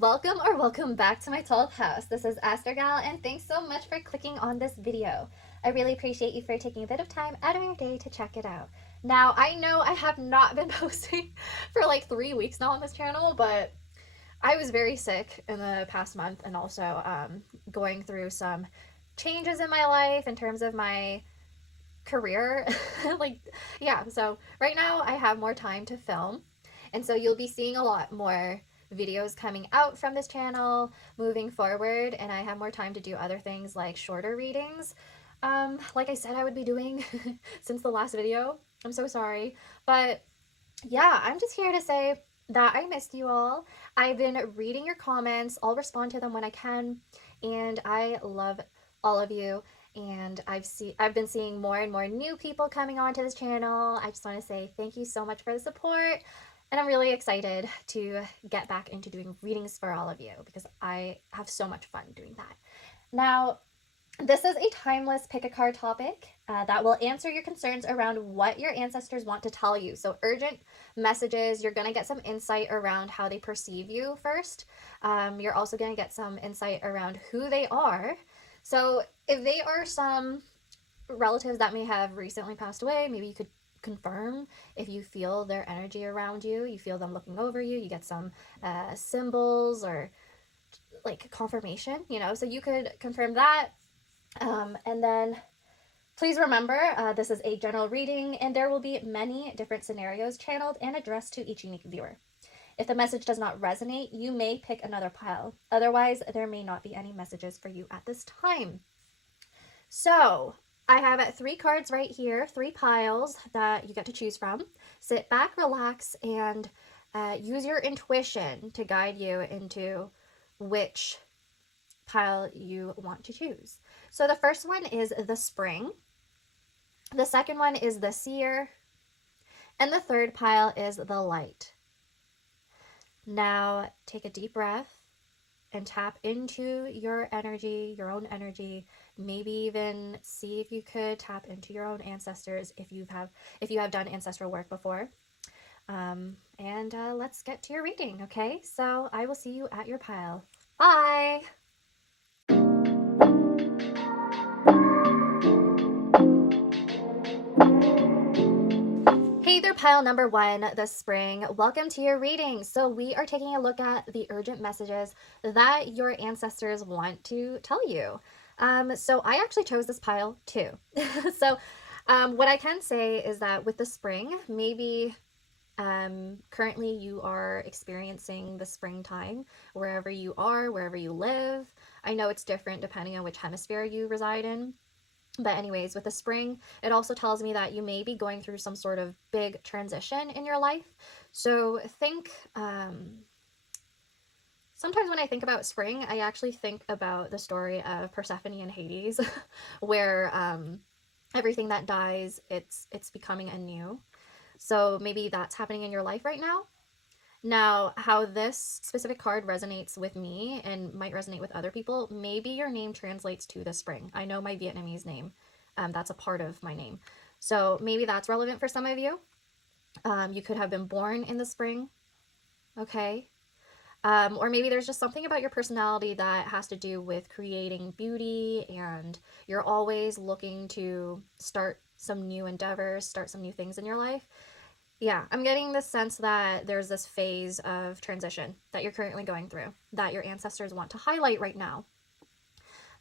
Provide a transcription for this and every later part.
guys, welcome back to my 12th house. This is ASTROG L, and thanks so much for clicking on this video. I really appreciate you for taking a bit of time out of your day to check it out. Now, I know I have not been posting for like 3 weeks now on this channel, but I was very sick in the past month, and also going through some changes in my life in terms of my career. So right now I have more time to film, and so you'll be seeing a lot more videos coming out from this channel moving forward, and I have more time to do other things like shorter readings, like I said I would be doing since the last video. I'm so sorry, but yeah, I'm just here to say that I missed you all. I've been reading your comments. I'll respond to them when I can, and I love all of you. And I've been seeing more and more new people coming onto this channel. I just want to say thank you so much for the support. And I'm really excited to get back into doing readings for all of you because I have so much fun doing that. Now, this is a timeless pick-a-card topic that will answer your concerns around what your ancestors want to tell you. So urgent messages, you're going to get some insight around how they perceive you first. You're also going to get some insight around who they are. So if they are some relatives that may have recently passed away, maybe you could confirm if you feel their energy around you, you feel them looking over you, you get some symbols or like confirmation, so you could confirm that. And then please remember, this is a general reading and there will be many different scenarios channeled and addressed to each unique viewer. If the message does not resonate, you may pick another pile. Otherwise, there may not be any messages for you at this time. So I have 3 cards right here, 3 piles that you get to choose from. Sit back, relax, and use your intuition to guide you into which pile you want to choose. So the first one is the Spring. The second one is the Seer. And the third pile is the Light. Now take a deep breath and tap into your energy, your own energy. Maybe even see if you could tap into your own ancestors if you have done ancestral work before. Let's get to your reading, okay? So I will see you at your pile. Bye! Hey there, pile number 1, the Spring. Welcome to your reading. So we are taking a look at the urgent messages that your ancestors want to tell you. So I actually chose this pile too. So what I can say is that with the Spring, maybe currently you are experiencing the springtime wherever you are, wherever you live. I know it's different depending on which hemisphere you reside in. But anyways, with the Spring, it also tells me that you may be going through some sort of big transition in your life. So think, sometimes when I think about spring, I actually think about the story of Persephone and Hades, where everything that dies, it's becoming anew. So maybe that's happening in your life right now. Now, how this specific card resonates with me and might resonate with other people, maybe your name translates to the Spring. I know my Vietnamese name, that's a part of my name. So maybe that's relevant for some of you. You could have been born in the spring, okay? Or maybe there's just something about your personality that has to do with creating beauty, and you're always looking to start some new endeavors, start some new things in your life. Yeah, I'm getting the sense that there's this phase of transition that you're currently going through that your ancestors want to highlight right now.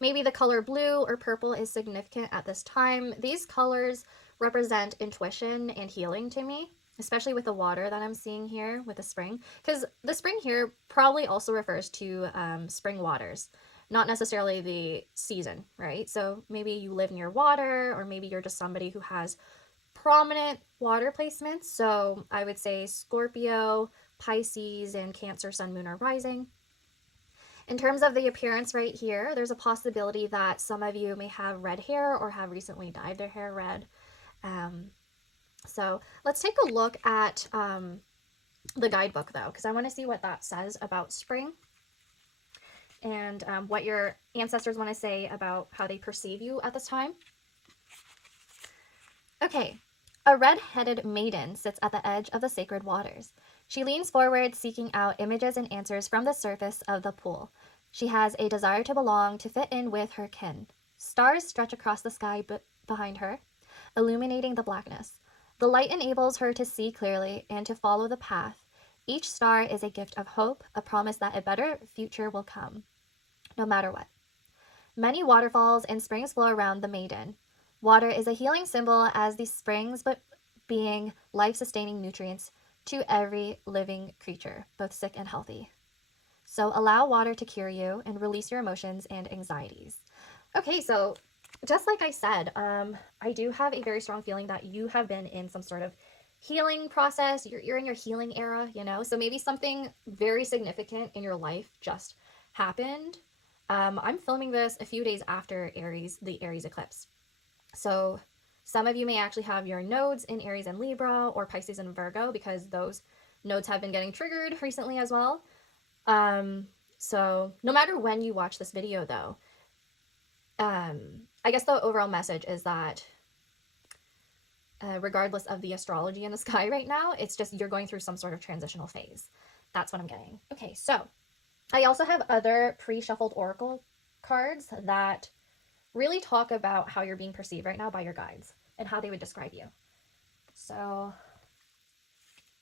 Maybe the color blue or purple is significant at this time. These colors represent intuition and healing to me, especially with the water that I'm seeing here with the spring, because the spring here probably also refers to spring waters, not necessarily the season, right? So maybe you live near water, or maybe you're just somebody who has prominent water placements. So I would say Scorpio, Pisces, and Cancer, Sun, Moon, or Rising. In terms of the appearance right here, there's a possibility that some of you may have red hair or have recently dyed their hair red. So let's take a look at the guidebook though, because I want to see what that says about spring and what your ancestors want to say about how they perceive you at this time. Okay, a red-headed maiden sits at the edge of the sacred waters. She leans forward, seeking out images and answers from the surface of the pool. She has a desire to belong, to fit in with her kin. Stars stretch across the sky behind her, illuminating the blackness. The light enables her to see clearly and to follow the path. Each star is a gift of hope, a promise that a better future will come, no matter what. Many waterfalls and springs flow around the maiden. Water is a healing symbol as the springs, but being life-sustaining nutrients to every living creature, both sick and healthy. So allow water to cure you and release your emotions and anxieties. Okay, so just like I said, I do have a very strong feeling that you have been in some sort of healing process. You're in your healing era, you know? So maybe something very significant in your life just happened. I'm filming this a few days after the Aries eclipse. So some of you may actually have your nodes in Aries and Libra or Pisces and Virgo because those nodes have been getting triggered recently as well. So no matter when you watch this video though, I guess the overall message is that regardless of the astrology in the sky right now, it's just you're going through some sort of transitional phase. That's what I'm getting. Okay, so I also have other pre-shuffled oracle cards that really talk about how you're being perceived right now by your guides and how they would describe you. So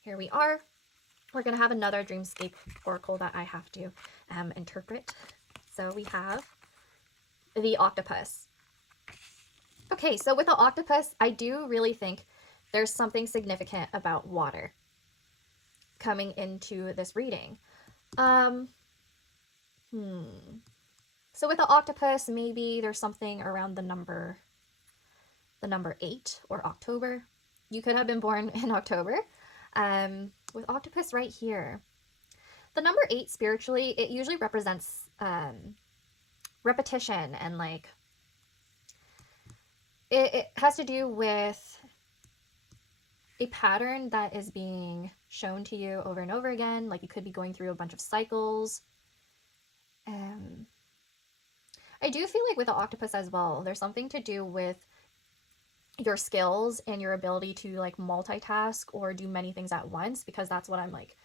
here we are. We're going to have another dreamscape oracle that I have to interpret. So we have the octopus. Okay, so with the octopus, I do really think there's something significant about water coming into this reading. So with the octopus, maybe there's something around the number 8 or October. You could have been born in October. With octopus right here, the number 8 spiritually, it usually represents repetition and like it has to do with a pattern that is being shown to you over and over again. Like you could be going through a bunch of cycles. I do feel like with the octopus as well, there's something to do with your skills and your ability to like multitask or do many things at once, because that's what I'm like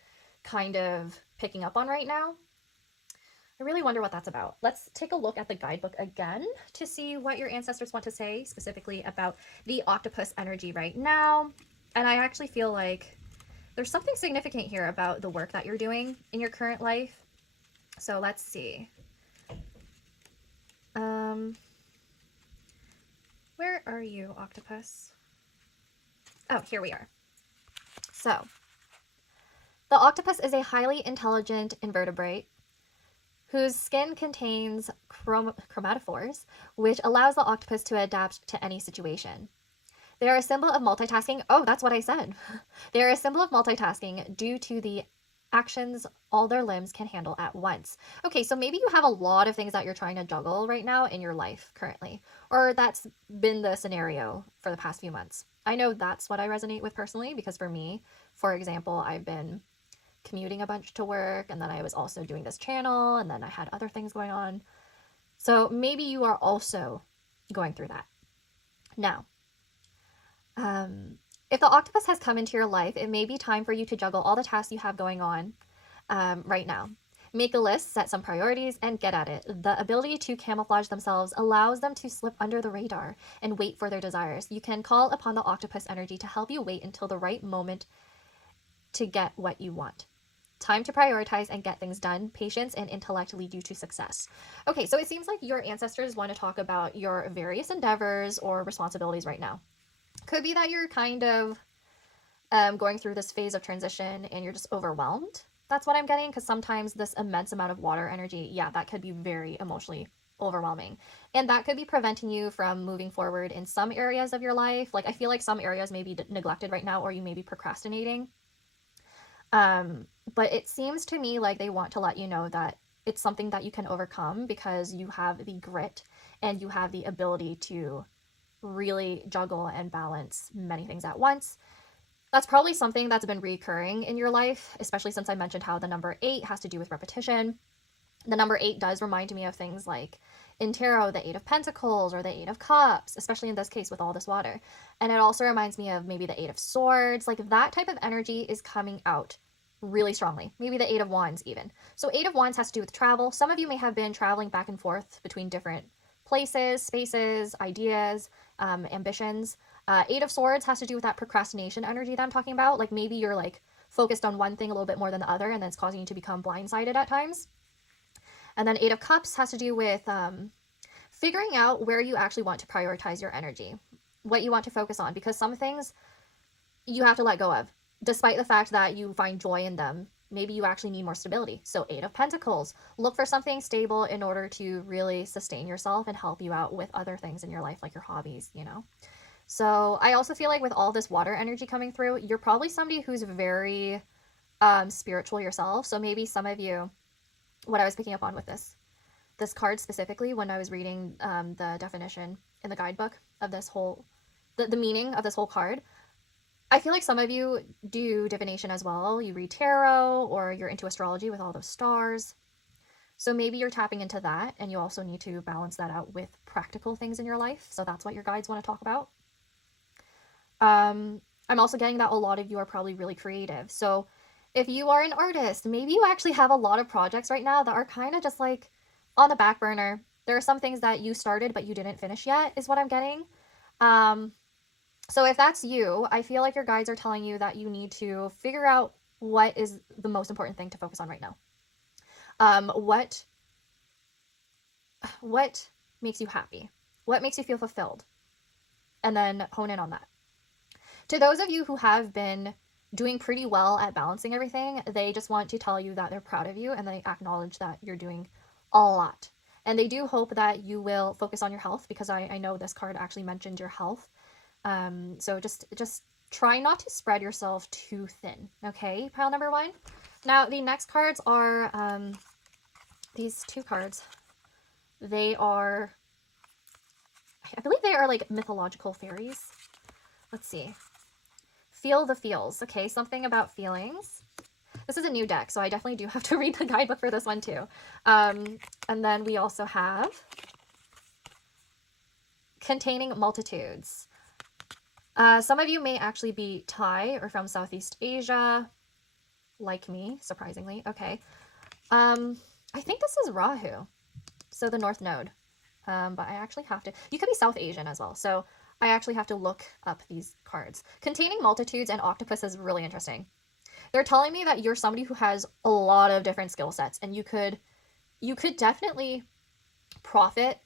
kind of picking up on right now. I really wonder what that's about. Let's take a look at the guidebook again to see what your ancestors want to say specifically about the octopus energy right now. And I actually feel like there's something significant here about the work that you're doing in your current life. So let's see. Where are you, octopus? Oh, here we are. So, the octopus is a highly intelligent invertebrate whose skin contains chromatophores, which allows the octopus to adapt to any situation. They are a symbol of multitasking. Oh, that's what I said. They are a symbol of multitasking due to the actions all their limbs can handle at once. Okay, so maybe you have a lot of things that you're trying to juggle right now in your life currently, or that's been the scenario for the past few months. I know that's what I resonate with personally, because for me, for example, I've been commuting a bunch to work, and then I was also doing this channel, and then I had other things going on. So maybe you are also going through that. Now, if the octopus has come into your life, it may be time for you to juggle all the tasks you have going on right now. Make a list, set some priorities, and get at it. The ability to camouflage themselves allows them to slip under the radar and wait for their desires. You can call upon the octopus energy to help you wait until the right moment to get what you want. Time to prioritize and get things done. Patience and intellect lead you to success. Okay, so it seems like your ancestors want to talk about your various endeavors or responsibilities right now. Could be that you're kind of going through this phase of transition and you're just overwhelmed. That's what I'm getting, because sometimes this immense amount of water energy, yeah, that could be very emotionally overwhelming. And that could be preventing you from moving forward in some areas of your life. Like I feel like some areas may be neglected right now, or you may be procrastinating. But it seems to me like they want to let you know that it's something that you can overcome because you have the grit and you have the ability to really juggle and balance many things at once. That's probably something that's been recurring in your life, especially since I mentioned how the number 8 has to do with repetition. The number 8 does remind me of things like in tarot, the 8 of Pentacles or the 8 of Cups, especially in this case with all this water. And it also reminds me of maybe the 8 of Swords. Like that type of energy is coming out really strongly. Maybe the Eight of Wands even. So Eight of Wands has to do with travel. Some of you may have been traveling back and forth between different places, spaces, ideas, ambitions. Eight of Swords has to do with that procrastination energy that I'm talking about. Like maybe you're like focused on one thing a little bit more than the other, and then it's causing you to become blindsided at times. And then Eight of Cups has to do with figuring out where you actually want to prioritize your energy, what you want to focus on, because some things you have to let go of, despite the fact that you find joy in them. Maybe you actually need more stability. So Eight of Pentacles, look for something stable in order to really sustain yourself and help you out with other things in your life, like your hobbies, you know? So I also feel like with all this water energy coming through, you're probably somebody who's very spiritual yourself. So maybe some of you, what I was picking up on with this card specifically, when I was reading the definition in the guidebook of this whole, the meaning of this whole card, I feel like some of you do divination as well. You read tarot, or you're into astrology with all those stars. So maybe you're tapping into that, and you also need to balance that out with practical things in your life. So that's what your guides want to talk about. I'm also getting that a lot of you are probably really creative. So if you are an artist, maybe you actually have a lot of projects right now that are kind of just like on the back burner. There are some things that you started but you didn't finish yet, is what I'm getting. So if that's you, I feel like your guides are telling you that you need to figure out what is the most important thing to focus on right now. What makes you happy? What makes you feel fulfilled? And then hone in on that. To those of you who have been doing pretty well at balancing everything, they just want to tell you that they're proud of you and they acknowledge that you're doing a lot. And they do hope that you will focus on your health, because I know this card actually mentioned your health. So just try not to spread yourself too thin, okay, pile number one? Now, the next cards are these two cards. They are, I believe they are like mythological fairies. Let's see. Feel the feels. Okay, something about feelings. This is a new deck, so I definitely do have to read the guidebook for this one too. And then we also have containing multitudes. Some of you may actually be Thai or from Southeast Asia, like me, surprisingly. Okay. I think this is Rahu, so the North Node. But I actually have to, you could be South Asian as well, so I actually have to look up these cards. Containing multitudes and octopus is really interesting. They're telling me that you're somebody who has a lot of different skill sets, and you could definitely profit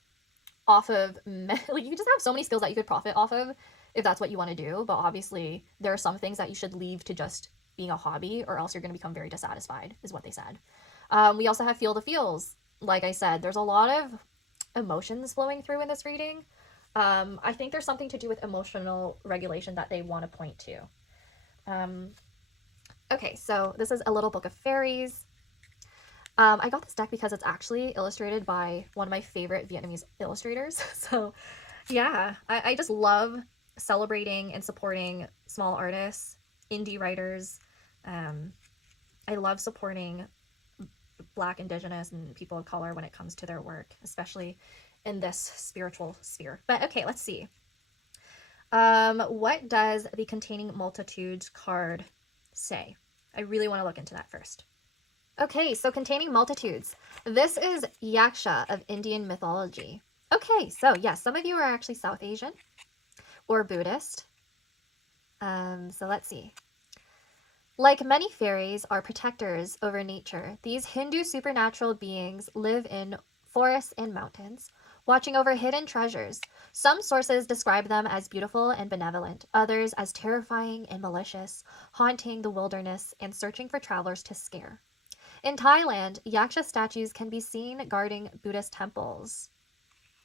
off of, like, you just have so many skills that you could profit off of if that's what you want to do. But obviously there are some things that you should leave to just being a hobby, or else you're going to become very dissatisfied, is what they said. We also have feel the feels. Like I said, there's a lot of emotions flowing through in this reading. I think there's something to do with emotional regulation that they want to point to. Okay, so this is A Little Book of Fairies. I got this deck because it's actually illustrated by one of my favorite Vietnamese illustrators. So yeah, I just love celebrating and supporting small artists, indie writers. I love supporting Black, Indigenous, and people of color when it comes to their work, especially in this spiritual sphere. But okay, let's see. What does the Containing Multitudes card say? I really want to look into that first. Okay, so Containing Multitudes. This is Yaksha of Indian mythology. Okay, so yes, some of you are actually South Asian or Buddhist. So let's see. Like many fairies are protectors over nature, these Hindu supernatural beings live in forests and mountains, watching over hidden treasures. Some sources describe them as beautiful and benevolent, others as terrifying and malicious, haunting the wilderness and searching for travelers to scare. In Thailand, Yaksha statues can be seen guarding Buddhist temples.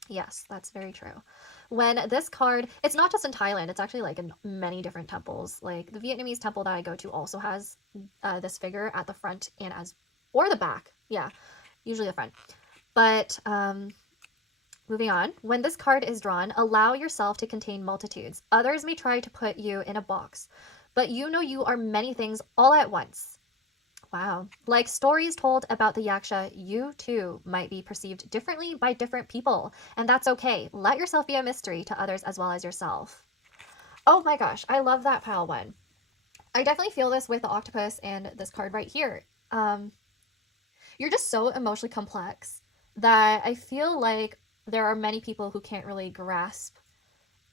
Yes, that's very true. When this card, it's not just in Thailand, it's actually like in many different temples. Like the Vietnamese temple that I go to also has this figure at the front and or the back. Yeah, usually the front. But moving on, when this card is drawn, allow yourself to contain multitudes. Others may try to put you in a box, but you know you are many things all at once. Wow. Like stories told about the Yaksha, you too might be perceived differently by different people, and that's okay. Let yourself be a mystery to others as well as yourself. Oh my gosh, I love that pile one. I definitely feel this with the octopus and this card right here. You're just so emotionally complex that I feel like there are many people who can't really grasp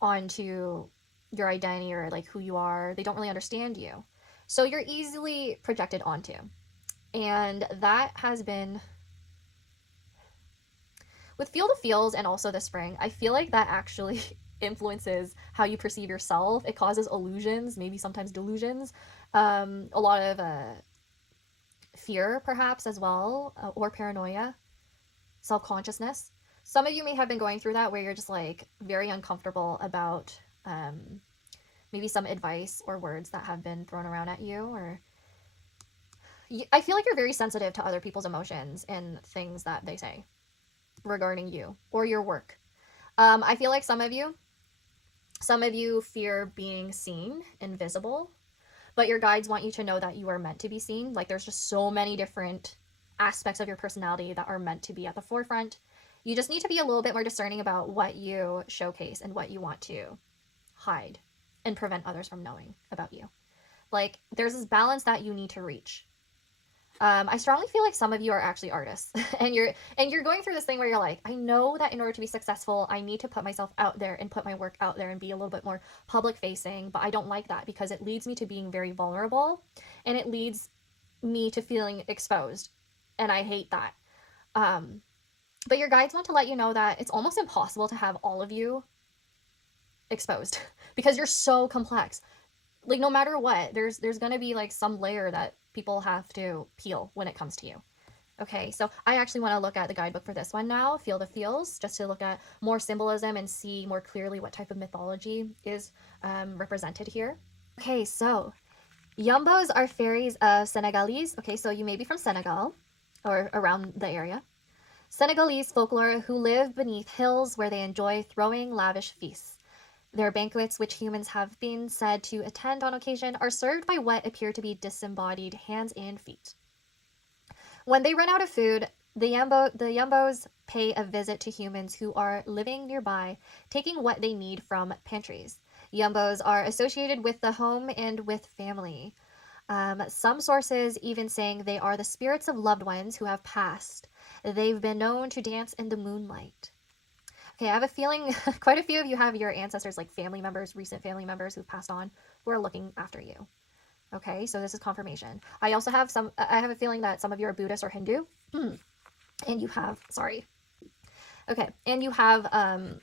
onto your identity or like who you are. They don't really understand you. So you're easily projected onto. And that has been with Feel the Feels and also the spring, I feel like that actually influences how you perceive yourself. It causes illusions, maybe sometimes delusions, a lot of fear, perhaps, as well, or paranoia, self consciousness. Some of you may have been going through that where you're just like very uncomfortable about maybe some advice or words that have been thrown around at you, or I feel like you're very sensitive to other people's emotions and things that they say regarding you or your work. I feel like some of you fear being seen, invisible, but your guides want you to know that you are meant to be seen. Like there's just so many different aspects of your personality that are meant to be at the forefront. You just need to be a little bit more discerning about what you showcase and what you want to hide and prevent others from knowing about you. Like there's this balance that you need to reach. I strongly feel like some of you are actually artists, and you're going through this thing where you're like, I know that in order to be successful, I need to put myself out there and put my work out there and be a little bit more public facing, but I don't like that because it leads me to being very vulnerable, and it leads me to feeling exposed, and I hate that. But your guides want to let you know that it's almost impossible to have all of you exposed because you're so complex. Like no matter what, there's gonna be like some layer that people have to peel when it comes to you. Okay, so I actually want to look at the guidebook for this one now, Feel the Feels, just to look at more symbolism and see more clearly what type of mythology is represented here. Okay, so Yumbos are fairies of Senegalese. Okay, so you may be from Senegal or around the area. Senegalese folklore who live beneath hills where they enjoy throwing lavish feasts. Their banquets, which humans have been said to attend on occasion, are served by what appear to be disembodied hands and feet. When they run out of food, the Yumbos pay a visit to humans who are living nearby, taking what they need from pantries. Yumbos are associated with the home and with family. Some sources even saying they are the spirits of loved ones who have passed. They've been known to dance in the moonlight. Okay, I have a feeling quite a few of you have your ancestors, like family members, recent family members who've passed on, who are looking after you. Okay, so this is confirmation. I have a feeling that some of you are Buddhist or Hindu. And you have, sorry. Okay, and you have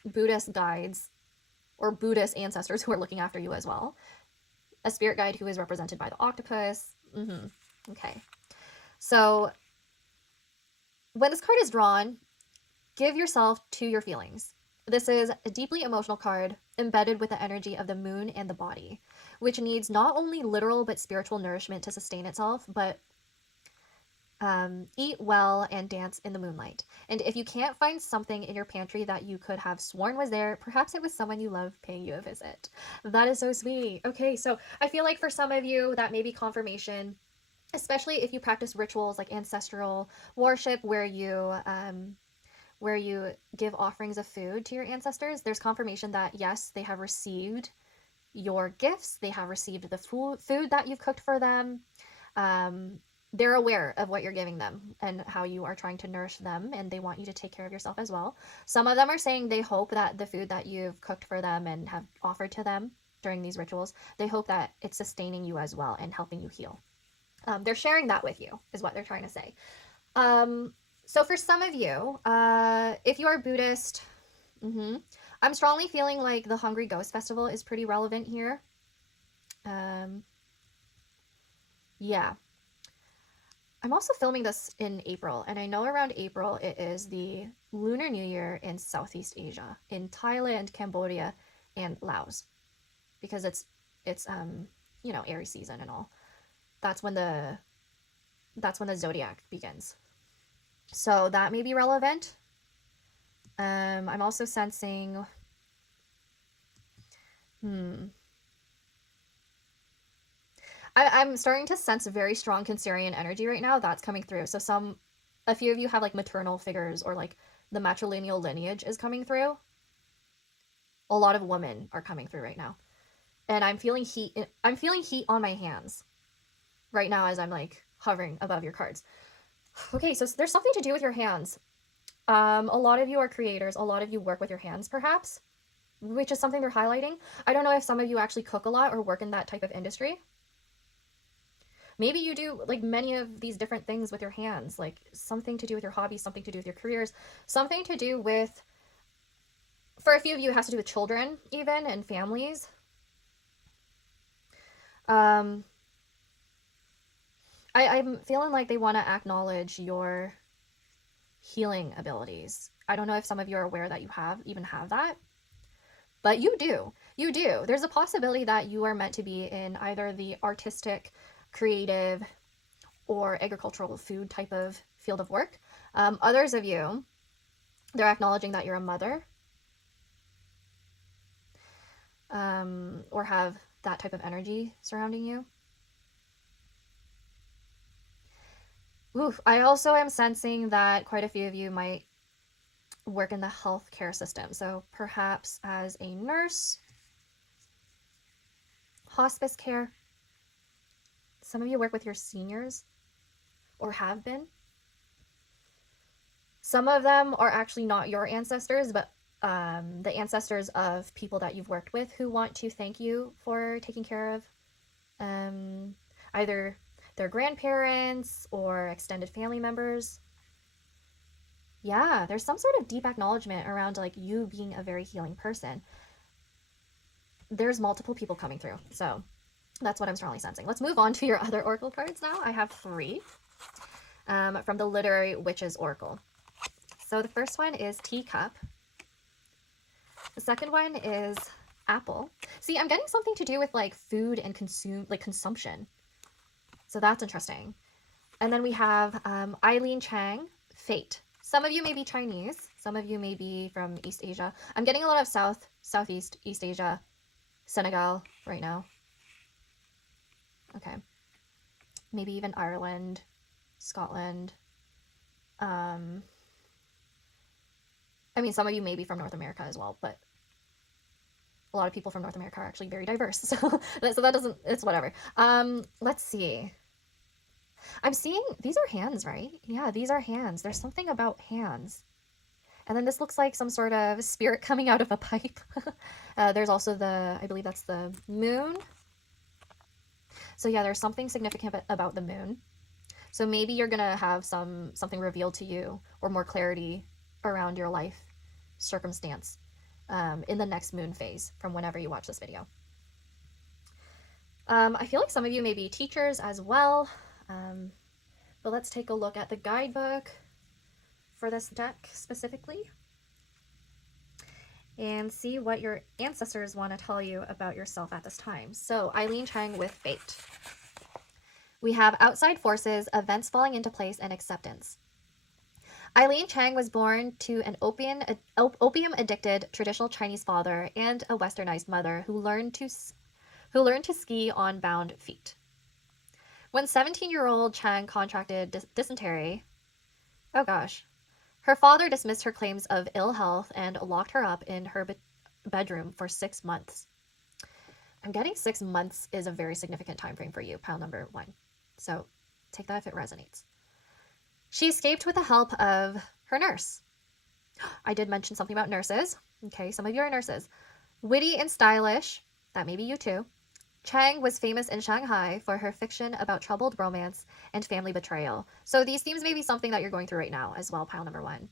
Buddhist guides or Buddhist ancestors who are looking after you as well. A spirit guide who is represented by the octopus. Okay, so when this card is drawn, give yourself to your feelings. This is a deeply emotional card embedded with the energy of the moon and the body, which needs not only literal but spiritual nourishment to sustain itself, but eat well and dance in the moonlight. And if you can't find something in your pantry that you could have sworn was there, perhaps it was someone you love paying you a visit. That is so sweet. Okay, so I feel like for some of you that may be confirmation, especially if you practice rituals like ancestral worship where you give offerings of food to your ancestors. There's confirmation that yes, they have received your gifts, they have received the food that you've cooked for them. They're aware of what you're giving them and how you are trying to nourish them, and they want you to take care of yourself as well. Some of them are saying they hope that the food that you've cooked for them and have offered to them during these rituals, they hope that it's sustaining you as well and helping you heal. They're sharing that with you, is what they're trying to say. So for some of you, if you are Buddhist, I'm strongly feeling like the Hungry Ghost Festival is pretty relevant here. Yeah. I'm also filming this in April, and I know around April it is the Lunar New Year in Southeast Asia, in Thailand, Cambodia, and Laos, because it's Aries season and all. That's when the zodiac begins. So that may be relevant. I'm also sensing I'm starting to sense a very strong Cancerian energy right now. That's coming through. So a few of you have like maternal figures or like the matrilineal lineage is coming through. A lot of women are coming through right now. And I'm feeling heat. I'm feeling heat on my hands right now as I'm like hovering above your cards. Okay, so there's something to do with your hands. A lot of you are creators. A lot of you work with your hands, perhaps, which is something they're highlighting. I don't know if some of you actually cook a lot or work in that type of industry. Maybe you do like many of these different things with your hands, like something to do with your hobbies, something to do with your careers, something to do with, for a few of you, it has to do with children even and families. I'm feeling like they want to acknowledge your healing abilities. I don't know if some of you are aware that you even have that, but you do. You do. There's a possibility that you are meant to be in either the artistic, creative, or agricultural food type of field of work. Others of you, they're acknowledging that you're a mother, or have that type of energy surrounding you. Oof, I also am sensing that quite a few of you might work in the healthcare system. So perhaps as a nurse, hospice care. Some of you work with your seniors or have been. Some of them are actually not your ancestors, but the ancestors of people that you've worked with who want to thank you for taking care of either their grandparents or extended family members. Yeah, there's some sort of deep acknowledgement around like you being a very healing person. There's multiple people coming through, so that's what I'm strongly sensing. Let's move on to your other oracle cards now. I have 3 from the Literary Witches Oracle. So the first one is Teacup. The second one is Apple. See, I'm getting something to do with like food and consumption. So that's interesting. And then we have Eileen Chang, Fate. Some of you may be Chinese. Some of you may be from East Asia. I'm getting a lot of Southeast, East Asia, Senegal right now. Okay. Maybe even Ireland, Scotland. I mean, some of you may be from North America as well, but a lot of people from North America are actually very diverse. So that doesn't, it's whatever. Let's see. I'm seeing, these are hands, right? Yeah, these are hands. There's something about hands. And then this looks like some sort of spirit coming out of a pipe. There's also I believe that's the moon. So yeah, there's something significant about the moon. So maybe you're going to have something revealed to you or more clarity around your life circumstance in the next moon phase from whenever you watch this video. I feel like some of you may be teachers as well, but let's take a look at the guidebook for this deck specifically and see what your ancestors want to tell you about yourself at this time. So Eileen Chang with Fate. We have outside forces, events falling into place, and acceptance. Eileen Chang was born to an opium-addicted traditional Chinese father and a westernized mother who learned to ski on bound feet. When 17-year-old Chang contracted dysentery, oh gosh, her father dismissed her claims of ill health and locked her up in her bedroom for 6 months. I'm getting 6 months is a very significant time frame for you, pile number 1. So take that if it resonates. She escaped with the help of her nurse. I did mention something about nurses. Okay, some of you are nurses. Witty and stylish, that may be you too. Chang was famous in Shanghai for her fiction about troubled romance and family betrayal. So these themes may be something that you're going through right now as well, pile number 1.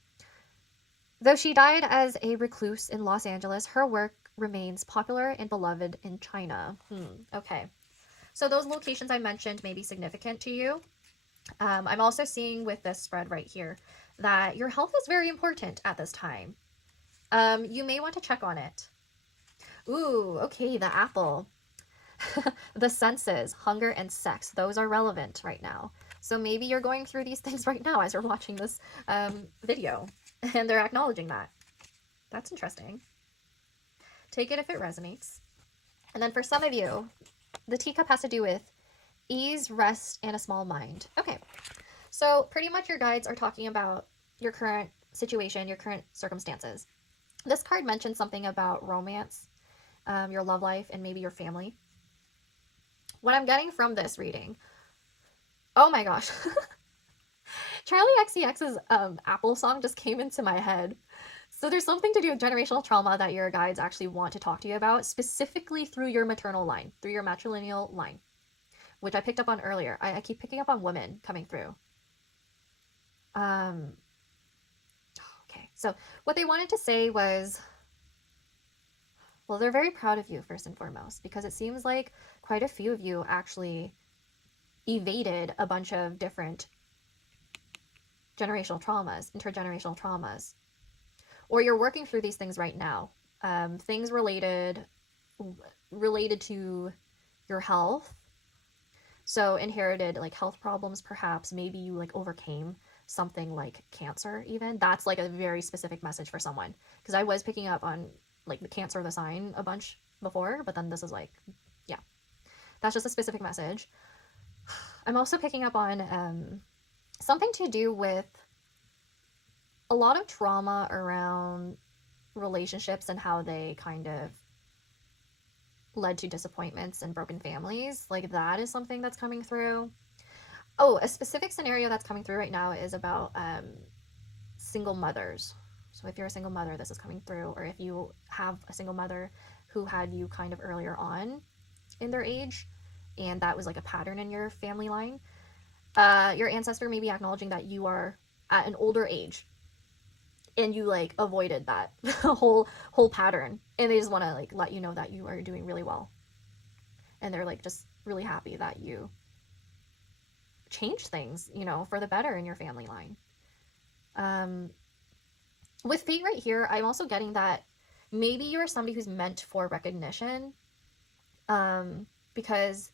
Though she died as a recluse in Los Angeles, her work remains popular and beloved in China. Okay. So those locations I mentioned may be significant to you. I'm also seeing with this spread right here that your health is very important at this time. You may want to check on it. Ooh, okay, the apple. The senses, hunger and sex, those are relevant right now. So maybe you're going through these things right now as you're watching this video, and they're acknowledging that. That's interesting. Take it if it resonates. And then for some of you, the teacup has to do with ease, rest, and a small mind. Okay, so pretty much your guides are talking about your current situation, your current circumstances. This card mentions something about romance, your love life, and maybe your family. What I'm getting from this reading, oh my gosh, Charlie XCX's Apple song just came into my head. So there's something to do with generational trauma that your guides actually want to talk to you about, specifically through your maternal line, through your matrilineal line, which I picked up on earlier. I keep picking up on women coming through. Okay, so what they wanted to say was, well, they're very proud of you, first and foremost, because it seems like quite a few of you actually evaded a bunch of different generational traumas, intergenerational traumas, or you're working through these things right now. Things related to your health. So inherited like health problems, perhaps. Maybe you like overcame something like cancer even. That's like a very specific message for someone, because I was picking up on like the cancer, the sign a bunch before, but then this is like, yeah, that's just a specific message. I'm also picking up on something to do with a lot of trauma around relationships and how they kind of led to disappointments and broken families. Like that is something that's coming through. Oh, a specific scenario that's coming through right now is about single mothers. So if you're a single mother, this is coming through, or if you have a single mother who had you kind of earlier on in their age, and that was like a pattern in your family line, your ancestor may be acknowledging that you are at an older age and you like avoided that whole pattern, and they just want to like let you know that you are doing really well, and they're like just really happy that you change things, you know, for the better in your family line. With fate right here, I'm also getting that maybe you're somebody who's meant for recognition, because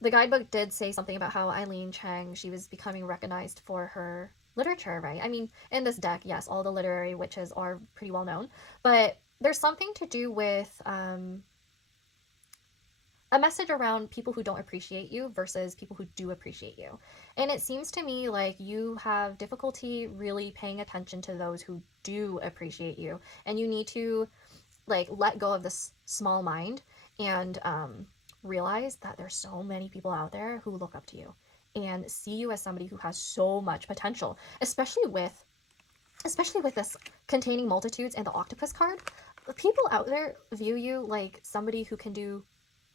the guidebook did say something about how Eileen Chang, she was becoming recognized for her literature, right? I mean, in this deck, yes, all the literary witches are pretty well known, but there's something to do with a message around people who don't appreciate you versus people who do appreciate you. And it seems to me like you have difficulty really paying attention to those who do appreciate you, and you need to like let go of this small mind and realize that there's so many people out there who look up to you and see you as somebody who has so much potential, especially with this containing multitudes and the octopus card. People out there view you like somebody who can do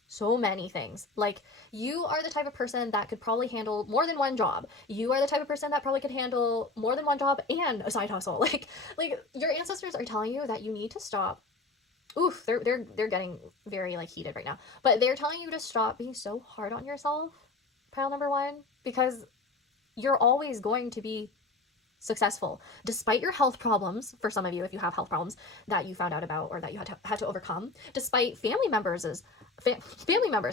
so many things. Like, you are the type of person that could probably handle more than one job. You are the type of person that probably could handle more than one job and a side hustle. Like your ancestors are telling you that you need to stop. Oof, they're getting very like heated right now. But they're telling you to stop being so hard on yourself, pile number one, because you're always going to be successful despite your health problems. For some of you, if you have health problems that you found out about or that you had to overcome, despite family members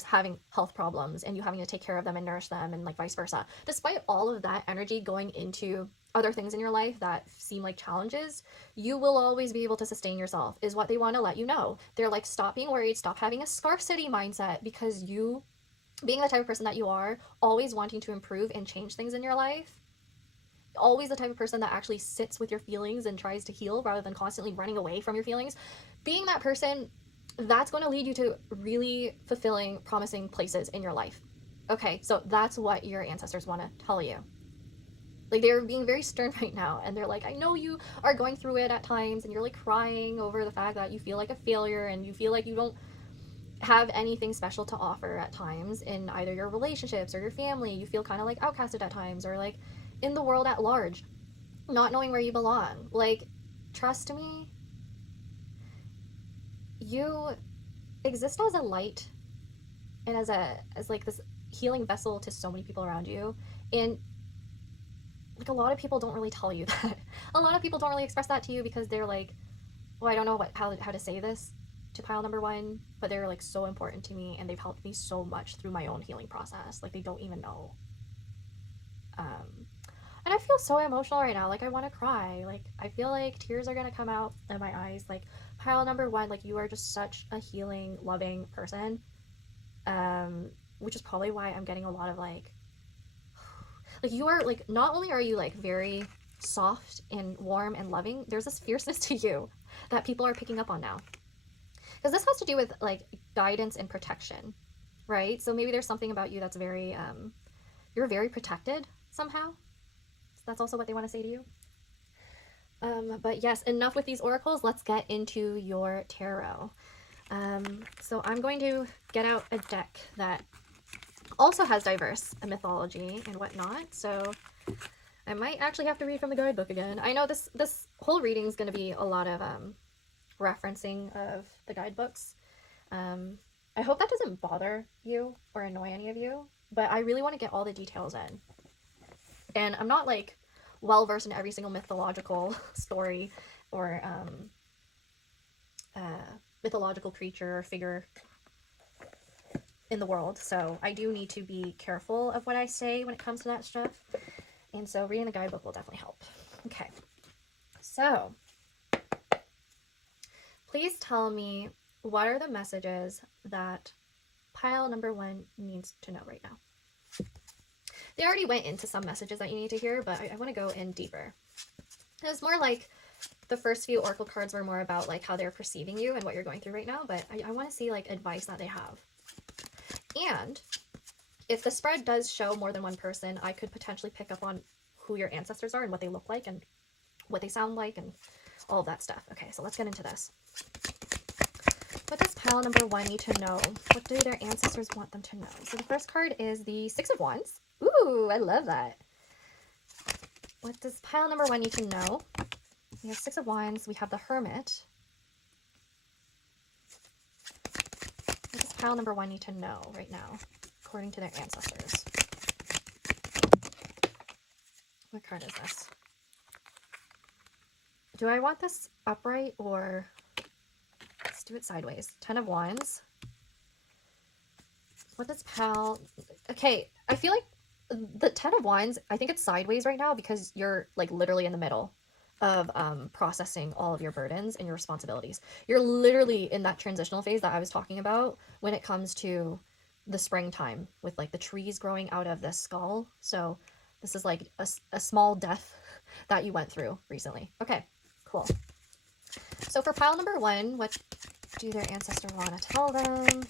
having health problems and you having to take care of them and nourish them, and like vice versa, despite all of that energy going into other things in your life that seem like challenges, you will always be able to sustain yourself, is what they want to let you know. They're like, stop being worried, stop having a scarcity mindset, because you, being the type of person that you are, always wanting to improve and change things in your life, always the type of person that actually sits with your feelings and tries to heal rather than constantly running away from your feelings, being that person, that's going to lead you to really fulfilling, promising places in your life. Okay, so that's what your ancestors want to tell you. Like, they're being very stern right now, and they're like, I know you are going through it at times, and you're like crying over the fact that you feel like a failure and you feel like you don't have anything special to offer at times in either your relationships or your family. You feel kind of like outcasted at times, or like in the world at large, not knowing where you belong. Like, trust me, you exist as a light and as like this healing vessel to so many people around you. And like, a lot of people don't really tell you that. A lot of people don't really express that to you because they're like, well, I don't know how to say this to pile number one, but they're like so important to me and they've helped me so much through my own healing process. Like, they don't even know. And I feel so emotional right now. Like, I want to cry. Like, I feel like tears are gonna come out in my eyes. Like, pile number one, like, you are just such a healing, loving person, which is probably why I'm getting a lot of like you are like, not only are you like very soft and warm and loving, there's this fierceness to you that people are picking up on now. because this has to do with like guidance and protection, right? So maybe there's something about you that's very you're very protected somehow. So that's also what they want to say to you. But yes, enough with these oracles. Let's get into your tarot. So I'm going to get out a deck that also has diverse mythology and whatnot. So I might actually have to read from the guidebook again. I know this whole reading is going to be a lot of referencing of the guidebooks. I hope that doesn't bother you or annoy any of you, but I really want to get all the details in. And I'm not like well versed in every single mythological story or mythological creature or figure in the world, so I do need to be careful of what I say when it comes to that stuff. And so reading the guidebook will definitely help. Okay, so please tell me, what are the messages that pile number 1 needs to know right now? They already went into some messages that you need to hear, but I want to go in deeper. It's more like the first few oracle cards were more about like how they're perceiving you and what you're going through right now, but I want to see like advice that they have. And if the spread does show more than one person, I could potentially pick up on who your ancestors are and what they look like and what they sound like and all of that stuff. Okay, so let's get into this. What does pile number 1 need to know? What do their ancestors want them to know? So the first card is the 6 of Wands. Ooh, I love that. What does pile number 1 need to know? We have 6 of Wands. We have the Hermit. What does pile number 1 need to know right now, according to their ancestors? What card is this? Do I want this upright or... Let's do it sideways. 10 of Wands. What does pal... Okay, I feel like the 10 of Wands, I think it's sideways right now because you're like literally in the middle of processing all of your burdens and your responsibilities. You're literally in that transitional phase that I was talking about when it comes to the springtime with like the trees growing out of the skull. So this is like a small death that you went through recently. Okay, cool. So for pile number 1, what do their ancestors want to tell them?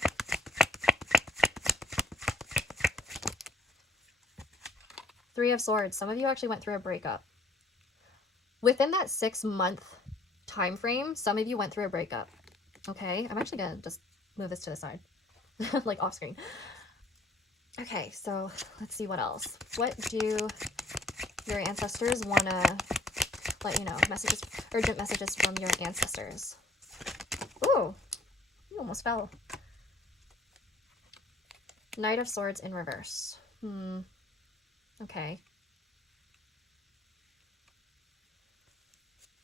Three of Swords. Some of you actually went through a breakup. Within that 6-month time frame, some of you went through a breakup. Okay, I'm actually gonna just move this to the side, like off screen. Okay, so let's see what else. What do your ancestors want to let you know? Messages, urgent messages from your ancestors. Ooh, you almost fell. Knight of Swords in reverse. Okay.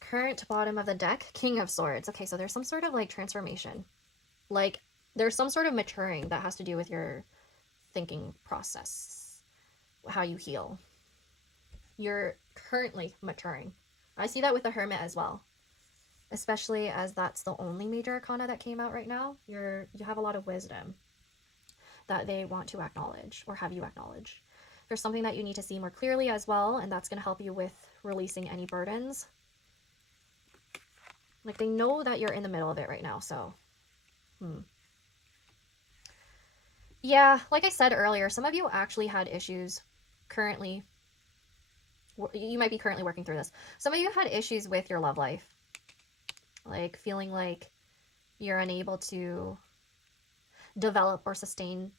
Current bottom of the deck, King of Swords. Okay, so there's some sort of like transformation. Like there's some sort of maturing that has to do with your thinking process, how you heal. You're currently maturing. I see that with the Hermit as well, especially as that's the only major arcana that came out right now. You have a lot of wisdom that they want to acknowledge or have you acknowledge. There's something that you need to see more clearly as well, and that's going to help you with releasing any burdens. Like they know that you're in the middle of it right now, so yeah, like I said earlier, some of you actually had issues currently. You might be currently working through this. Some of you had issues with your love life, like feeling like you're unable to develop or sustain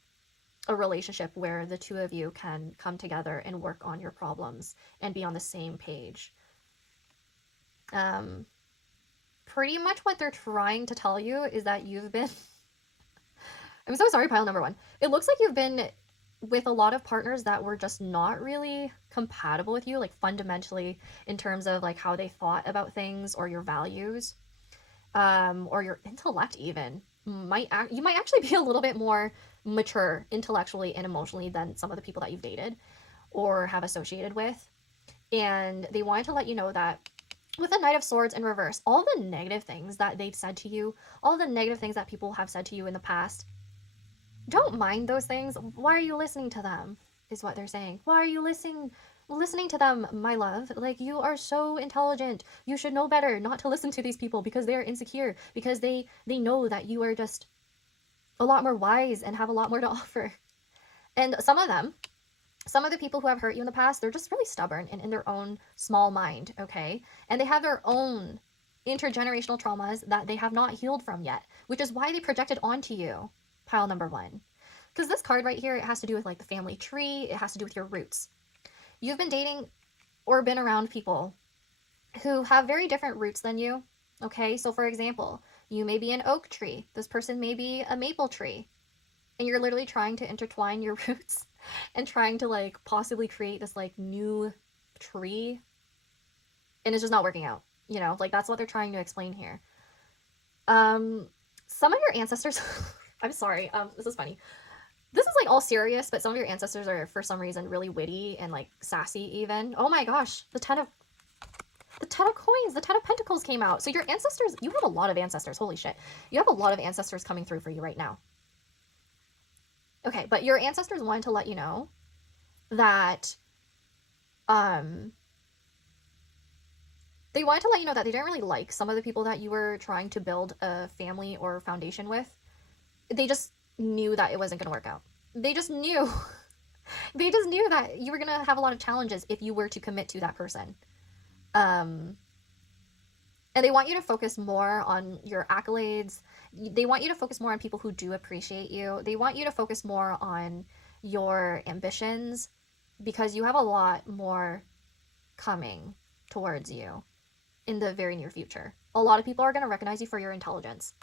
a relationship where the two of you can come together and work on your problems and be on the same page. Pretty much what they're trying to tell you is that you've been I'm so sorry, pile number 1. It looks like you've been with a lot of partners that were just not really compatible with you, like fundamentally in terms of like how they thought about things or your values, or your intellect even. You might actually be a little bit more mature intellectually and emotionally than some of the people that you've dated or have associated with. And they wanted to let you know that with the Knight of Swords in reverse, all the negative things that they've said to you, all the negative things that people have said to you in the past, don't mind those things. Why are you listening to them? Is what they're saying. Why are you listening listening to them, my love. Like, you are so intelligent. You should know better not to listen to these people because they're insecure, because they know that you are just a lot more wise and have a lot more to offer. And some of the people who have hurt you in the past, they're just really stubborn and in their own small mind, okay? And they have their own intergenerational traumas that they have not healed from yet, which is why they project it onto you, pile number one. Because this card right here, it has to do with like the family tree, it has to do with your roots. You've been dating or been around people who have very different roots than you, okay? So for example, you may be an oak tree, this person may be a maple tree, and you're literally trying to intertwine your roots and trying to like possibly create this like new tree, and it's just not working out, you know, like that's what they're trying to explain here. Some of your ancestors I'm sorry, this is funny, this is like all serious, but some of your ancestors are for some reason really witty and like sassy even. Oh my gosh, the 10 of coins, the 10 of pentacles came out. So your ancestors, you have a lot of ancestors, holy shit, you have a lot of ancestors coming through for you right now. Okay, but your ancestors wanted to let you know that they wanted to let you know that they didn't really like some of the people that you were trying to build a family or foundation with. They just knew that it wasn't going to work out. They just knew. They just knew that you were going to have a lot of challenges if you were to commit to that person. And they want you to focus more on your accolades. They want you to focus more on people who do appreciate you. They want you to focus more on your ambitions because you have a lot more coming towards you in the very near future. A lot of people are going to recognize you for your intelligence.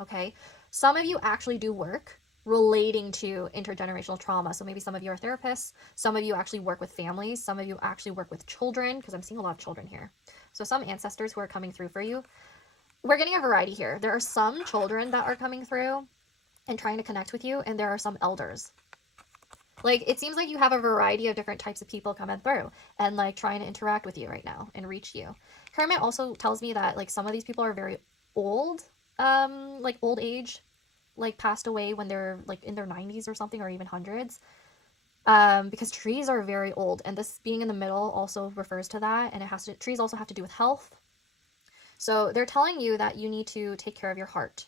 Okay? Some of you actually do work relating to intergenerational trauma. So maybe some of you are therapists, some of you actually work with families, some of you actually work with children, because I'm seeing a lot of children here. So some ancestors who are coming through for you. We're getting a variety here. There are some children that are coming through and trying to connect with you, and there are some elders. Like, it seems like you have a variety of different types of people coming through and like trying to interact with you right now and reach you. Hermit also tells me that like some of these people are very old, like old age, like passed away when they're like in their 90s or something, or even hundreds. Because trees are very old, and this being in the middle also refers to that, and it has to, trees also have to do with health. So they're telling you that you need to take care of your heart.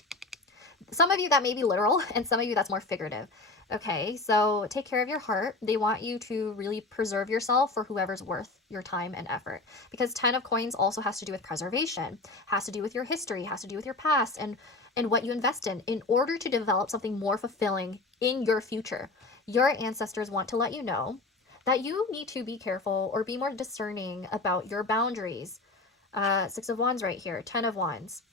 Some of you that may be literal, and some of you that's more figurative. Okay, so take care of your heart. They want you to really preserve yourself for whoever's worth your time and effort. Because 10 of coins also has to do with preservation, has to do with your history, has to do with your past, and what you invest in order to develop something more fulfilling in your future. Your ancestors want to let you know that you need to be careful or be more discerning about your boundaries. 6 of Wands right here, 10 of Wands.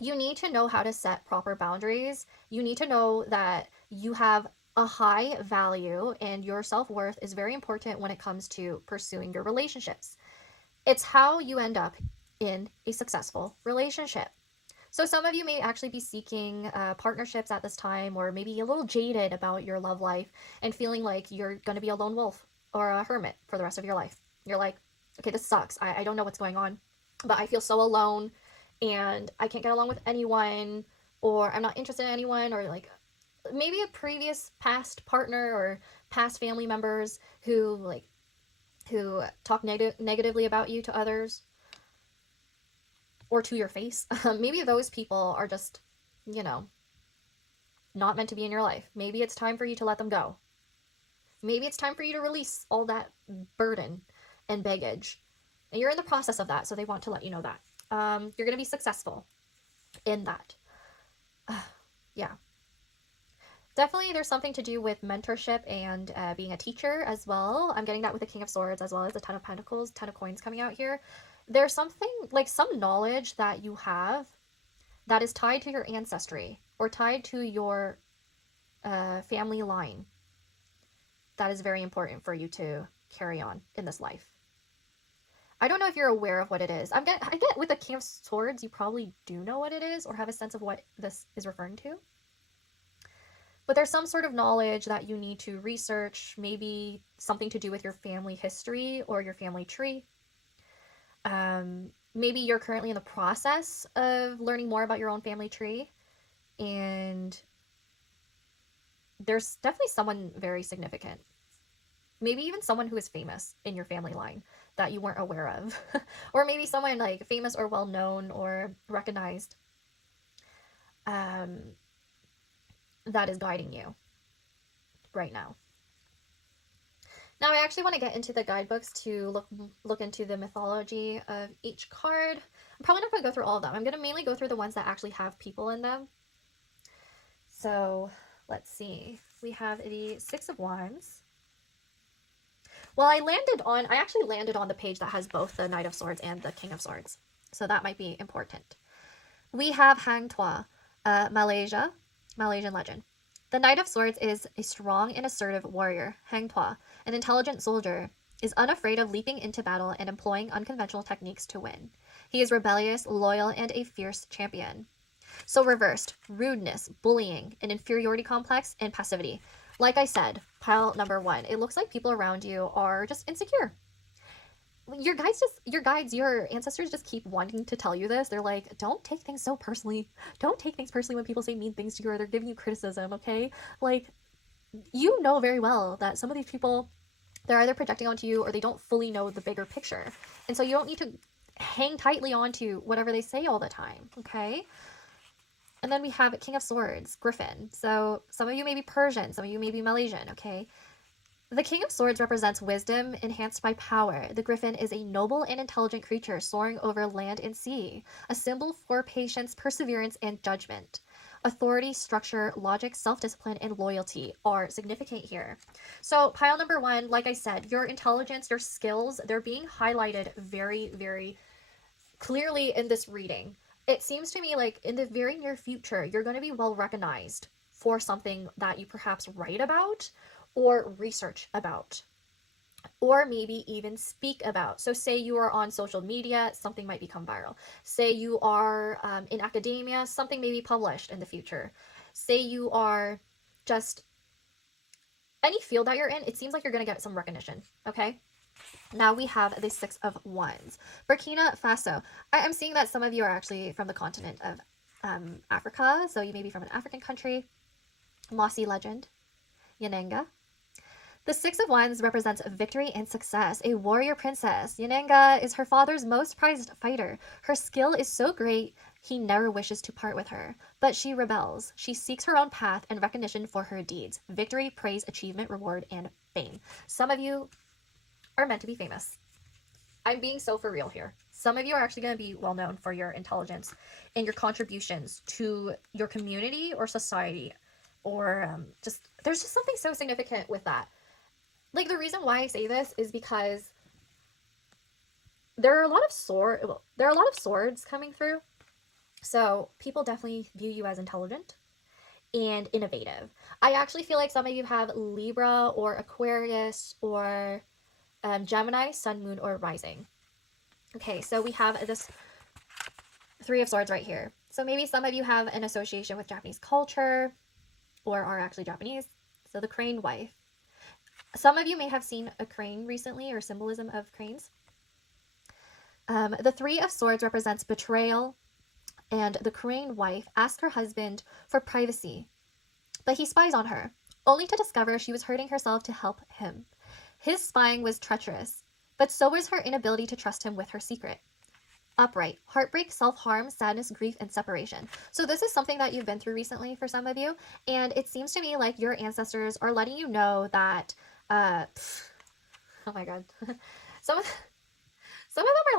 You need to know how to set proper boundaries. You need to know that you have a high value and your self-worth is very important when it comes to pursuing your relationships. It's how you end up in a successful relationship. So some of you may actually be seeking partnerships at this time, or maybe a little jaded about your love life and feeling like you're going to be a lone wolf or a hermit for the rest of your life. You're like, okay, this sucks. I don't know what's going on, but I feel so alone and I can't get along with anyone, or I'm not interested in anyone, or like maybe a previous past partner or past family members who talk negatively about you to others or to your face. Maybe those people are just, you know, not meant to be in your life. Maybe it's time for you to let them go. Maybe it's time for you to release all that burden and baggage. And you're in the process of that, so they want to let you know that. You're going to be successful in that. Yeah. Definitely there's something to do with mentorship and being a teacher as well. I'm getting that with the King of Swords as well as the 10 of Pentacles, 10 of Coins coming out here. There's something, like some knowledge that you have that is tied to your ancestry or tied to your family line that is very important for you to carry on in this life. I don't know if you're aware of what it is. I get with the King of Swords, you probably do know what it is or have a sense of what this is referring to. But there's some sort of knowledge that you need to research, maybe something to do with your family history or your family tree. Maybe you're currently in the process of learning more about your own family tree, and there's definitely someone very significant maybe even someone who is famous in your family line that you weren't aware of, or maybe someone like famous or well known or recognized, um, that is guiding you right now. Now, I actually want to get into the guidebooks to look into the mythology of each card. I'm probably not going to go through all of them. I'm going to mainly go through the ones that actually have people in them. So, let's see. We have the Six of Wands. Well, I actually landed on the page that has both the Knight of Swords and the King of Swords. So that might be important. We have Hang Tuah, Malaysian legend. The Knight of Swords is a strong and assertive warrior. Hang Tuah, an intelligent soldier, is unafraid of leaping into battle and employing unconventional techniques to win. He is rebellious, loyal, and a fierce champion. So reversed, rudeness, bullying, an inferiority complex, and passivity. Like I said, pile number 1, it looks like people around you are just insecure. Your ancestors just keep wanting to tell you this. They're like, don't take things so personally. Don't take things personally when people say mean things to you or they're giving you criticism, okay? Like, you know very well that some of these people, they're either projecting onto you or they don't fully know the bigger picture. And so you don't need to hang tightly onto whatever they say all the time, okay? And then we have King of Swords, Griffin. So some of you may be Persian, some of you may be Malaysian, okay? The King of Swords represents wisdom enhanced by power. The Griffin is a noble and intelligent creature soaring over land and sea, a symbol for patience, perseverance, and judgment. Authority, structure, logic, self-discipline, and loyalty are significant here. So pile number 1, like I said, your intelligence, your skills, they're being highlighted very, very clearly in this reading. It seems to me like in the very near future, you're going to be well recognized for something that you perhaps write about or research about, or maybe even speak about. So say you are on social media, something might become viral. Say you are in academia, something may be published in the future. Say you are just any field that you're in, it seems like you're going to get some recognition, okay? Now we have the Six of Wands. Burkina Faso. I'm seeing that some of you are actually from the continent of Africa, so you may be from an African country. Mossy legend. Yanenga. The Six of Wands represents victory and success. A warrior princess, Yanenga is her father's most prized fighter. Her skill is so great, he never wishes to part with her. But she rebels. She seeks her own path and recognition for her deeds. Victory, praise, achievement, reward, and fame. Some of you are meant to be famous. I'm being so for real here. Some of you are actually going to be well known for your intelligence and your contributions to your community or society, or there's just something so significant with that. Like, the reason why I say this is because there are a lot of swords coming through. So people definitely view you as intelligent and innovative. I actually feel like some of you have Libra or Aquarius or Gemini, Sun, Moon, or Rising. Okay, so we have this Three of Swords right here. So maybe some of you have an association with Japanese culture or are actually Japanese. So the crane wife. Some of you may have seen a crane recently or symbolism of cranes. The Three of Swords represents betrayal, and the crane wife asks her husband for privacy, but he spies on her, only to discover she was hurting herself to help him. His spying was treacherous, but so was her inability to trust him with her secret. Upright, heartbreak, self-harm, sadness, grief, and separation. So this is something that you've been through recently for some of you, and it seems to me like your ancestors are letting you know that, oh my god, some of them are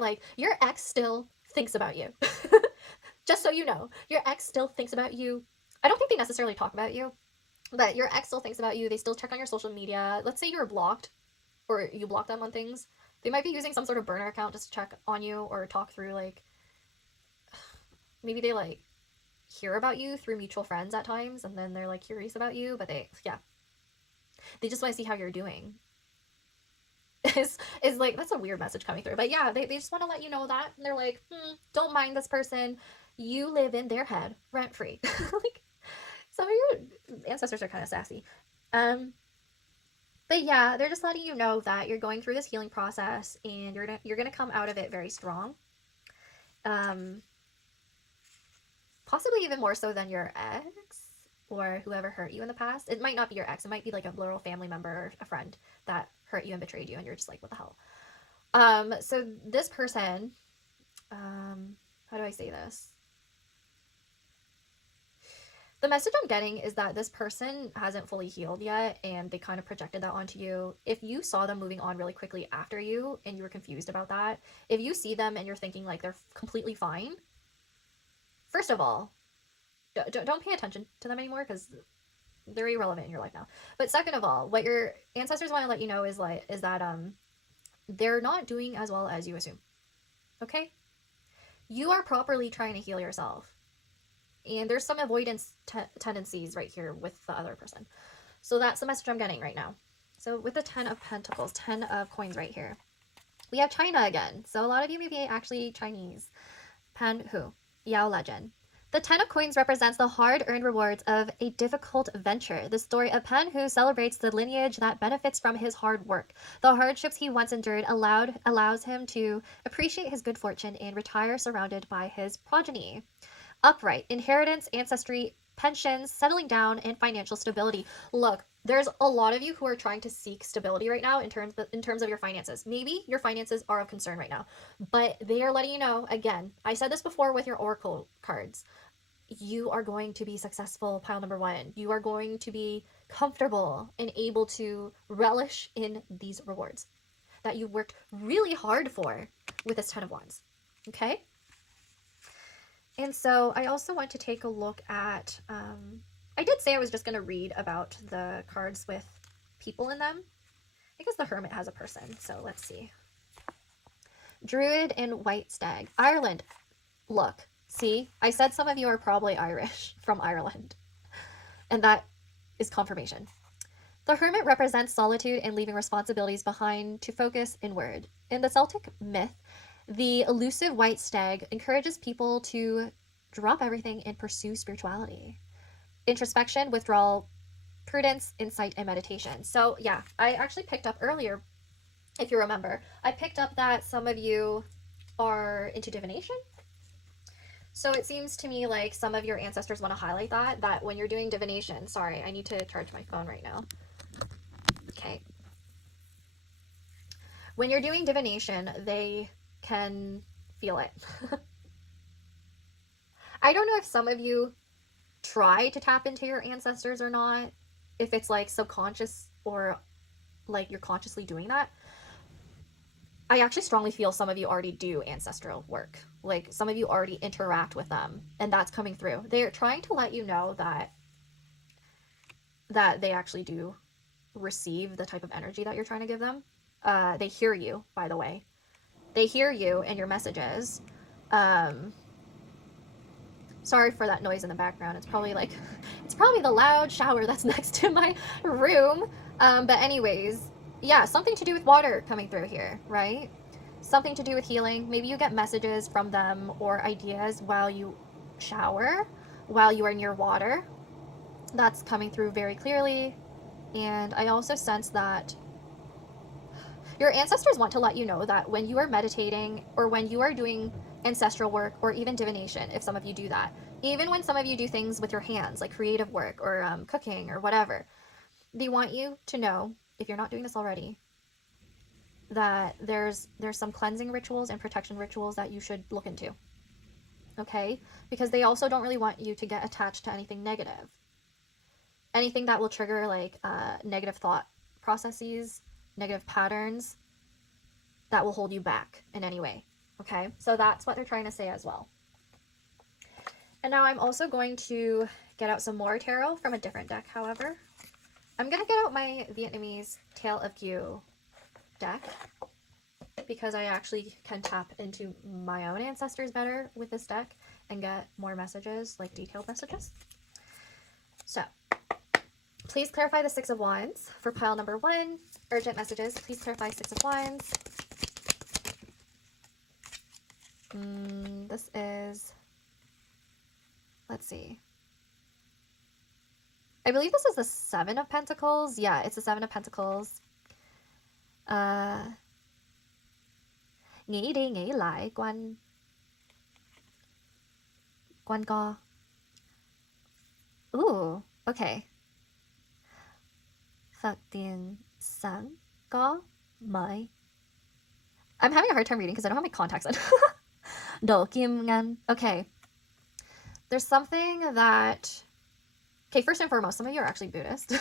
like, your ex still thinks about you. Just so you know, your ex still thinks about you. I don't think they necessarily talk about you, but your ex still thinks about you. They still check on your social media. Let's say you're blocked or you block them on things. They might be using some sort of burner account just to check on you or talk through, like, maybe they, like, hear about you through mutual friends at times, and then they're, like, curious about you, but they just want to see how you're doing. Is like, that's a weird message coming through. But yeah, they just want to let you know that. And they're like, don't mind this person. You live in their head rent-free. Like, some of your ancestors are kind of sassy. But yeah, they're just letting you know that you're going through this healing process and you're gonna come out of it very strong. Possibly even more so than your ex. or whoever hurt you in the past. It might not be your ex. It might be like a literal family member or a friend that hurt you and betrayed you, and you're just like, what the hell? So this person, how do I say this? The message I'm getting is that this person hasn't fully healed yet, and they kind of projected that onto you. If you saw them moving on really quickly after you and you were confused about that, if you see them and you're thinking like they're completely fine, first of all, don't pay attention to them anymore because they're irrelevant in your life now. But second of all, what your ancestors want to let you know is that they're not doing as well as you assume. Okay? You are properly trying to heal yourself. And there's some avoidance tendencies right here with the other person. So that's the message I'm getting right now. So with the 10 of Pentacles, 10 of Coins right here, we have China again. So a lot of you may be actually Chinese. Pan Hu, Yao legend. The 10 of Coins represents the hard-earned rewards of a difficult venture. The story of Pan Hu celebrates the lineage that benefits from his hard work. The hardships he once endured allows him to appreciate his good fortune and retire surrounded by his progeny. Upright, inheritance, ancestry, pensions, settling down, and financial stability. Look, there's a lot of you who are trying to seek stability right now in terms of your finances. Maybe your finances are of concern right now, but they are letting you know, again, I said this before with your oracle cards, you are going to be successful, pile number 1. You are going to be comfortable and able to relish in these rewards that you worked really hard for with this 10 of Wands. Okay? And so I also want to take a look at, I did say I was just going to read about the cards with people in them. I guess the Hermit has a person, so let's see. Druid and White Stag. Ireland. Look, see, I said some of you are probably Irish from Ireland, and that is confirmation. The Hermit represents solitude and leaving responsibilities behind to focus inward. In the Celtic myth, the elusive white stag encourages people to drop everything and pursue spirituality, introspection, withdrawal, prudence, insight, and meditation. So yeah, I actually picked up earlier, if you remember, I picked up that some of you are into divination. So it seems to me like some of your ancestors want to highlight that when you're doing divination, sorry, I need to charge my phone right now. Okay. When you're doing divination, they can feel it. I don't know if some of you try to tap into your ancestors or not, if it's like subconscious or like you're consciously doing that. I actually strongly feel some of you already do ancestral work. Like some of you already interact with them, and that's coming through. They're trying to let you know that they actually do receive the type of energy that you're trying to give them. They hear you, by the way. They hear you and your messages. Sorry for that noise in the background. It's probably the loud shower that's next to my room. But anyways, yeah, something to do with water coming through here, right? Something to do with healing. Maybe you get messages from them or ideas while you shower, while you are near water. That's coming through very clearly. And I also sense that your ancestors want to let you know that when you are meditating or when you are doing ancestral work or even divination, if some of you do that, even when some of you do things with your hands like creative work or cooking or whatever, they want you to know, if you're not doing this already, that there's some cleansing rituals and protection rituals that you should look into. Okay? Because they also don't really want you to get attached to anything negative. Anything that will trigger like negative thought processes, negative patterns that will hold you back in any way. Okay, so that's what they're trying to say as well. And now I'm also going to get out some more tarot from a different deck, however. I'm going to get out my Vietnamese Tale of Gu deck because I actually can tap into my own ancestors better with this deck and get more messages, like detailed messages. So, please clarify the Six of Wands for pile number 1. Urgent messages, please clarify Six of Wands. This is, let's see. I believe this is the Seven of Pentacles. Yeah, it's the Seven of Pentacles. Nghĩ đi nghĩ lại quanh co. Ooh, Okay. Phật tiền sáng có mới. I'm having a hard time reading because I don't have my contacts in. Đổ kim ngân. Okay. There's something that... Okay, first and foremost, some of you are actually Buddhist.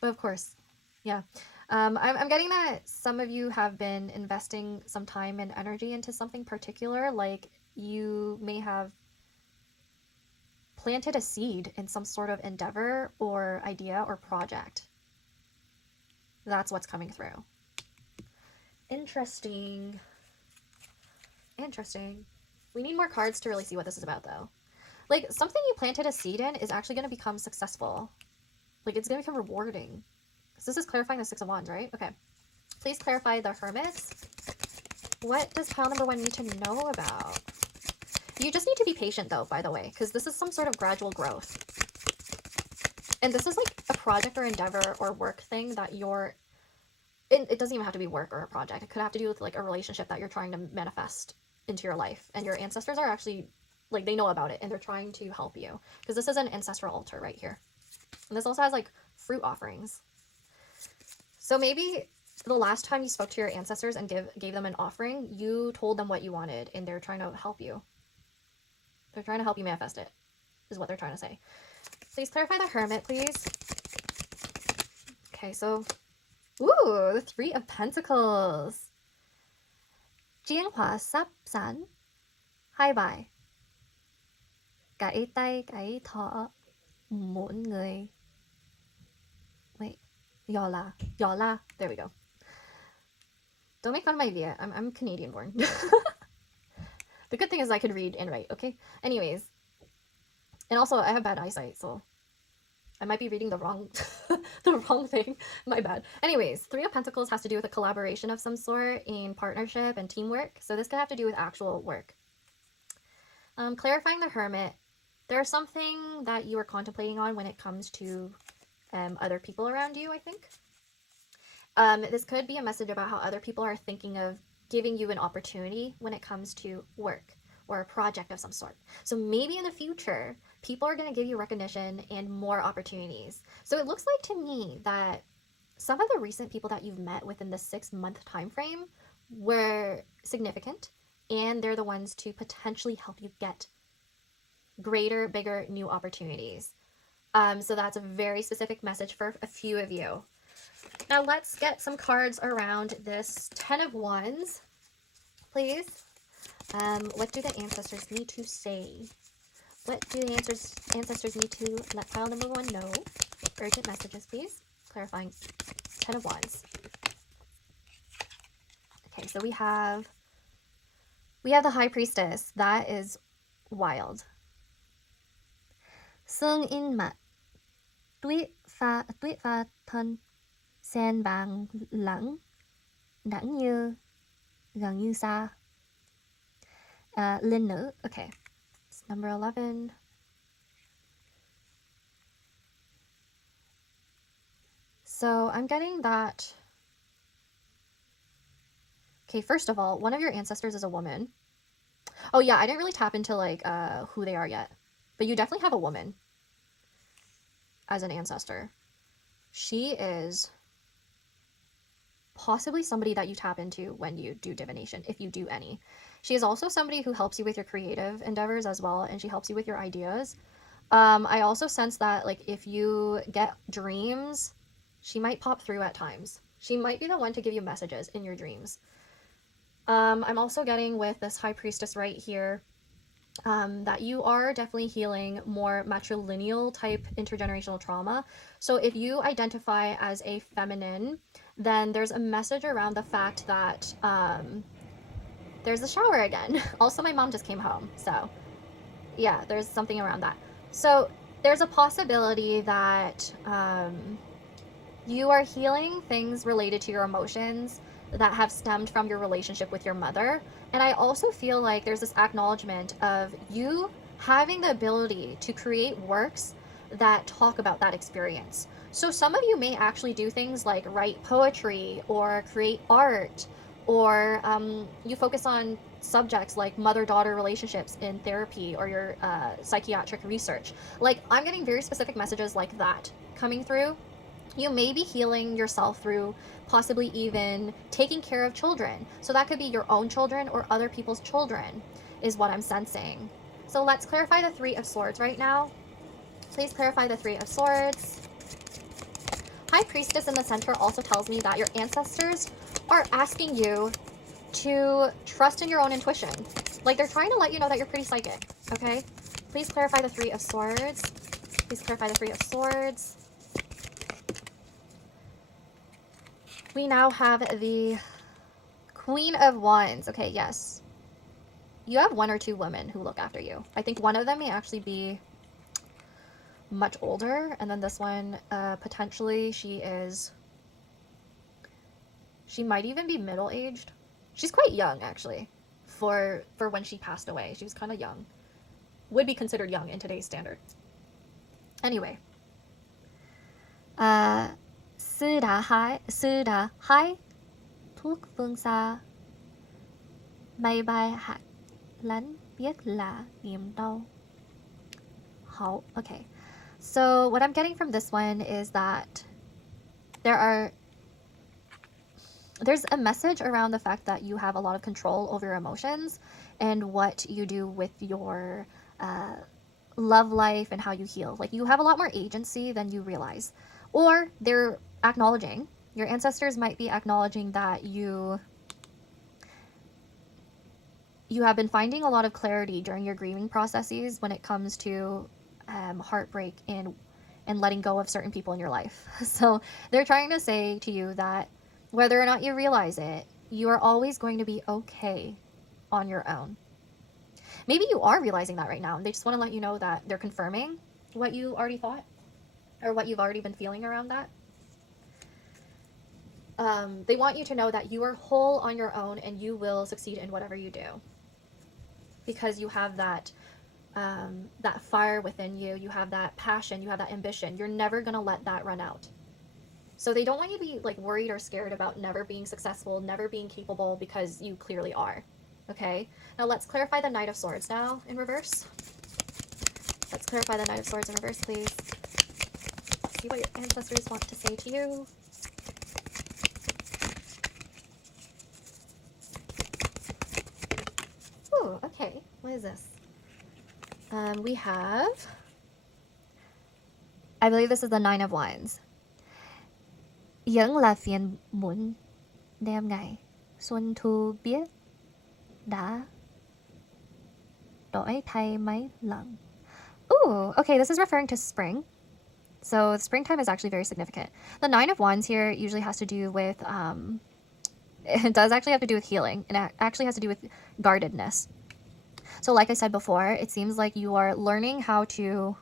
But of course, yeah. I'm getting that some of you have been investing some time and energy into something particular, like you may have planted a seed in some sort of endeavor or idea or project. That's what's coming through. Interesting. Interesting. We need more cards to really see what this is about, though. Like, something you planted a seed in is actually going to become successful. Like, it's going to become rewarding. So this is clarifying the Six of Wands, right? Okay. Please clarify the Hermit. What does pile number 1 need to know about? You just need to be patient, though, by the way, because this is some sort of gradual growth. And this is like a project or endeavor or work thing that you're... It doesn't even have to be work or a project. It could have to do with like a relationship that you're trying to manifest into your life. And your ancestors are actually, like, they know about it and they're trying to help you. Because this is an ancestral altar right here. And this also has like fruit offerings. So maybe the last time you spoke to your ancestors and gave them an offering, you told them what you wanted and they're trying to help you. They're trying to help you manifest it, is what they're trying to say. Please clarify the Hermit, please. Okay, so... Ooh, the Three of Pentacles. Chiến hóa sắp sẵn. Hai bài. Cái tay cái thọ mỗi người. Wait. Yola. Yola. There we go. Don't make fun of my Via. I'm Canadian born. The good thing is I could read and write, okay? Anyways. And also, I have bad eyesight, so... I might be reading the wrong thing. My bad. Anyways, Three of Pentacles has to do with a collaboration of some sort in partnership and teamwork. So this could have to do with actual work. Clarifying the Hermit. There's something that you are contemplating on when it comes to other people around you, I think. This could be a message about how other people are thinking of giving you an opportunity when it comes to work or a project of some sort. So maybe in the future, people are going to give you recognition and more opportunities. So it looks like to me that some of the recent people that you've met within the 6-month time frame were significant, and they're the ones to potentially help you get greater, bigger, new opportunities. So that's a very specific message for a few of you. Now let's get some cards around this 10 of Wands, please. What do the ancestors need to say? What do the ancestors need to let pile number 1 know? Urgent messages, please. Clarifying 10 of Wands. Okay, so we have the High Priestess. That is wild. Sương in mặt, tuyết pha thân, sen vàng lẳng, đẳng như, gần như xa. Linh nữ. Okay. It's number 11. So I'm getting that. Okay, first of all, one of your ancestors is a woman. Oh yeah, I didn't really tap into like who they are yet. But you definitely have a woman as an ancestor. She is possibly somebody that you tap into when you do divination, if you do any. She is also somebody who helps you with your creative endeavors as well, and she helps you with your ideas. I also sense that, like, if you get dreams, she might pop through at times. She might be the one to give you messages in your dreams. I'm also getting with this High Priestess right here that you are definitely healing more matrilineal type intergenerational trauma. So if you identify as a feminine, then there's a message around the fact that there's a shower again. Also, my mom just came home, so yeah, there's something around that. So there's a possibility that you are healing things related to your emotions that have stemmed from your relationship with your mother. And I also feel like there's this acknowledgement of you having the ability to create works that talk about that experience. So some of you may actually do things like write poetry or create art, or you focus on subjects like mother-daughter relationships in therapy or your psychiatric research. Like, I'm getting very specific messages like that coming through. You may be healing yourself through possibly even taking care of children. So that could be your own children or other people's children, is what I'm sensing. So let's clarify the Three of Swords right now. Please clarify the Three of Swords. High Priestess in the center also tells me that your ancestors are asking you to trust in your own intuition. Like, they're trying to let you know that you're pretty psychic, okay? Please clarify the Three of Swords. Please clarify the Three of Swords. We now have the Queen of Wands. Okay, yes. You have one or two women who look after you. I think one of them may actually be much older, and then this one, potentially, she might even be middle-aged. She's quite young, actually, for when she passed away. She was kind of young. Would be considered young in today's standard. Anyway. 斯达嗨 thuốc phương xa bay bay hạt lánh biết là niềm đau. Okay. So what I'm getting from this one is that there's a message around the fact that you have a lot of control over your emotions and what you do with your love life and how you heal. Like, you have a lot more agency than you realize. Or they're acknowledging, your ancestors might be acknowledging that you have been finding a lot of clarity during your grieving processes when it comes to heartbreak and letting go of certain people in your life. So they're trying to say to you that whether or not you realize it, you are always going to be okay on your own. Maybe you are realizing that right now. They just want to let you know that they're confirming what you already thought or what you've already been feeling around that. They want you to know that you are whole on your own and you will succeed in whatever you do. Because you have that fire within you, you have that passion, you have that ambition. You're never going to let that run out. So they don't want you to be like worried or scared about never being successful, never being capable, because you clearly are. Okay? Now let's clarify the Knight of Swords now in reverse. Let's clarify the Knight of Swords in reverse, please. See what your ancestors want to say to you. Ooh, okay. What is this? We have, I believe this is the Nine of Wands. Vẫn là phiền muộn đêm ngày xuân thu biết đã đổi thay mấy lần. Ooh, okay, this is referring to spring. So springtime is actually very significant. The Nine of Wands here usually has to do with, it does actually have to do with healing. And it actually has to do with guardedness. So like I said before, it seems like you are learning how to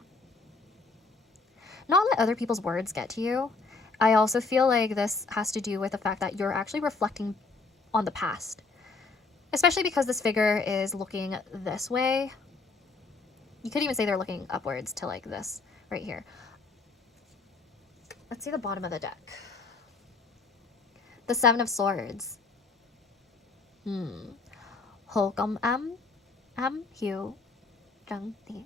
not let other people's words get to you. I also feel like this has to do with the fact that you're actually reflecting on the past. Especially because this figure is looking this way. You could even say they're looking upwards to like this right here. Let's see the bottom of the deck. The Seven of Swords. Hồ Công ám hiểu trận tiền.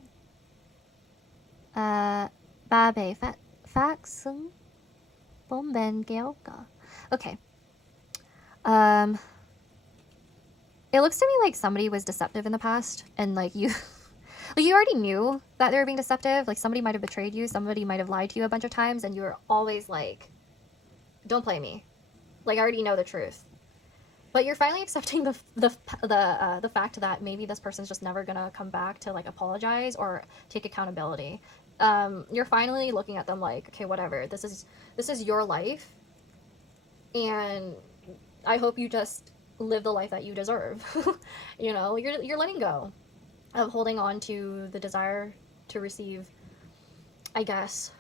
Ba bề phát xứng. Bốn bên kéo cờ. Okay. It looks to me like somebody was deceptive in the past, and like you already knew that they were being deceptive. Like, somebody might have betrayed you, somebody might have lied to you a bunch of times, and you were always like, don't play me. Like, I already know the truth. But you're finally accepting the fact that maybe this person's just never gonna come back to like apologize or take accountability. You're finally looking at them like, okay, whatever. This is your life, and I hope you just live the life that you deserve. You know, you're letting go of holding on to the desire to receive, I guess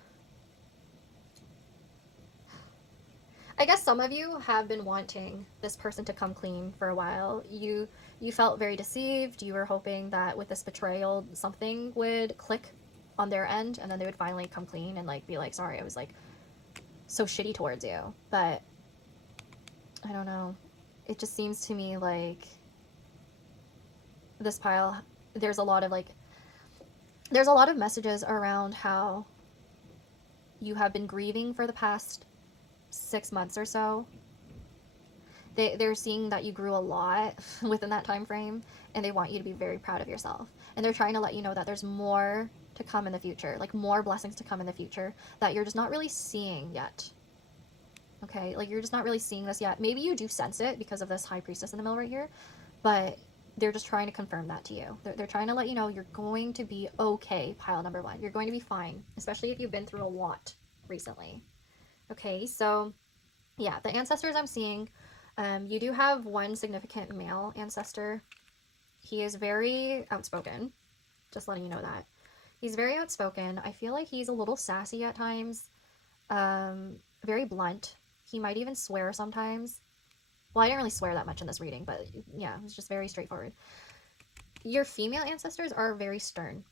some of you have been wanting this person to come clean for a while. You felt very deceived. You were hoping that with this betrayal, something would click on their end, and then they would finally come clean and like be like, sorry, I was like so shitty towards you. But I don't know. It just seems to me like this pile, there's a lot of there's a lot of messages around how you have been grieving for the past 6 months or so. They're seeing that you grew a lot within that time frame, and they want you to be very proud of yourself. And they're trying to let you know that there's more to come in the future, like more blessings to come in the future that you're just not really seeing yet. Okay, like you're just not really seeing this yet. Maybe you do sense it because of this high priestess in the middle right here, but they're just trying to confirm that to you. They're trying to let you know you're going to be okay, pile number one. You're going to be fine, especially if you've been through a lot recently. Okay, so yeah, the ancestors I'm seeing, you do have one significant male ancestor. He is very outspoken, just letting you know that. He's very outspoken. I feel like he's a little sassy at times, very blunt. He might even swear sometimes. Well, I didn't really swear that much in this reading, but yeah, it's just very straightforward. Your female ancestors are very stern,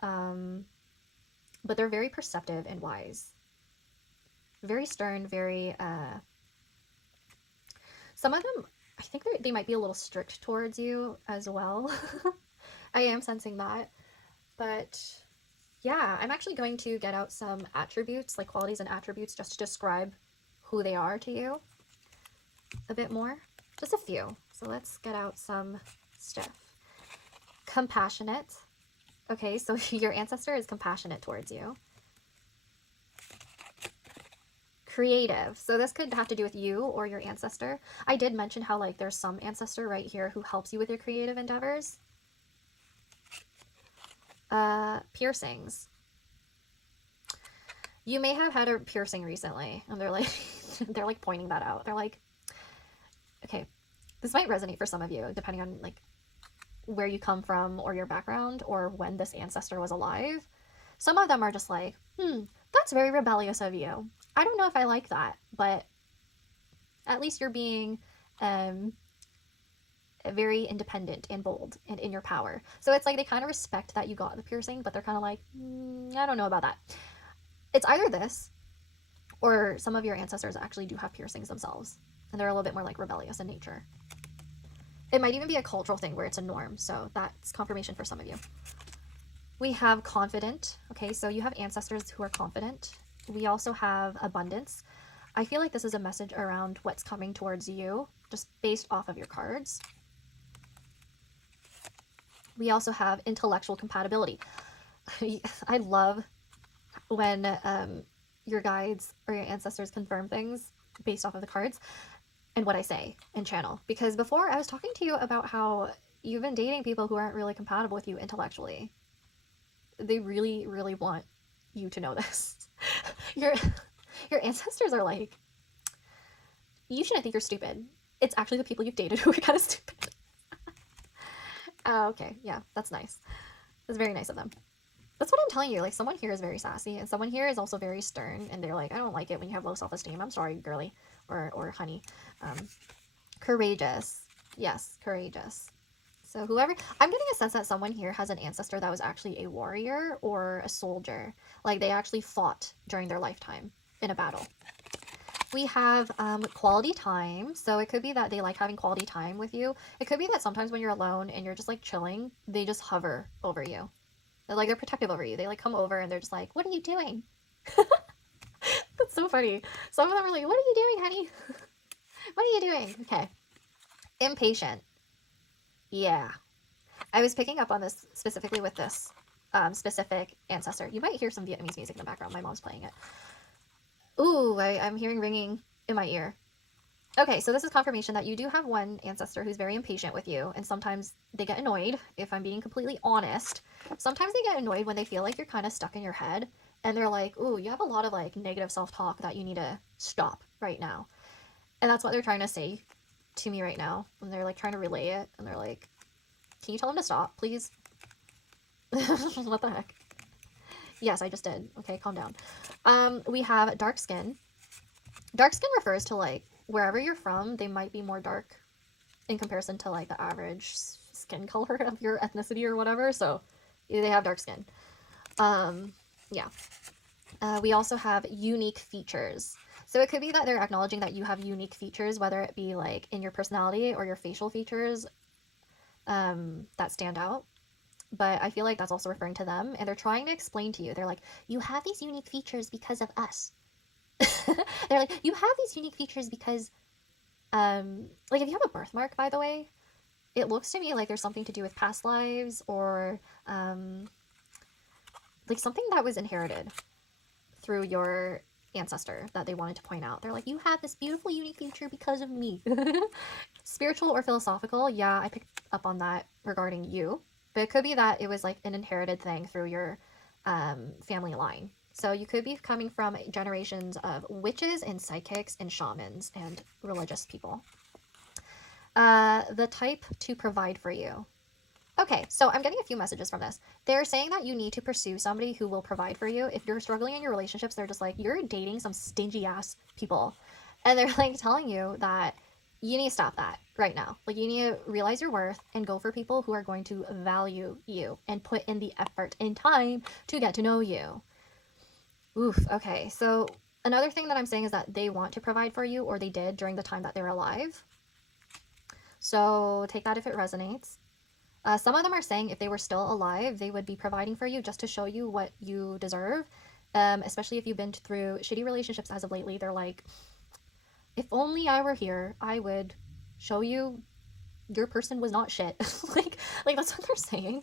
but they're very perceptive and wise. Very stern, very, some of them, I think they might be a little strict towards you as well. I am sensing that. But yeah, I'm actually going to get out some attributes, like qualities and attributes, just to describe who they are to you a bit more. Just a few. So let's get out some stuff. Compassionate. Okay, so your ancestor is compassionate towards you. Creative. So this could have to do with you or your ancestor. I did mention how like there's some ancestor right here who helps you with your creative endeavors. Piercings. You may have had a piercing recently, and they're like pointing that out. They're like, okay, this might resonate for some of you, depending on like where you come from or your background or when this ancestor was alive. Some of them are just like, that's very rebellious of you. I don't know if I like that, but at least you're being very independent and bold and in your power. So it's like they kind of respect that you got the piercing, but they're kind of like, I don't know about that. It's either this, or some of your ancestors actually do have piercings themselves, and they're a little bit more like rebellious in nature. It might even be a cultural thing where it's a norm, so that's confirmation for some of you. We have confident. Okay, so you have ancestors who are confident. We also have abundance. I feel like this is a message around what's coming towards you, just based off of your cards. We also have intellectual compatibility. I love when your guides or your ancestors confirm things based off of the cards and what I say and channel. Because before I was talking to you about how you've been dating people who aren't really compatible with you intellectually. They really, really want you to know this. Your ancestors are like, you shouldn't think you're stupid. It's actually the people you've dated who are kind of stupid. Oh, okay. Yeah, that's nice. That's very nice of them. That's what I'm telling you. Like, someone here is very sassy, and someone here is also very stern, and they're like, I don't like it when you have low self-esteem. I'm sorry, girly, or honey. Courageous. Yes, courageous. So whoever, I'm getting a sense that someone here has an ancestor that was actually a warrior or a soldier. Like, they actually fought during their lifetime in a battle. We have quality time. So it could be that they like having quality time with you. It could be that sometimes when you're alone and you're just like chilling, they just hover over you. They're protective over you. They like come over and they're just like, what are you doing? That's so funny. Some of them are like, what are you doing, honey? What are you doing? Okay. Impatient. Yeah. I was picking up on this specifically with this specific ancestor. You might hear some Vietnamese music in the background. My mom's playing it. Ooh, I'm hearing ringing in my ear. Okay, so this is confirmation that you do have one ancestor who's very impatient with you, and sometimes they get annoyed, if I'm being completely honest. Sometimes they get annoyed when they feel like you're kind of stuck in your head, and they're like, ooh, you have a lot of like negative self-talk that you need to stop right now. And that's what they're trying to say to me right now, when they're like trying to relay it, and they're like, can you tell them to stop, please? What the heck? Yes, I just did. Okay, calm down. We have dark skin. Dark skin refers to like wherever you're from, they might be more dark in comparison to like the average skin color of your ethnicity or whatever. So they have dark skin. Yeah. We also have unique features. So it could be that they're acknowledging that you have unique features, whether it be like in your personality or your facial features. that stand out. But I feel like that's also referring to them, and they're trying to explain to you. They're like, you have these unique features because of us. They're like, you have these unique features because, like, if you have a birthmark, by the way, it looks to me like there's something to do with past lives, or like something that was inherited through your ancestor that they wanted to point out. They're like, you have this beautiful, unique feature because of me. Spiritual or philosophical, yeah, I picked up on that regarding you. But it could be that it was like an inherited thing through your family line. So you could be coming from generations of witches and psychics and shamans and religious people. The type to provide for you. Okay, so I'm getting a few messages from this. They're saying that you need to pursue somebody who will provide for you. If you're struggling in your relationships, they're just like, you're dating some stingy ass people. And they're like telling you that you need to stop that right now. Like, you need to realize your worth and go for people who are going to value you and put in the effort and time to get to know you. Oof, okay. So another thing that I'm saying is that they want to provide for you, or they did during the time that they're alive. So take that if it resonates. Some of them are saying if they were still alive, they would be providing for you just to show you what you deserve. Especially if you've been through shitty relationships as of lately. They're like, if only I were here, I would show you your person was not shit. like that's what they're saying.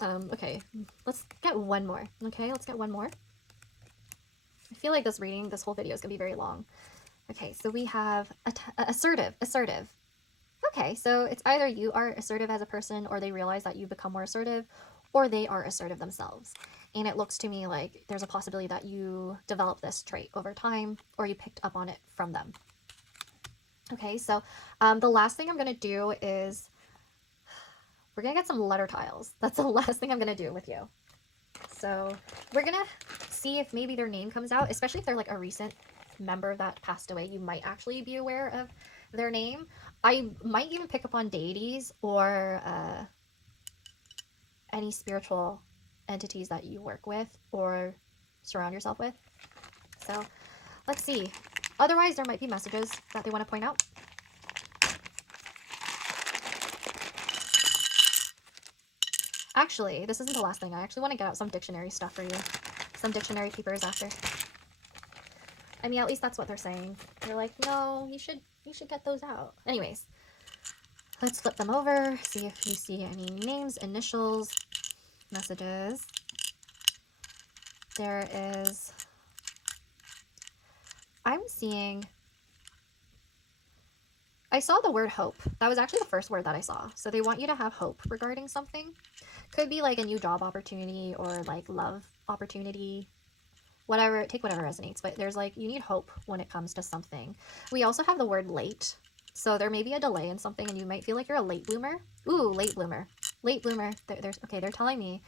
Okay, let's get one more. Okay, let's get one more. I feel like this whole video is gonna be very long. Okay, so we have assertive. Okay, so it's either you are assertive as a person, or they realize that you become more assertive, or they are assertive themselves. And it looks to me like there's a possibility that you develop this trait over time, or you picked up on it from them. Okay, so the last thing I'm going to do is we're going to get some letter tiles. That's the last thing I'm going to do with you. So we're going to see if maybe their name comes out, especially if they're like a recent member that passed away. You might actually be aware of their name. I might even pick up on deities or any spiritual entities that you work with or surround yourself with. So let's see. Otherwise, there might be messages that they want to point out. Actually, this isn't the last thing. I actually want to get out some dictionary stuff for you. Some dictionary papers after. I mean, at least that's what they're saying. They're like, no, you should get those out. Anyways, let's flip them over, see if you see any names, initials, messages. There is, I'm seeing, I saw the word hope. That was actually the first word that I saw. So they want you to have hope regarding something. Could be like a new job opportunity or like love opportunity. Whatever, take whatever resonates. But there's like, you need hope when it comes to something. We also have the word late. So there may be a delay in something and you might feel like you're a late bloomer. Ooh, late bloomer. Late bloomer. They're telling me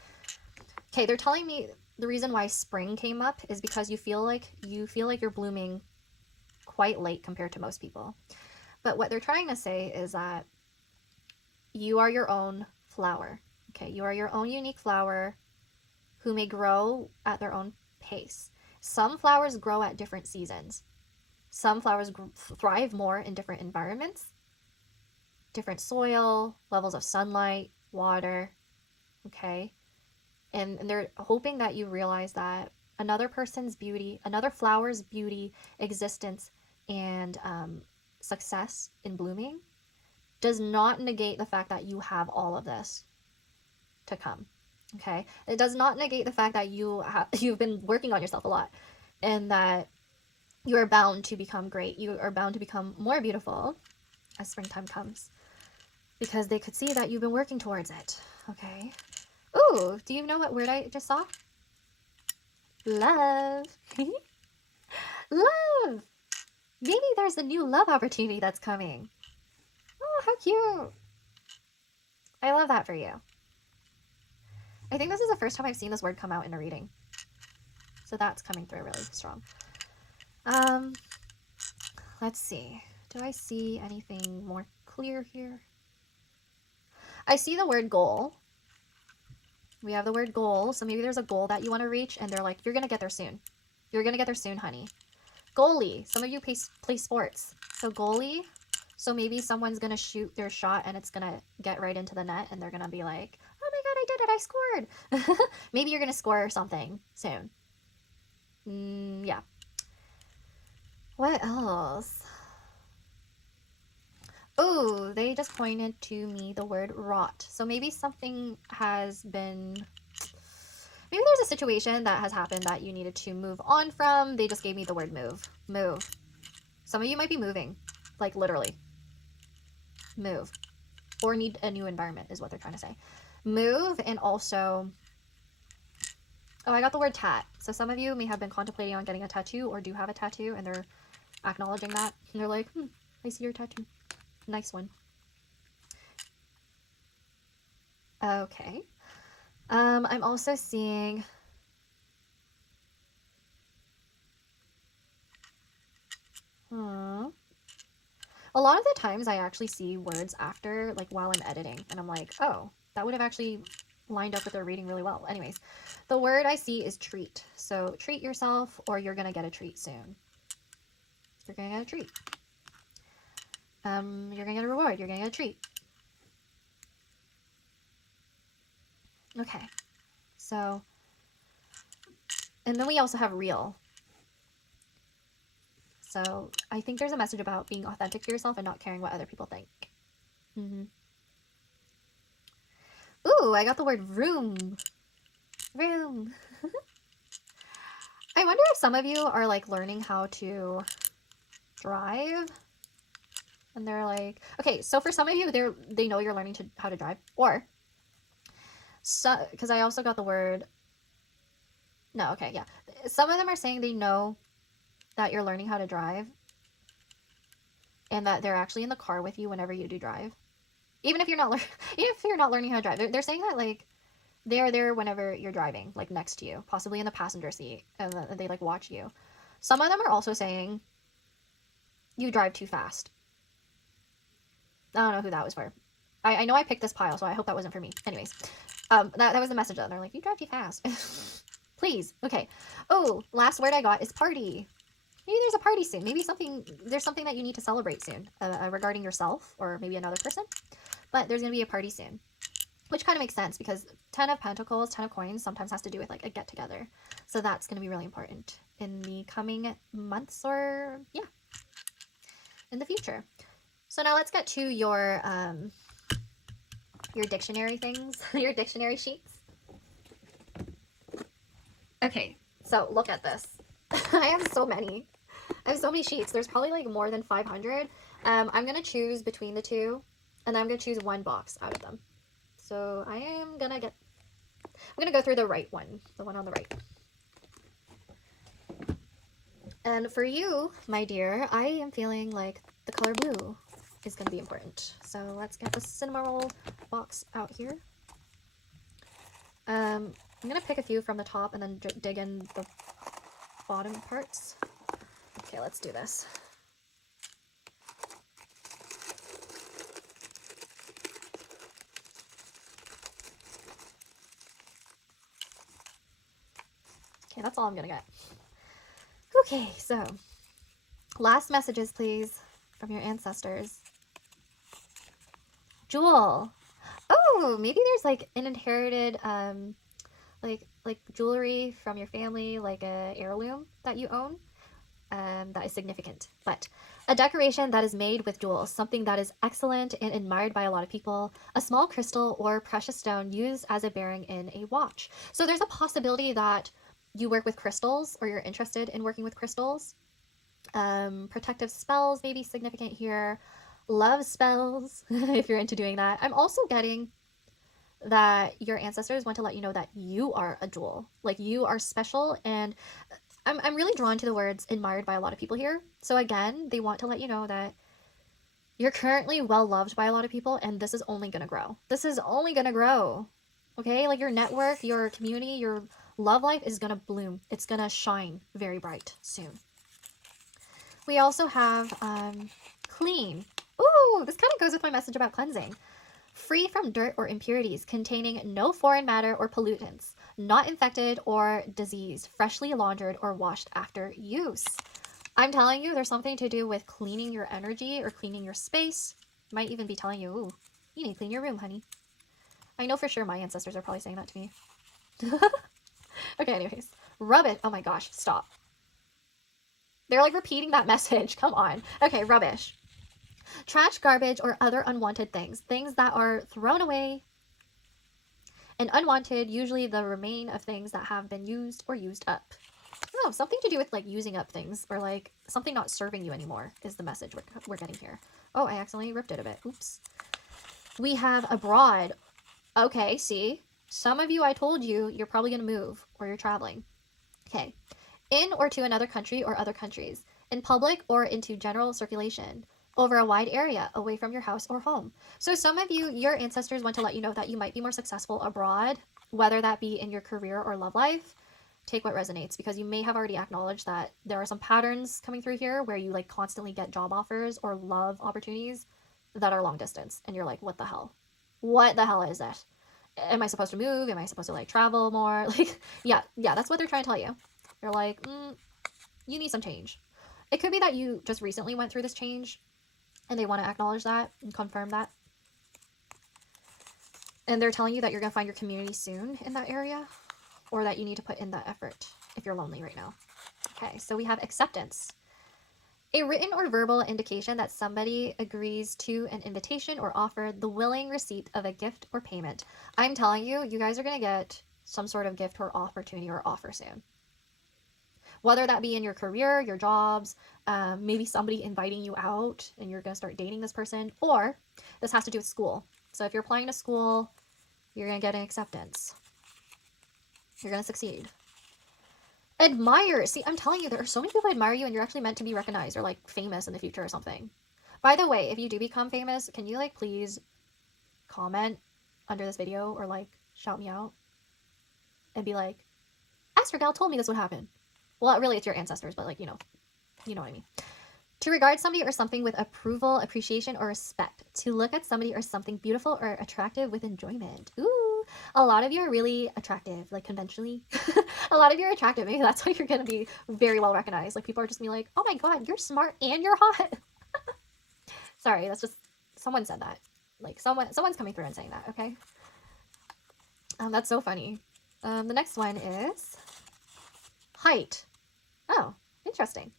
the reason why spring came up is because you feel like you're blooming quite late compared to most people. But what they're trying to say is that you are your own flower. Okay, you are your own unique flower who may grow at their own pace. Some flowers grow at different seasons. Some flowers thrive more in different environments, different soil, levels of sunlight, water, okay? And they're hoping that you realize that another person's beauty, another flower's beauty, existence, and success in blooming does not negate the fact that you have all of this to come, okay? It does not negate the fact that you've been working on yourself a lot and that you are bound to become great. You are bound to become more beautiful as springtime comes because they could see that you've been working towards it, okay? Ooh, do you know what word I just saw? Love. Love. Maybe there's a new love opportunity that's coming. Oh, how cute. I love that for you. I think this is the first time I've seen this word come out in a reading. So that's coming through really strong. Let's see. Do I see anything more clear here? I see the word goal. We have the word goal. So maybe there's a goal that you want to reach and they're like, you're going to get there soon. You're going to get there soon, honey. Goalie. Some of you play sports. So goalie, So maybe someone's going to shoot their shot and it's going to get right into the net and they're going to be like, oh my God, I did it. I scored. Maybe you're going to score something soon. Yeah. What else? Oh, they just pointed to me the word rot. So maybe something has been, maybe there's a situation that has happened that you needed to move on from. They just gave me the word move. Move. Some of you might be moving, like literally. Move. Or need a new environment is what they're trying to say. Move, and also, oh, I got the word tat. So some of you may have been contemplating on getting a tattoo or do have a tattoo, and they're acknowledging that. And they're like, I see your tattoo. Nice one. Okay. I'm also seeing a lot of the times I actually see words after, like while I'm editing, and I'm like, oh, that would have actually lined up with their reading really well. Anyways, the word I see is treat. So treat yourself, or you're gonna get a treat soon. You're gonna get a treat. You're gonna get a reward. You're gonna get a treat. Okay. So, and then we also have real. So I think there's a message about being authentic to yourself and not caring what other people think. Ooh, I got the word room. Room. I wonder if some of you are like learning how to drive. And they're like, okay, so for some of you, they know you're learning how to drive. Or, so, because I also got the word, no, okay, yeah. Some of them are saying they know that you're learning how to drive and that they're actually in the car with you whenever you do drive. Even if you're not learning how to drive, they're saying that like they're there whenever you're driving, like next to you, possibly in the passenger seat, and they like watch you. Some of them are also saying you drive too fast. I don't know who that was for. I know I picked this pile, so I hope that wasn't for me. Anyways, that was the message that they're like, you drive too fast. Please. Okay. Oh, last word I got is party. Maybe there's a party soon. Maybe there's something that you need to celebrate soon regarding yourself or maybe another person. But there's going to be a party soon, which kind of makes sense because 10 of Pentacles, 10 of Coins sometimes has to do with like a get together. So that's going to be really important in the coming months or, yeah, in the future. So now let's get to your dictionary things, your dictionary sheets. Okay, so look at this. I have so many. I have so many sheets. There's probably like more than 500. I'm going to choose between the two, and then I'm going to choose one box out of them. So I'm going to go through the right one, the one on the right. And for you, my dear, I am feeling like the color blue is going to be important. So let's get the cinema roll box out here. I'm going to pick a few from the top and then dig in the bottom parts. Okay, let's do this. Okay, that's all I'm gonna get. Okay, so last messages, please, from your ancestors. Jewel. Oh, maybe there's like an inherited like jewelry from your family, like a heirloom that you own, that is significant. But a decoration that is made with jewels, something that is excellent and admired by a lot of people, a small crystal or precious stone used as a bearing in a watch. So there's a possibility that you work with crystals or you're interested in working with crystals. Protective spells may be significant here. Love spells, if you're into doing that. I'm also getting that your ancestors want to let you know that you are a jewel. Like you are special, and I'm really drawn to the words admired by a lot of people here. So again, they want to let you know that you're currently well loved by a lot of people, and this is only going to grow. This is only going to grow. Okay? Like your network, your community, your love life is going to bloom. It's going to shine very bright soon. We also have clean. Ooh, this kind of goes with my message about cleansing. Free from dirt or impurities, containing no foreign matter or pollutants, not infected or diseased, freshly laundered or washed after use. I'm telling you, there's something to do with cleaning your energy or cleaning your space. Might even be telling you, ooh, you need to clean your room, honey. I know for sure my ancestors are probably saying that to me. Okay, anyways. Rubbish. Oh my gosh, stop. They're like repeating that message. Come on. Okay, rubbish. Trash, garbage, or other unwanted things. Things that are thrown away. And unwanted, usually the remain of things that have been used or used up. Oh, something to do with like using up things or like something not serving you anymore is the message we're getting here. Oh, I accidentally ripped it a bit. Oops. We have abroad. Okay, see? Some of you, I told you, you're probably going to move or you're traveling. Okay. In or to another country or other countries. In public or into general circulation. Over a wide area, away from your house or home. So some of you, your ancestors want to let you know that you might be more successful abroad, whether that be in your career or love life. Take what resonates, because you may have already acknowledged that there are some patterns coming through here where you like constantly get job offers or love opportunities that are long distance. And you're like, what the hell? What the hell is that? Am I supposed to move? Am I supposed to like travel more? Like, yeah, that's what they're trying to tell you. They're like, you need some change. It could be that you just recently went through this change and they want to acknowledge that and confirm that. And they're telling you that you're going to find your community soon in that area, or that you need to put in that effort if you're lonely right now. Okay, so we have acceptance. A written or verbal indication that somebody agrees to an invitation or offer, the willing receipt of a gift or payment. I'm telling you, you guys are going to get some sort of gift or opportunity or offer soon. Whether that be in your career, your jobs, maybe somebody inviting you out and you're going to start dating this person, or this has to do with school. So if you're applying to school, you're going to get an acceptance. You're going to succeed. Admire. See, I'm telling you, there are so many people who admire you and you're actually meant to be recognized or like famous in the future or something. By the way, if you do become famous, can you like please comment under this video or like shout me out and be like, ASTROG L told me this would happen. Well, really, it's your ancestors, but like, you know what I mean. To regard somebody or something with approval, appreciation, or respect. To look at somebody or something beautiful or attractive with enjoyment. Ooh, a lot of you are really attractive, like conventionally. A lot of you are attractive. Maybe that's why you're going to be very well recognized. Like people are just going to be like, oh my God, you're smart and you're hot. Sorry, that's just, someone said that. Like someone's coming through and saying that, okay? That's so funny. The next one is height. Oh, interesting.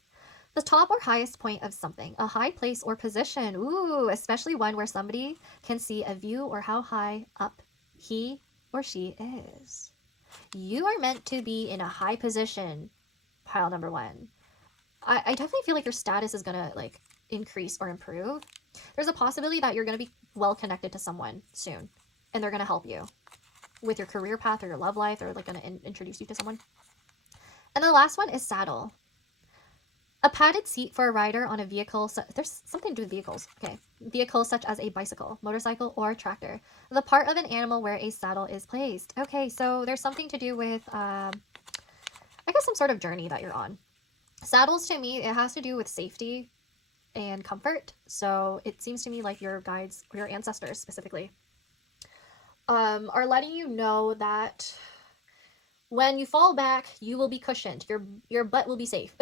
The top or highest point of something, a high place or position. Ooh, especially one where somebody can see a view or how high up he or she is. You are meant to be in a high position, pile number one. I definitely feel like your status is going to like increase or improve. There's a possibility that you're going to be well connected to someone soon, and they're going to help you with your career path or your love life. They're like going to introduce you to someone. And the last one is saddle. A padded seat for a rider on a vehicle. There's something to do with vehicles. Okay. Vehicles such as a bicycle, motorcycle, or tractor. The part of an animal where a saddle is placed. Okay, so there's something to do with, I guess, some sort of journey that you're on. Saddles, to me, it has to do with safety and comfort. So it seems to me like your guides, or your ancestors specifically, are letting you know that when you fall back, you will be cushioned. Your butt will be safe.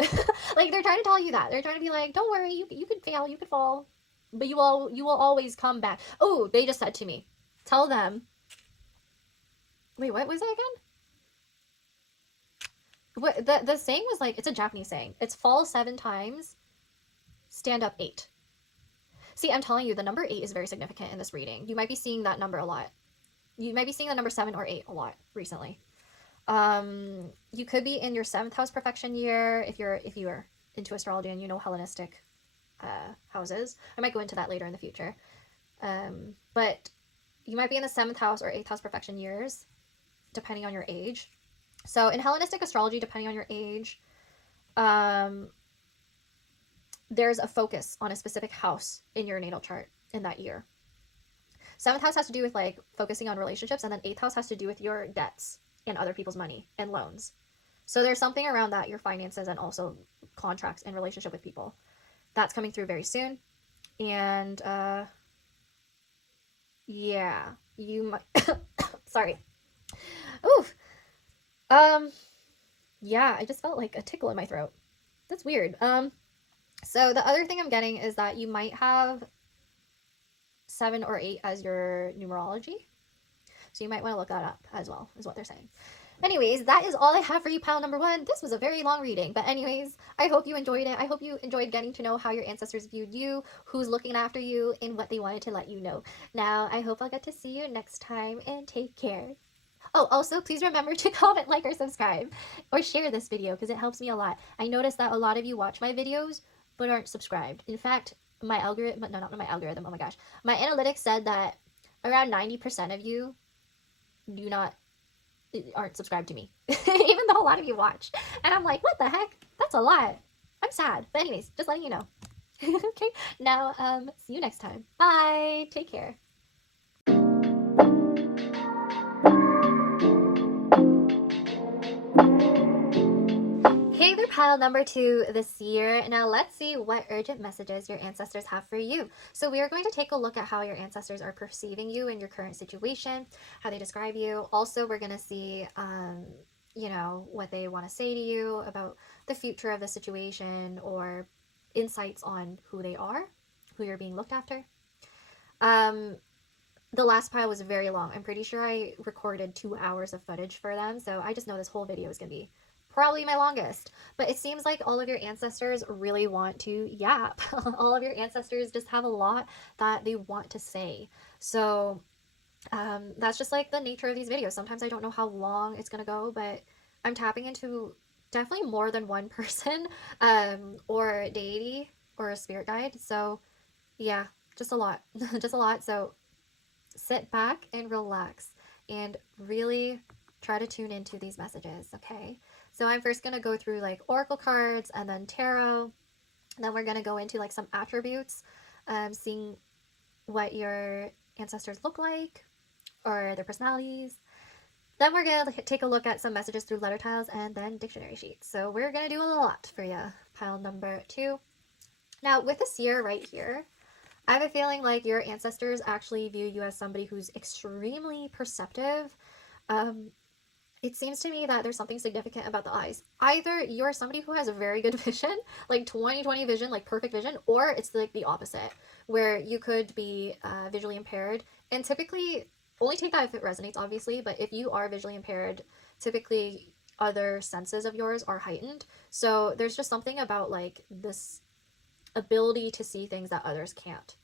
Like they're trying to tell you that. They're trying to be like, don't worry, you could fail, you could fall, but you will always come back. Oh, they just said to me, tell them. Wait, what was that again? What the saying was like, it's a Japanese saying. It's fall 7 times, stand up 8. See, I'm telling you, the number 8 is very significant in this reading. You might be seeing that number a lot. You might be seeing the number 7 or 8 a lot recently. You could be in your 7th house perfection year if you are into astrology and you know Hellenistic houses. I might go into that later in the future. But you might be in the 7th house or 8th house perfection years, depending on your age. So in Hellenistic astrology, depending on your age, there's a focus on a specific house in your natal chart in that year. 7th house has to do with like focusing on relationships, and then 8th house has to do with your debts and other people's money and loans. So there's something around that, your finances, and also contracts and relationship with people. That's coming through very soon. And yeah, you might sorry. Oof. Yeah, I just felt like a tickle in my throat. That's weird. So the other thing I'm getting is that you might have 7 or 8 as your numerology. So you might want to look that up as well, is what they're saying. Anyways, that is all I have for you, pile number 1. This was a very long reading, but anyways, I hope you enjoyed it. I hope you enjoyed getting to know how your ancestors viewed you, who's looking after you, and what they wanted to let you know. Now, I hope I'll get to see you next time, and take care. Oh, also, please remember to comment, like, or subscribe, or share this video, because it helps me a lot. I noticed that a lot of you watch my videos, but aren't subscribed. In fact, my algorithm, no, not my algorithm, oh my gosh. My analytics said that around 90% of you do not aren't subscribed to me, even though a lot of you watch. And I'm like, what the heck? That's a lot. I'm sad. But anyways, just letting you know. Okay, now see you next time. Bye. Take care. Hey there, pile number 2, the Seer. Now let's see what urgent messages your ancestors have for you. So we are going to take a look at how your ancestors are perceiving you in your current situation, how they describe you. Also, we're going to see, you know, what they want to say to you about the future of the situation, or insights on who they are, who you're being looked after. The last pile was very long. I'm pretty sure I recorded 2 hours of footage for them, so I just know this whole video is going to be probably my longest. But it seems like all of your ancestors really want to yap. All of your ancestors just have a lot that they want to say. So that's just like the nature of these videos. Sometimes I don't know how long it's going to go, but I'm tapping into definitely more than one person, or deity, or a spirit guide. So yeah, just a lot. Just a lot. So sit back and relax and really try to tune into these messages, okay? So I'm first going to go through like oracle cards, and then tarot, and then we're going to go into like some attributes, seeing what your ancestors look like, or their personalities. Then we're going to take a look at some messages through letter tiles, and then dictionary sheets. So we're going to do a lot for you, pile number 2. Now with the Seer right here, I have a feeling like your ancestors actually view you as somebody who's extremely perceptive. It seems to me that there's something significant about the eyes. Either you're somebody who has a very good vision, like 20/20 vision, like perfect vision, or it's like the opposite, where you could be visually impaired. And typically, only take that if it resonates, obviously, but if you are visually impaired, typically other senses of yours are heightened. So there's just something about like this ability to see things that others can't.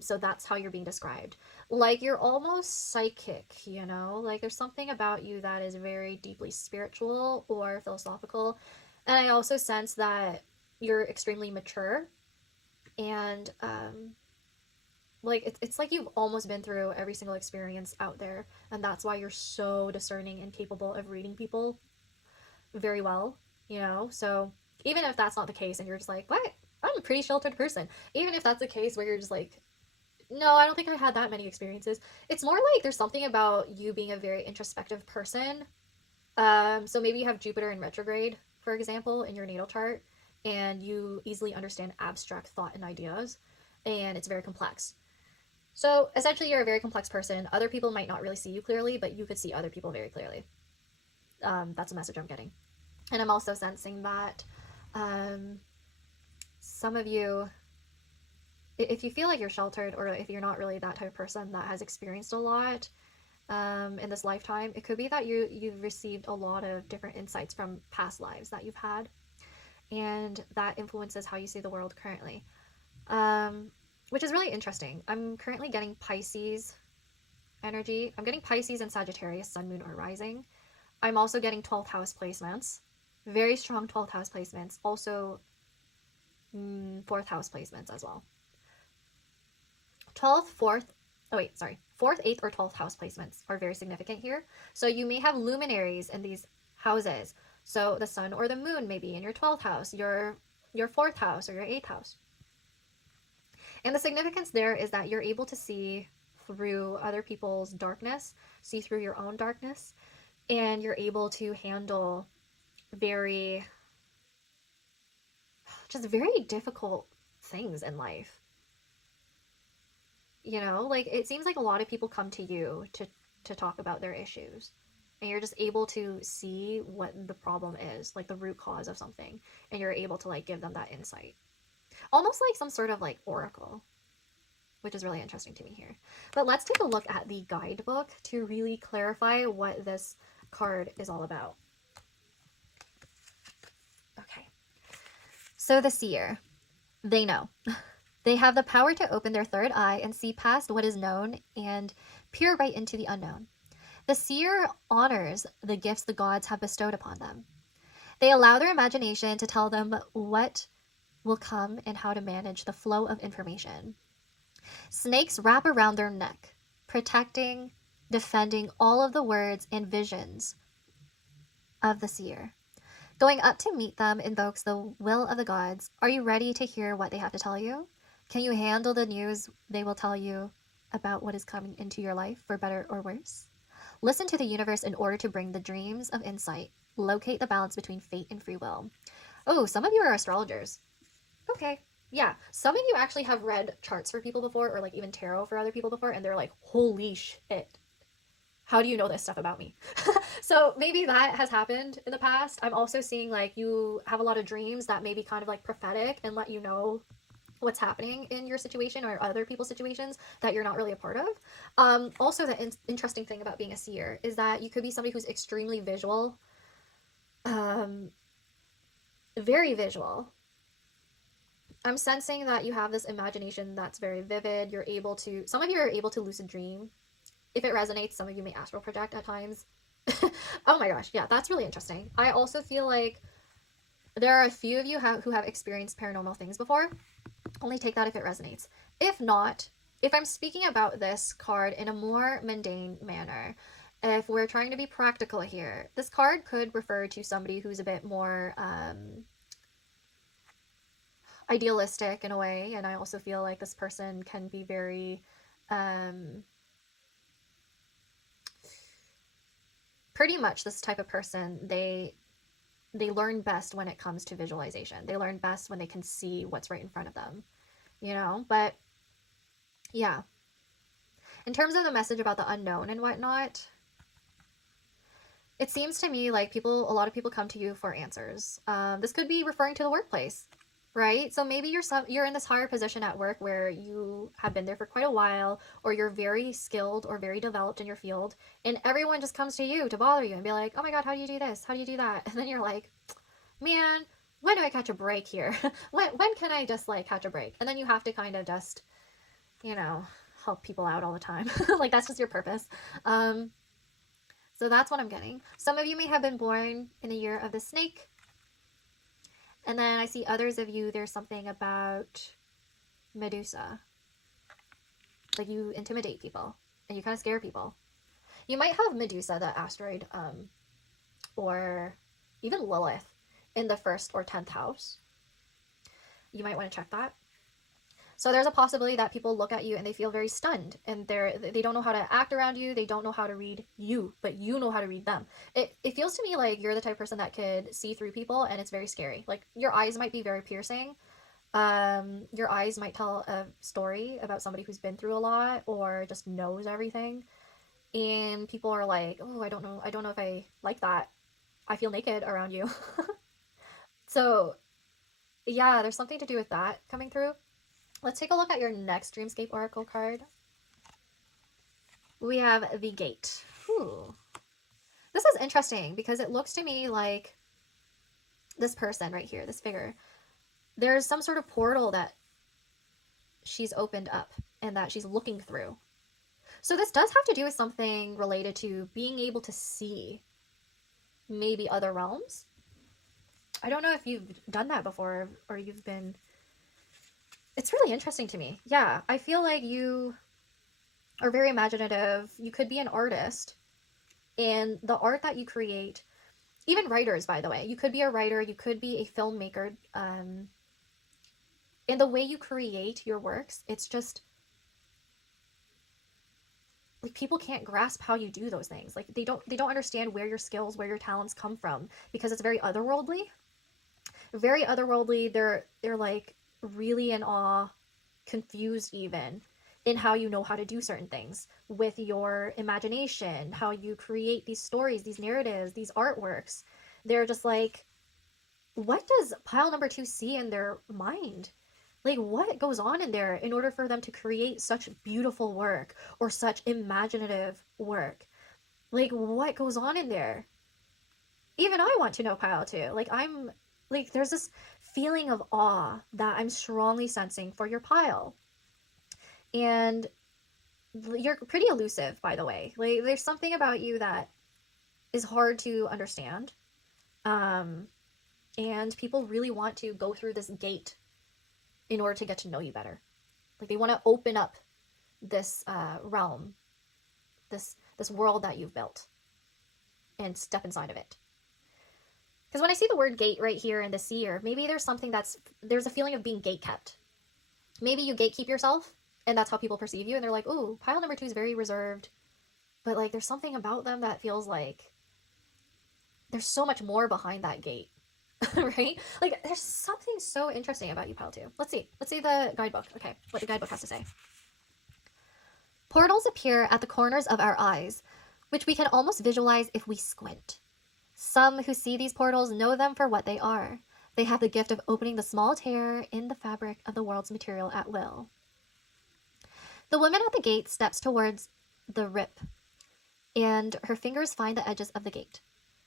So that's how you're being described. Like you're almost psychic, you know? Like there's something about you that is very deeply spiritual or philosophical. And I also sense that you're extremely mature, and like it's like you've almost been through every single experience out there, and that's why you're so discerning and capable of reading people very well, you know? So even if that's not the case and you're just like, what? I'm a pretty sheltered person. Even if that's the case where you're just like, no, I don't think I had that many experiences. It's more like there's something about you being a very introspective person. So maybe you have Jupiter in retrograde, for example, in your natal chart, and you easily understand abstract thought and ideas, and it's very complex. So essentially, you're a very complex person. Other people might not really see you clearly, but you could see other people very clearly. That's a message I'm getting. And I'm also sensing that some of you, if you feel like you're sheltered, or if you're not really that type of person that has experienced a lot in this lifetime, it could be that you've received a lot of different insights from past lives that you've had, and that influences how you see the world currently, which is really interesting. I'm currently getting Pisces energy. I'm getting Pisces and Sagittarius, sun, moon, or rising. I'm also getting 12th house placements, very strong 12th house placements, also 4th house placements as well. 12th, 4th, oh wait, sorry, 4th, 8th, or 12th house placements are very significant here. So you may have luminaries in these houses. So the sun or the moon may be in your 12th house, your 4th house, or your 8th house. And the significance there is that you're able to see through other people's darkness, see through your own darkness, and you're able to handle just very difficult things in life. You know, like it seems like a lot of people come to you to talk about their issues, and you're just able to see what the problem is, like the root cause of something, and you're able to like give them that insight. almost like some sort of like oracle, which is really interesting to me here. But let's take a look at the guidebook to really clarify what this card is all about. Okay. So the seer, they know. They have the power to open their third eye and see past what is known and peer right into the unknown. The seer honors the gifts the gods have bestowed upon them. They allow their imagination to tell them what will come and how to manage the flow of information. Snakes wrap around their neck, protecting, defending all of the words and visions of the seer. Going up to meet them invokes the will of the gods. Are you ready to hear what they have to tell you? Can you handle the news they will tell you about what is coming into your life, for better or worse? Listen to the universe in order to bring the dreams of insight. Locate the balance between fate and free will. Oh, some of you are astrologers. Okay. Yeah. Some of you actually have read charts for people before, or like even tarot for other people before, and they're like, holy shit. How do you know this stuff about me? So maybe that has happened in the past. I'm also seeing like you have a lot of dreams that may be kind of like prophetic and let you know what's happening in your situation or other people's situations that you're not really a part of. Also, the interesting thing about being a seer is that you could be somebody who's extremely visual, very visual. I'm sensing that you have this imagination that's very vivid. You're able to, some of you are able to lucid dream. If it resonates, some of you may astral project at times. Oh my gosh, yeah, that's really interesting. I also feel like there are a few of you who have experienced paranormal things before. Only take that if it resonates. If not, if I'm speaking about this card in a more mundane manner, if we're trying to be practical here, this card could refer to somebody who's a bit more idealistic in a way, and I also feel like this person can be very pretty much this type of person. They learn best when it comes to visualization. They learn best when they can see what's right in front of them, you know? But yeah, in terms of the message about the unknown and whatnot, it seems to me like a lot of people come to you for answers. This could be referring to the workplace, right? So maybe you're in this higher position at work where you have been there for quite a while, or you're very skilled or very developed in your field, and everyone just comes to you to bother you and be like, oh my God, how do you do this? How do you do that? And then you're like, man, when do I catch a break here? when can I just like catch a break? And then you have to kind of just, you know, help people out all the time. Like that's just your purpose. So that's what I'm getting. Some of you may have been born in the year of the snake. And then I see others of you, there's something about Medusa. Like you intimidate people and you kind of scare people. You might have Medusa, the asteroid, or even Lilith in the 1st or 10th house. You might want to check that. So there's a possibility that people look at you and they feel very stunned, and they don't know how to act around you. They don't know how to read you, but you know how to read them. It feels to me like you're the type of person that could see through people, and it's very scary. Like your eyes might be very piercing. Your eyes might tell a story about somebody who's been through a lot or just knows everything. And people are like, oh, I don't know if I like that. I feel naked around you. So yeah, there's something to do with that coming through. Let's take a look at your next Dreamscape Oracle card. We have the Gate. Ooh. This is interesting because it looks to me like this person right here, this figure, there's some sort of portal that she's opened up and that she's looking through. So this does have to do with something related to being able to see maybe other realms. I don't know if you've done that before or you've been... It's really interesting to me. Yeah, I feel like you are very imaginative. You could be an artist, and the art that you create, even writers, by the way, you could be a writer, you could be a filmmaker, and the way you create your works, it's just like people can't grasp how you do those things. Like they don't understand where your skills, where your talents come from, because it's very otherworldly. Very otherworldly. They're like really in awe, confused even, in how you know how to do certain things with your imagination, how you create these stories, these narratives, these artworks. They're just like, what does pile number 2 see in their mind? Like, what goes on in there in order for them to create such beautiful work or such imaginative work? Like, what goes on in there? Even I want to know, Pile, too. Like, there's this feeling of awe that I'm strongly sensing for your Pile. And you're pretty elusive, by the way. Like, there's something about you that is hard to understand. And people really want to go through this gate in order to get to know you better. Like, they want to open up this realm, this world that you've built, and step inside of it. Because when I see the word gate right here in the Seer, maybe there's a feeling of being gate kept. Maybe you gatekeep yourself, and that's how people perceive you, and they're like, ooh, Pile number 2 is very reserved. But, like, there's something about them that feels like there's so much more behind that gate. Right? Like, there's something so interesting about you, Pile 2. Let's see the guidebook. Okay, what the guidebook has to say. Portals appear at the corners of our eyes, which we can almost visualize if we squint. Some who see these portals know them for what they are. They have the gift of opening the small tear in the fabric of the world's material at will. The woman at the gate steps towards the rip, and her fingers find the edges of the gate.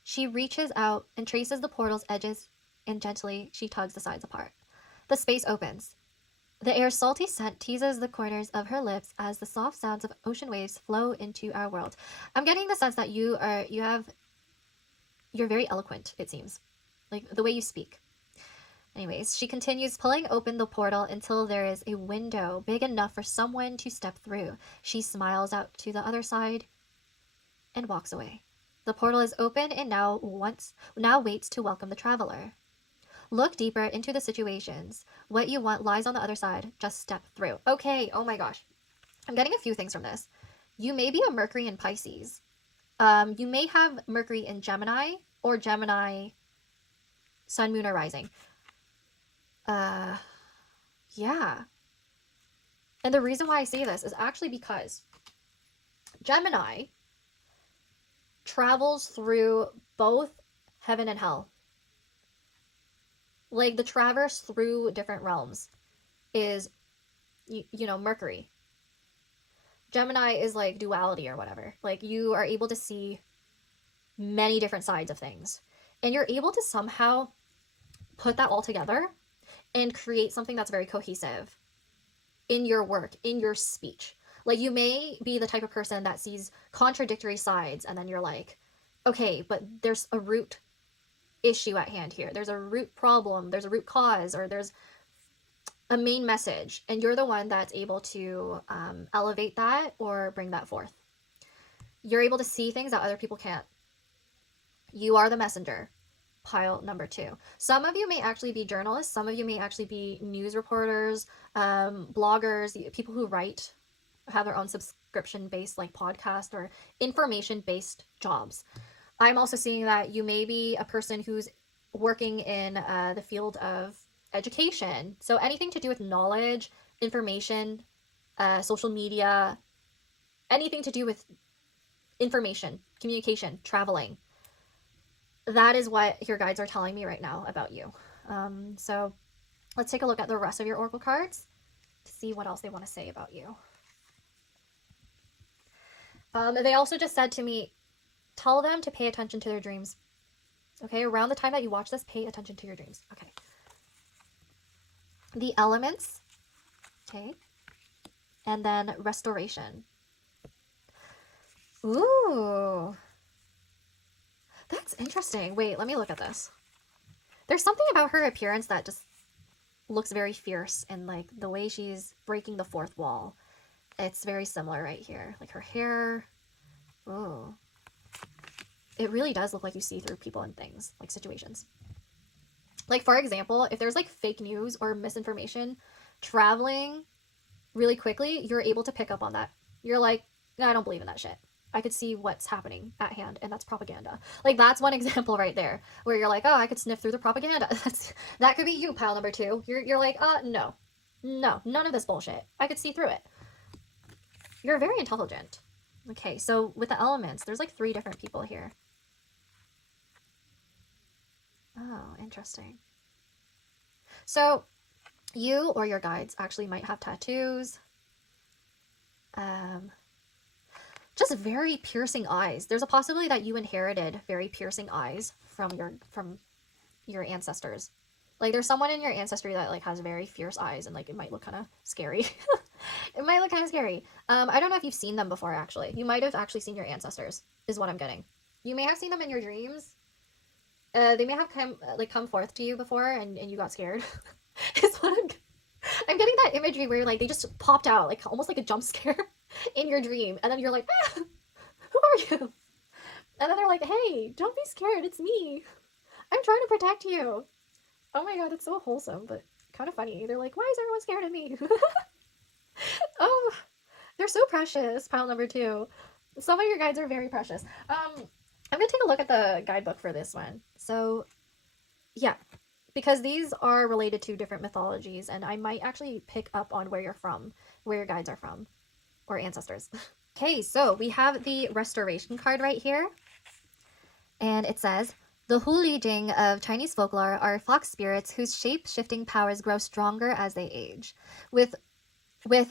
She reaches out and traces the portal's edges, and gently she tugs the sides apart. The space opens. The air's salty scent teases the corners of her lips as the soft sounds of ocean waves flow into our world. I'm getting the sense that you're very eloquent, it seems. Like, the way you speak. Anyways, she continues pulling open the portal until there is a window big enough for someone to step through. She smiles out to the other side and walks away. The portal is open and now waits to welcome the traveler. Look deeper into the situations. What you want lies on the other side. Just step through. Okay, oh my gosh. I'm getting a few things from this. You may be a Mercury in Pisces. You may have Mercury in Gemini or Gemini Sun, Moon, or Rising. Yeah. And the reason why I say this is actually because Gemini travels through both heaven and hell. Like, the traverse through different realms is, Mercury. Gemini is like duality or whatever. Like, you are able to see many different sides of things. And you're able to somehow put that all together and create something that's very cohesive in your work, in your speech. Like, you may be the type of person that sees contradictory sides, and then you're like, okay, but there's a root issue at hand here. There's a root problem, there's a root cause, or there's a main message, and you're the one that's able to elevate that or bring that forth. You're able to see things that other people can't. You are the messenger. Pile number 2. Some of you may actually be journalists. Some of you may actually be news reporters, bloggers, people who write, have their own subscription-based like podcast or information-based jobs. I'm also seeing that you may be a person who's working in the field of education. So anything to do with knowledge, information, social media, anything to do with information, communication, traveling. That is what your guides are telling me right now about you. So let's take a look at the rest of your oracle cards to see what else they want to say about you. They also just said to me, tell them to pay attention to their dreams. Okay, around the time that you watch this, pay attention to your dreams. Okay. The elements. Okay. And then restoration. Ooh. That's interesting. Wait, let me look at this. There's something about her appearance that just looks very fierce, and like the way she's breaking the fourth wall. It's very similar right here. Like her hair. Oh. It really does look like you see through people and things, like situations. Like, for example, if there's like fake news or misinformation traveling really quickly, you're able to pick up on that. You're like, no, I don't believe in that shit. I could see what's happening at hand, and that's propaganda. Like, that's one example right there, where you're like, oh, I could sniff through the propaganda. That could be you, pile number 2. You're like, no, none of this bullshit. I could see through it. You're very intelligent. Okay, so with the elements, there's like 3 different people here. Oh, interesting. So You or your guides actually might have tattoos. Just very piercing eyes. There's a possibility that you inherited very piercing eyes from your ancestors. Like there's someone in your ancestry that like has very fierce eyes, and like it might look kind of scary. It might look kind of scary. I don't know if you've seen them before. Actually, you might have actually seen your ancestors. Is what I'm getting. You may have seen them in your dreams. They may have come forth to you before, and you got scared. Is what I'm getting that imagery where like they just popped out like almost like a jump scare in your dream, and then you're like, ah, who are you? And then they're like, hey, don't be scared, it's me. I'm trying to protect you. Oh my god, it's so wholesome, but kind of funny. They're like, why is everyone scared of me? Oh, they're so precious, pile number 2. Some of your guides are very precious. I'm gonna take a look at the guidebook for this one. So, yeah, because these are related to different mythologies, and I might actually pick up on where you're from, where your guides are from, or ancestors. Okay, so we have the restoration card right here, and it says, the Hu Li Jing of Chinese folklore are fox spirits whose shape-shifting powers grow stronger as they age. With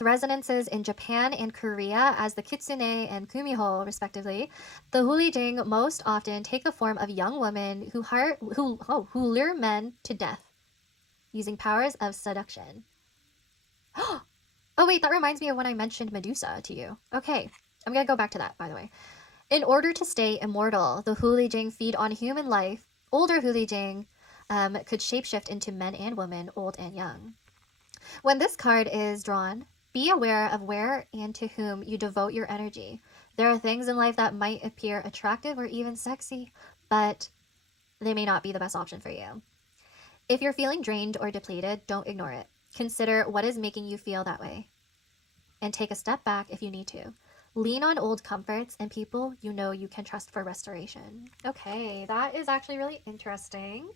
resonances in Japan and Korea as the kitsune and kumiho, respectively, the Hu Li Jing most often take the form of young women who lure men to death using powers of seduction. Oh wait, that reminds me of when I mentioned Medusa to you. Okay, I'm gonna go back to that, by the way. In order to stay immortal, the Hu Li Jing feed on human life. Older Hu Li Jing could shapeshift into men and women, old and young. When this card is drawn, be aware of where and to whom you devote your energy. There are things in life that might appear attractive or even sexy, but they may not be the best option for you. If you're feeling drained or depleted, don't ignore it. Consider what is making you feel that way, and take a step back if you need to. Lean on old comforts and people you know you can trust for restoration. Okay, that is actually really interesting.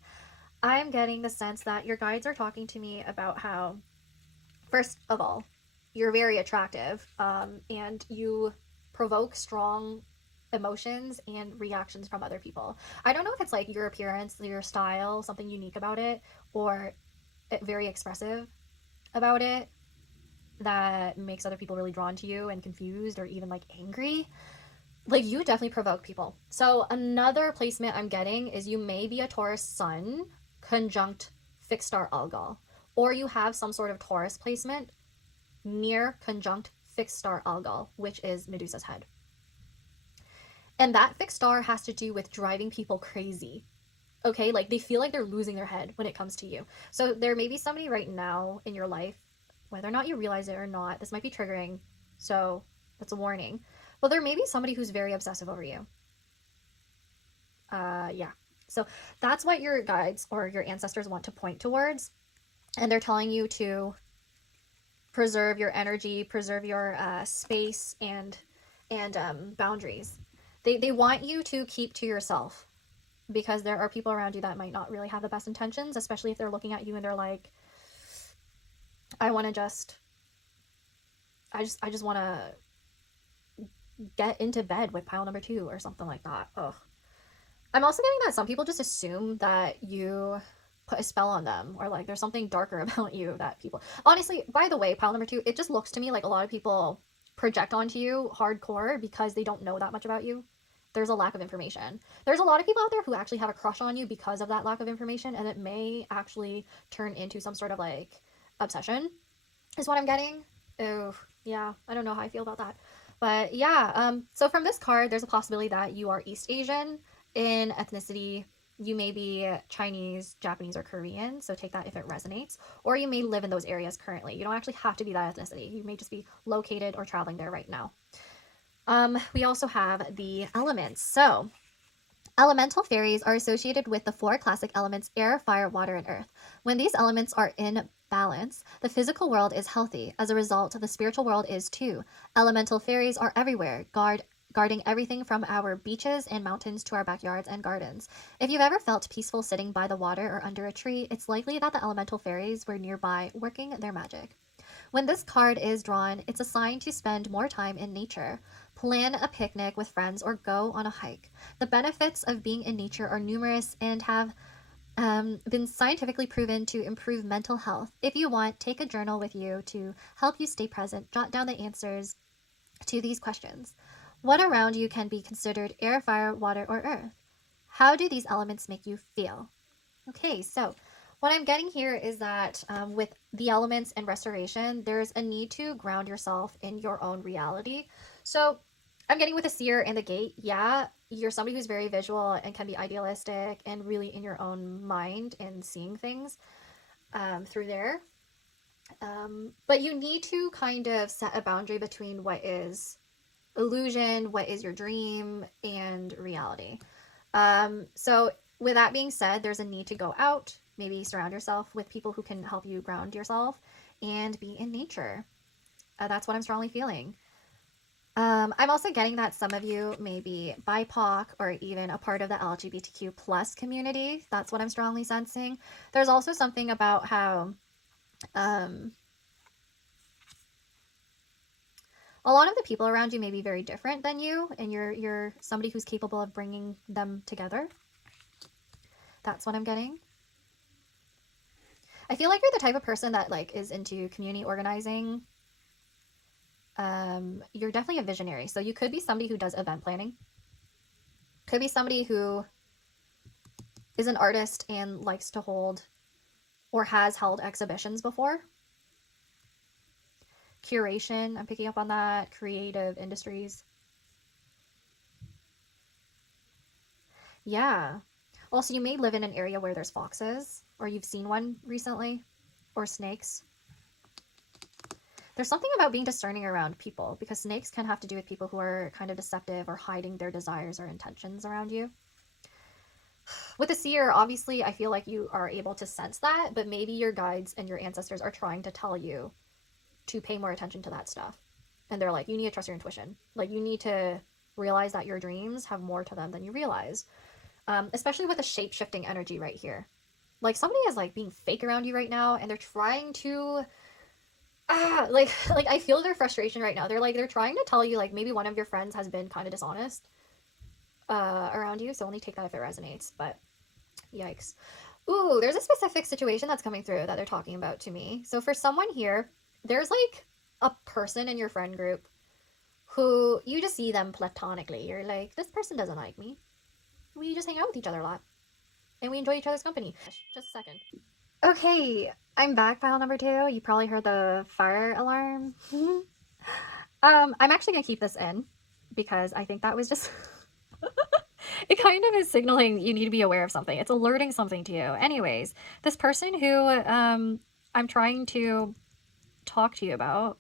I'm getting the sense that your guides are talking to me about how, first of all, you're very attractive, and you provoke strong emotions and reactions from other people. I don't know if it's like your appearance, your style, something unique about it, or very expressive about it that makes other people really drawn to you and confused or even like angry. Like you definitely provoke people. So another placement I'm getting is you may be a Taurus sun conjunct fixed star Algol, or you have some sort of Taurus placement near conjunct fixed star Algol, which is Medusa's head. And that fixed star has to do with driving people crazy. Okay, like they feel like they're losing their head when it comes to you. So there may be somebody right now in your life, whether or not you realize it or not, this might be triggering, so that's a warning. But there may be somebody who's very obsessive over you. Yeah. So that's what your guides or your ancestors want to point towards. And they're telling you to preserve your energy, preserve your space and boundaries. They want you to keep to yourself, because there are people around you that might not really have the best intentions, especially if they're looking at you and they're like, I just want to get into bed with pile number 2 or something like that. Ugh. I'm also getting that some people just assume that you put a spell on them, or like there's something darker about you that people, honestly, by the way, pile number 2, it just looks to me like a lot of people project onto you hardcore because they don't know that much about you. There's a lack of information. There's a lot of people out there who actually have a crush on you because of that lack of information, and it may actually turn into some sort of like obsession, is what I'm getting. Oh, yeah, I don't know how I feel about that. But yeah, so from this card, there's a possibility that you are East Asian in ethnicity. You may be Chinese, Japanese, or Korean, so take that if it resonates. Or you may live in those areas currently. You don't actually have to be that ethnicity. You may just be located or traveling there right now. We also have the elements. So elemental fairies are associated with the 4 classic elements: air, fire, water, and earth. When these elements are in balance, the physical world is healthy. As a result, the spiritual world is too. Elemental fairies are everywhere, guarding everything from our beaches and mountains to our backyards and gardens. If you've ever felt peaceful sitting by the water or under a tree, it's likely that the elemental fairies were nearby working their magic. When this card is drawn, it's a sign to spend more time in nature. Plan a picnic with friends or go on a hike. The benefits of being in nature are numerous and have been scientifically proven to improve mental health. If you want, take a journal with you to help you stay present. Jot down the answers to these questions. What around you can be considered air, fire, water, or earth? How do these elements make you feel? Okay, so what I'm getting here is that with the elements and restoration, there's a need to ground yourself in your own reality. So I'm getting with the seer and the gate. Yeah, you're somebody who's very visual and can be idealistic and really in your own mind and seeing things through there. But you need to kind of set a boundary between what is illusion, what is your dream, and reality. So with that being said, there's a need to go out, maybe surround yourself with people who can help you ground yourself and be in nature. That's what I'm strongly feeling. I'm also getting that some of you may be BIPOC or even a part of the LGBTQ plus community. That's what I'm strongly sensing. There's also something about how a lot of the people around you may be very different than you, and you're somebody who's capable of bringing them together. That's what I'm getting. I feel like you're the type of person that like is into community organizing. You're definitely a visionary. So you could be somebody who does event planning. Could be somebody who is an artist and likes to hold or has held exhibitions before. Curation, I'm picking up on that. Creative industries. Yeah. Also, you may live in an area where there's foxes, or you've seen one recently, or snakes. There's something about being discerning around people, because snakes can have to do with people who are kind of deceptive or hiding their desires or intentions around you. With the seer, obviously, I feel like you are able to sense that, but maybe your guides and your ancestors are trying to tell you to pay more attention to that stuff. And they're like, you need to trust your intuition. Like, you need to realize that your dreams have more to them than you realize. Especially with the shape-shifting energy right here. Like, somebody is, like, being fake around you right now, and they're trying to... like I feel their frustration right now. They're trying to tell you, like, maybe one of your friends has been kind of dishonest around you, so only take that if it resonates, but yikes. Ooh, there's a specific situation that's coming through that they're talking about to me. So for someone here, there's, like, a person in your friend group who you just see them platonically. You're like, this person doesn't like me. We just hang out with each other a lot. And we enjoy each other's company. Just a second. Okay, I'm back, pile number 2. You probably heard the fire alarm. I'm actually going to keep this in because I think that was just... it kind of is signaling you need to be aware of something. It's alerting something to you. Anyways, this person who I'm trying to talk to you about,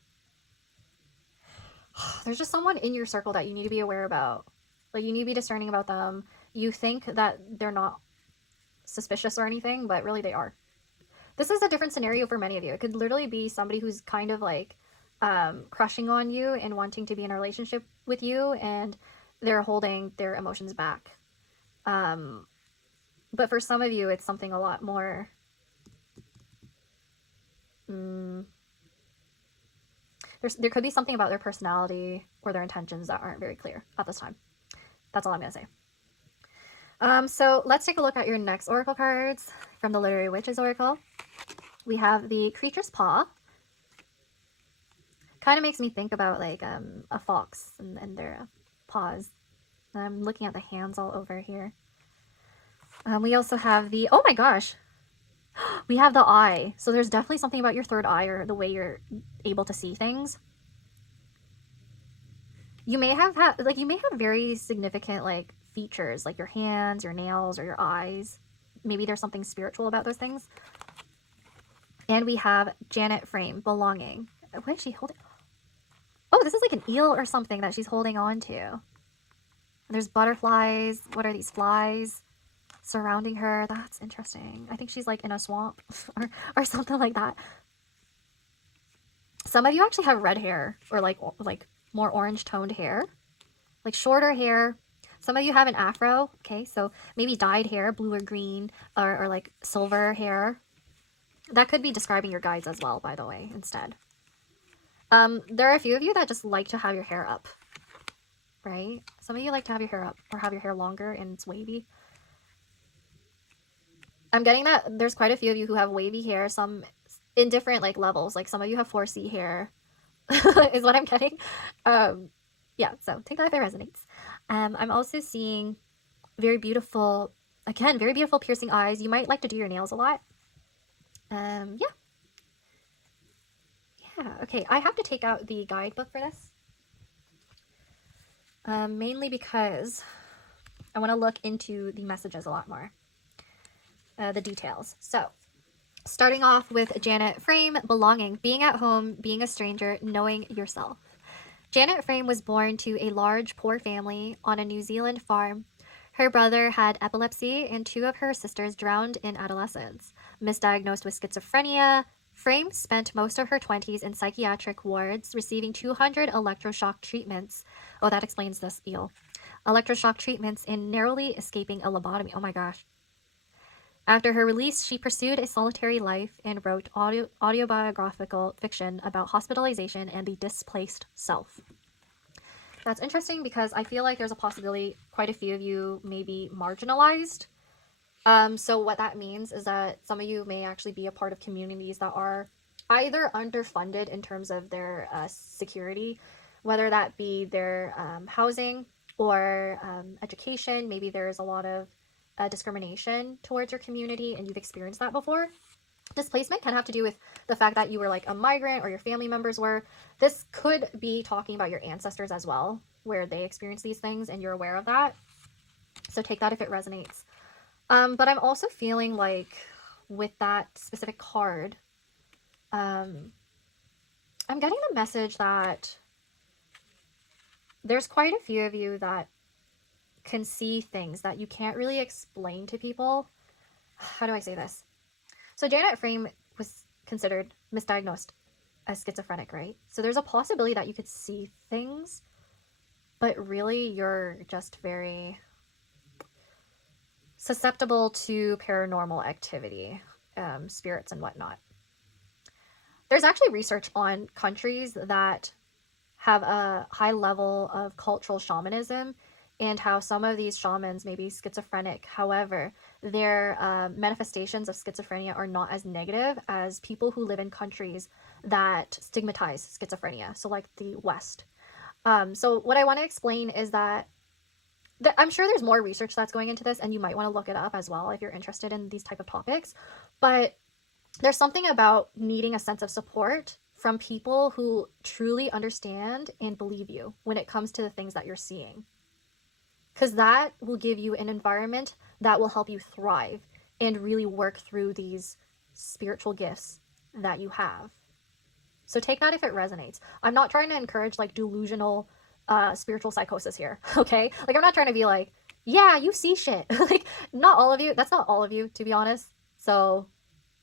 there's just someone in your circle that you need to be aware about. Like, you need to be discerning about them. You think that they're not suspicious or anything, but really they are. This is a different scenario for many of you. It could literally be somebody who's kind of like crushing on you and wanting to be in a relationship with you, and they're holding their emotions back. But for some of you, it's something a lot more... there could be something about their personality or their intentions that aren't very clear at this time. That's all I'm going to say. So let's take a look at your next oracle cards from the Literary Witches Oracle. We have the Creature's Paw. Kind of makes me think about like a fox and their paws. I'm looking at the hands all over here. We also have the, oh my gosh, we have the eye. So there's definitely something about your third eye or the way you're able to see things. You may have very significant like features, like your hands, your nails, or your eyes. Maybe there's something spiritual about those things. And we have Janet Frame, belonging. What is she holding? Oh, this is like an eel or something that she's holding on to. There's butterflies. What are these flies surrounding her? That's interesting. I think she's like in a swamp or something like that. Some of you actually have red hair or like more orange toned hair, like shorter hair. Some of you have an afro. Okay, so maybe dyed hair, blue or green, or like silver hair. That could be describing your guides as well, by the way, instead. There are a few of you that just like to have your hair up, right? Some of you like to have your hair up or have your hair longer and it's wavy. I'm getting that there's quite a few of you who have wavy hair, some in different like levels. Like some of you have 4C hair, is what I'm getting. Yeah, so take that if it resonates. I'm also seeing very beautiful, again, very beautiful piercing eyes. You might like to do your nails a lot. Yeah. Yeah, okay. I have to take out the guidebook for this. Mainly because I want to look into the messages a lot more. The details. So, starting off with Janet Frame, belonging, being at home, being a stranger, knowing yourself. Janet Frame was born to a large, poor family on a New Zealand farm. Her brother had epilepsy, and 2 of her sisters drowned in adolescence. Misdiagnosed with schizophrenia, Frame spent most of her 20s in psychiatric wards, receiving 200 electroshock treatments. Oh, that explains this eel. Electroshock treatments and narrowly escaping a lobotomy. Oh my gosh. After her release, she pursued a solitary life and wrote autobiographical fiction about hospitalization and the displaced self. That's interesting because I feel like there's a possibility quite a few of you may be marginalized. So what that means is that some of you may actually be a part of communities that are either underfunded in terms of their security, whether that be their housing or education. Maybe there's a lot of discrimination towards your community and you've experienced that before. Displacement can have to do with the fact that you were like a migrant or your family members were. This could be talking about your ancestors as well, where they experienced these things and you're aware of that. So take that if it resonates. But I'm also feeling like with that specific card, I'm getting the message that there's quite a few of you that can see things that you can't really explain to people. How do I say this? So Janet Frame was considered misdiagnosed as schizophrenic, right? So there's a possibility that you could see things, but really you're just very susceptible to paranormal activity, spirits and whatnot. There's actually research on countries that have a high level of cultural shamanism and how some of these shamans may be schizophrenic. However, their manifestations of schizophrenia are not as negative as people who live in countries that stigmatize schizophrenia, so like the West. So what I want to explain is that I'm sure there's more research that's going into this, and you might want to look it up as well if you're interested in these type of topics. But there's something about needing a sense of support from people who truly understand and believe you when it comes to the things that you're seeing. Because that will give you an environment that will help you thrive and really work through these spiritual gifts that you have. So take that if it resonates. I'm not trying to encourage like delusional spiritual psychosis here, okay? Like I'm not trying to be like, yeah, you see shit. Like not all of you. That's not all of you, to be honest. So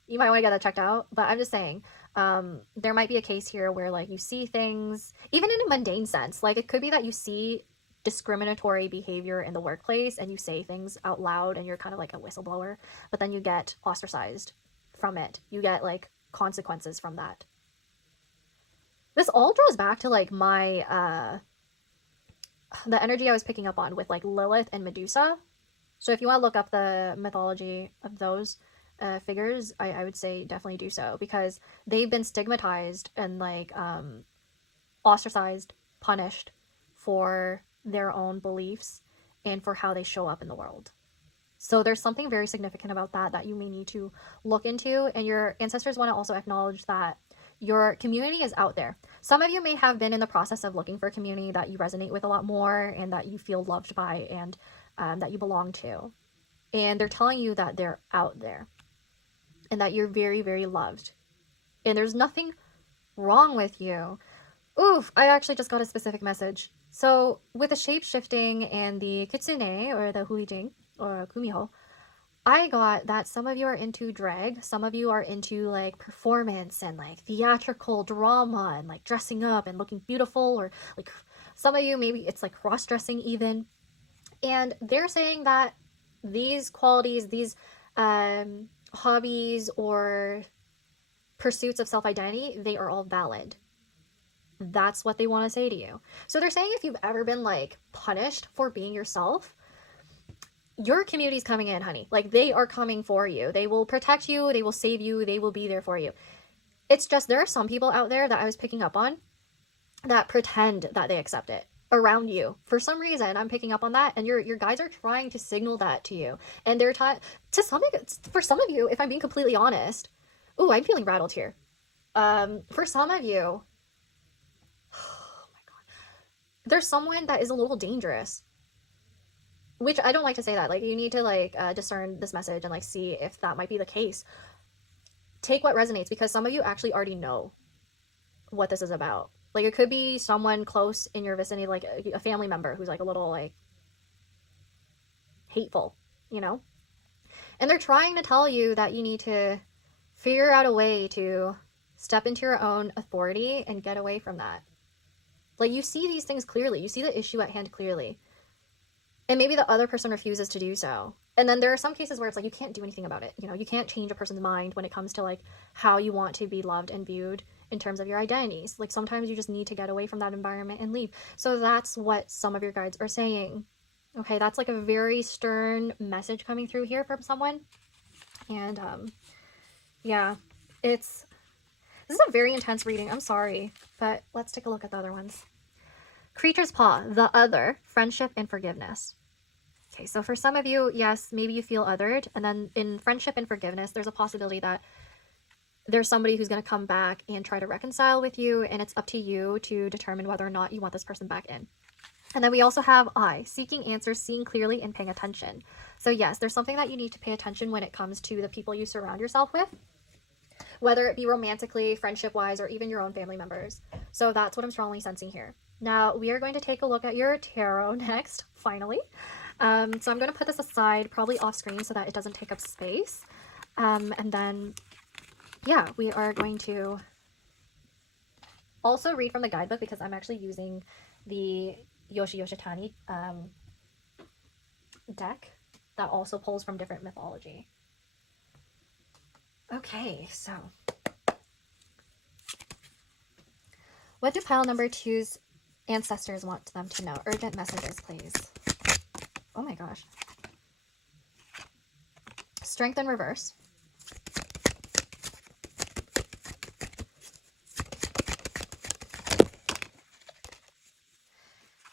you might want to get that checked out. But I'm just saying, there might be a case here where like you see things, even in a mundane sense. Like it could be that you see discriminatory behavior in the workplace and you say things out loud and you're kind of like a whistleblower, but then you get ostracized from it. You get like consequences from that. This all draws back to like my the energy I was picking up on with like Lilith and Medusa. So if you want to look up the mythology of those figures, I would say definitely do so, because they've been stigmatized and like ostracized, punished for their own beliefs and for how they show up in the world. So there's something very significant about that you may need to look into, and your ancestors want to also acknowledge that your community is out there. Some of you may have been in the process of looking for a community that you resonate with a lot more and that you feel loved by and that you belong to. And they're telling you that they're out there and that you're very, very loved. And there's nothing wrong with you. Oof, I actually just got a specific message. So with the shape-shifting and the kitsune or the huijing or kumiho, I got that some of you are into drag, some of you are into like performance and like theatrical drama and like dressing up and looking beautiful, or like some of you maybe it's like cross-dressing even. And they're saying that these qualities, these hobbies or pursuits of self-identity, they are all valid. That's what they want to say to you. So they're saying if you've ever been like punished for being yourself, your community's coming in, honey. Like, they are coming for you. They will protect you. They will save you. They will be there for you. It's just there are some people out there that I was picking up on that pretend that they accept it around you. For some reason, I'm picking up on that, and your guides are trying to signal that to you. And they're for some of you, if I'm being completely honest, ooh, I'm feeling rattled here. For some of you, oh my god, there's someone that is a little dangerous. Which I don't like to say that. Like, you need to like discern this message and like see if that might be the case. Take what resonates, because some of you actually already know what this is about. Like, it could be someone close in your vicinity, like a family member who's like a little like hateful, you know? And they're trying to tell you that you need to figure out a way to step into your own authority and get away from that. Like, you see these things clearly. You see the issue at hand clearly. And maybe the other person refuses to do so. And then there are some cases where it's like you can't do anything about it. You know, you can't change a person's mind when it comes to like how you want to be loved and viewed in terms of your identities. Like, sometimes you just need to get away from that environment and leave. So that's what some of your guides are saying. Okay, that's like a very stern message coming through here from someone. And yeah, this is a very intense reading. I'm sorry, but let's take a look at the other ones. Creature's Paw, the other, friendship and forgiveness. Okay, so for some of you, yes, maybe you feel othered. And then in friendship and forgiveness, there's a possibility that there's somebody who's going to come back and try to reconcile with you. And it's up to you to determine whether or not you want this person back in. And then we also have I, seeking answers, seeing clearly, and paying attention. So yes, there's something that you need to pay attention when it comes to the people you surround yourself with, whether it be romantically, friendship-wise, or even your own family members. So that's what I'm strongly sensing here. Now, we are going to take a look at your tarot next, finally. So I'm going to put this aside, probably off screen, so that it doesn't take up space. And then, yeah, we are going to also read from the guidebook, because I'm actually using the Yoshitani deck that also pulls from different mythology. Okay, so what do pile number 2's ancestors want them to know? Urgent messages, please. Oh my gosh. Strength in reverse.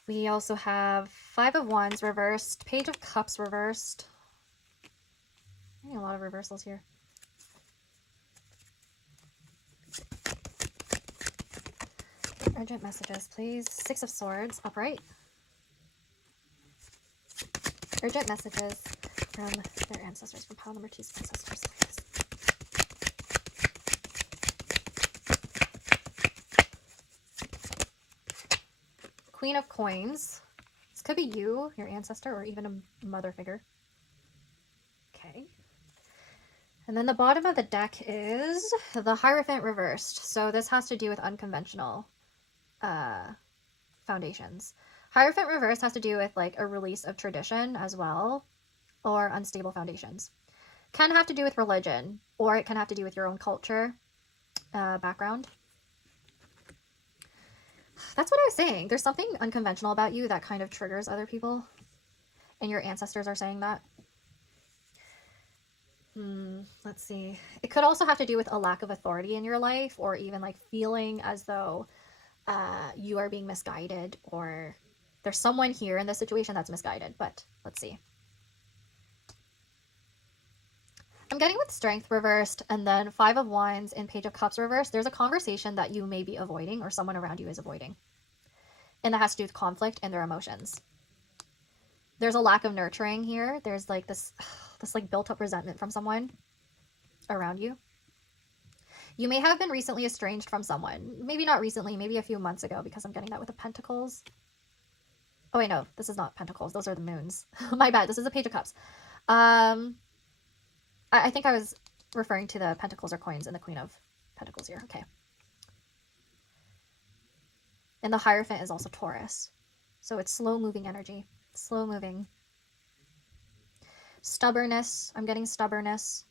We also have 5 of Wands reversed, Page of Cups reversed. I'm getting a lot of reversals here. Urgent messages, please. 6 of Swords, upright. Urgent messages from their ancestors, from pile number 2's ancestors, please. Queen of Coins. This could be you, your ancestor, or even a mother figure. Okay. And then the bottom of the deck is the Hierophant reversed. So this has to do with unconventional foundations. Hierophant reverse has to do with like a release of tradition as well, or unstable foundations. Can have to do with religion, or it can have to do with your own culture background. That's what I was saying. There's something unconventional about you that kind of triggers other people, and your ancestors are saying that. Let's see. It could also have to do with a lack of authority in your life, or even like feeling as though you are being misguided, or there's someone here in this situation that's misguided. But let's see. I'm getting with Strength reversed, and then 5 of Wands and Page of Cups reversed. There's a conversation that you may be avoiding, or someone around you is avoiding. And that has to do with conflict and their emotions. There's a lack of nurturing here. There's like this like built up resentment from someone around you. You may have been recently estranged from someone. Maybe not recently, maybe a few months ago, because I'm getting that with the Pentacles. Oh wait, no, this is not Pentacles. Those are the moons. My bad. This is a Page of Cups. I think I was referring to the Pentacles or coins and the Queen of Pentacles here. Okay. And the Hierophant is also Taurus. So it's slow moving energy. Slow moving. Stubbornness. I'm getting stubbornness.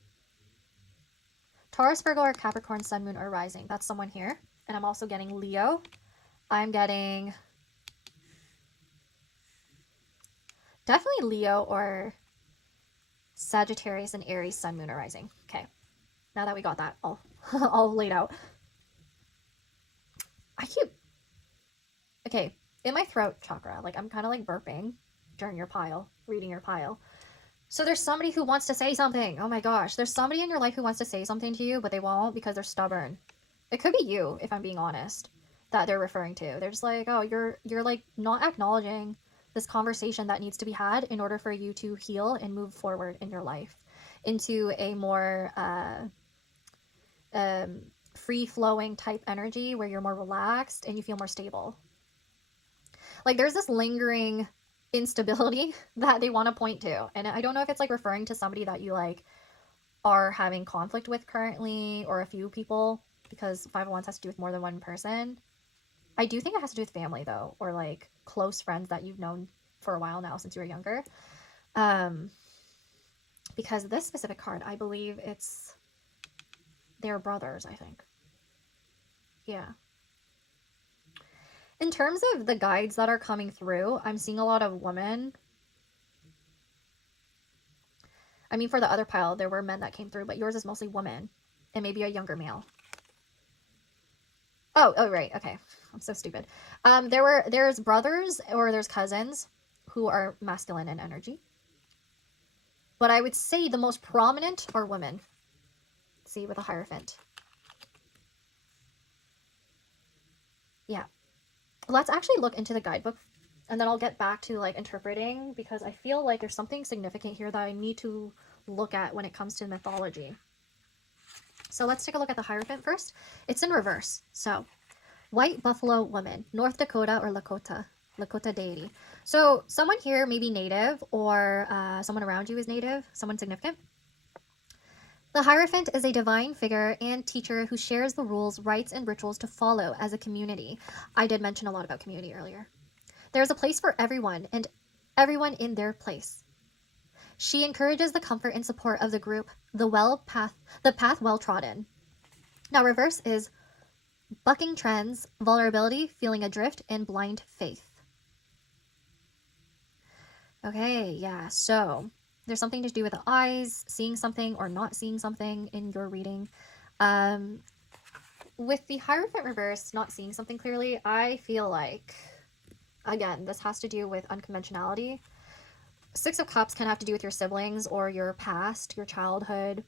Taurus, Virgo, or Capricorn, Sun, Moon, or Rising. That's someone here. And I'm also getting Leo. I'm getting definitely Leo or Sagittarius and Aries, Sun, Moon, or Rising. Okay, now that we got that all, all laid out. Okay, in my throat chakra, like I'm kind of like burping during your pile, reading your pile. So there's somebody who wants to say something. Oh my gosh, there's somebody in your life who wants to say something to you, but they won't because they're stubborn. It could be you, if I'm being honest, that they're referring to. They're just like, oh, you're like not acknowledging this conversation that needs to be had in order for you to heal and move forward in your life into a more free-flowing type energy where you're more relaxed and you feel more stable. Like there's this lingering instability that they want to point to, and I don't know if it's like referring to somebody that you like are having conflict with currently, or a few people, because 501s has to do with more than one person. I do think it has to do with family though, or like close friends that you've known for a while now since you were younger. Because this specific card, I believe it's their brothers, I think. Yeah. In terms of the guides that are coming through, I'm seeing a lot of women. I mean, for the other pile, there were men that came through, but yours is mostly women and maybe a younger male. Oh, right. Okay. I'm so stupid. There's brothers or there's cousins who are masculine in energy. But I would say the most prominent are women. See, with a Hierophant. Yeah. Let's actually look into the guidebook, and then I'll get back to like interpreting, because I feel like there's something significant here that I need to look at when it comes to mythology. So let's take a look at the Hierophant first. It's in reverse. So, White Buffalo Woman, North Dakota or Lakota deity. So someone here may be native, or someone around you is native, someone significant. The Hierophant is a divine figure and teacher who shares the rules, rites, and rituals to follow as a community. I did mention a lot about community earlier. There's a place for everyone, and everyone in their place. She encourages the comfort and support of the group, the path well trodden. Now, reverse is bucking trends, vulnerability, feeling adrift, and blind faith. Okay, yeah, so there's something to do with the eyes, seeing something or not seeing something in your reading. With the Hierophant reverse, not seeing something clearly, I feel like, again, this has to do with unconventionality. Six of Cups can have to do with your siblings or your past, your childhood.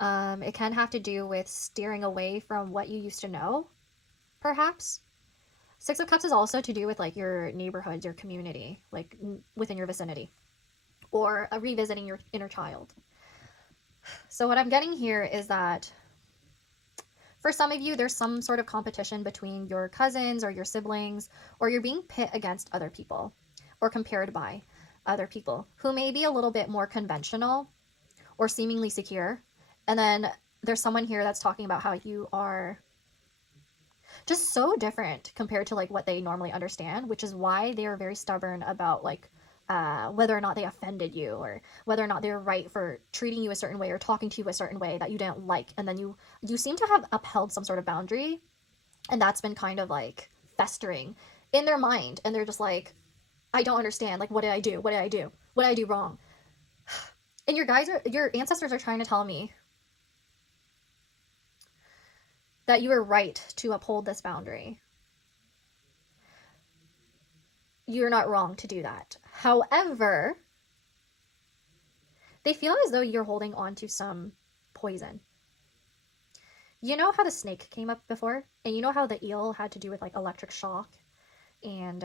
It can have to do with steering away from what you used to know, perhaps. Six of Cups is also to do with like your neighborhood, your community, like within your vicinity, or revisiting your inner child. So what I'm getting here is that for some of you, there's some sort of competition between your cousins or your siblings, or you're being pit against other people or compared by other people who may be a little bit more conventional or seemingly secure. And then there's someone here that's talking about how you are just so different compared to like what they normally understand, which is why they are very stubborn about like whether or not they offended you, or whether or not they're right for treating you a certain way or talking to you a certain way that you didn't like, and then you seem to have upheld some sort of boundary, and that's been kind of like festering in their mind, and they're just like, I don't understand, like what did I do, what did I do wrong? And your ancestors are trying to tell me that you were right to uphold this boundary. You're not wrong to do that. However, they feel as though you're holding on to some poison. You know how the snake came up before? And you know how the eel had to do with like electric shock? And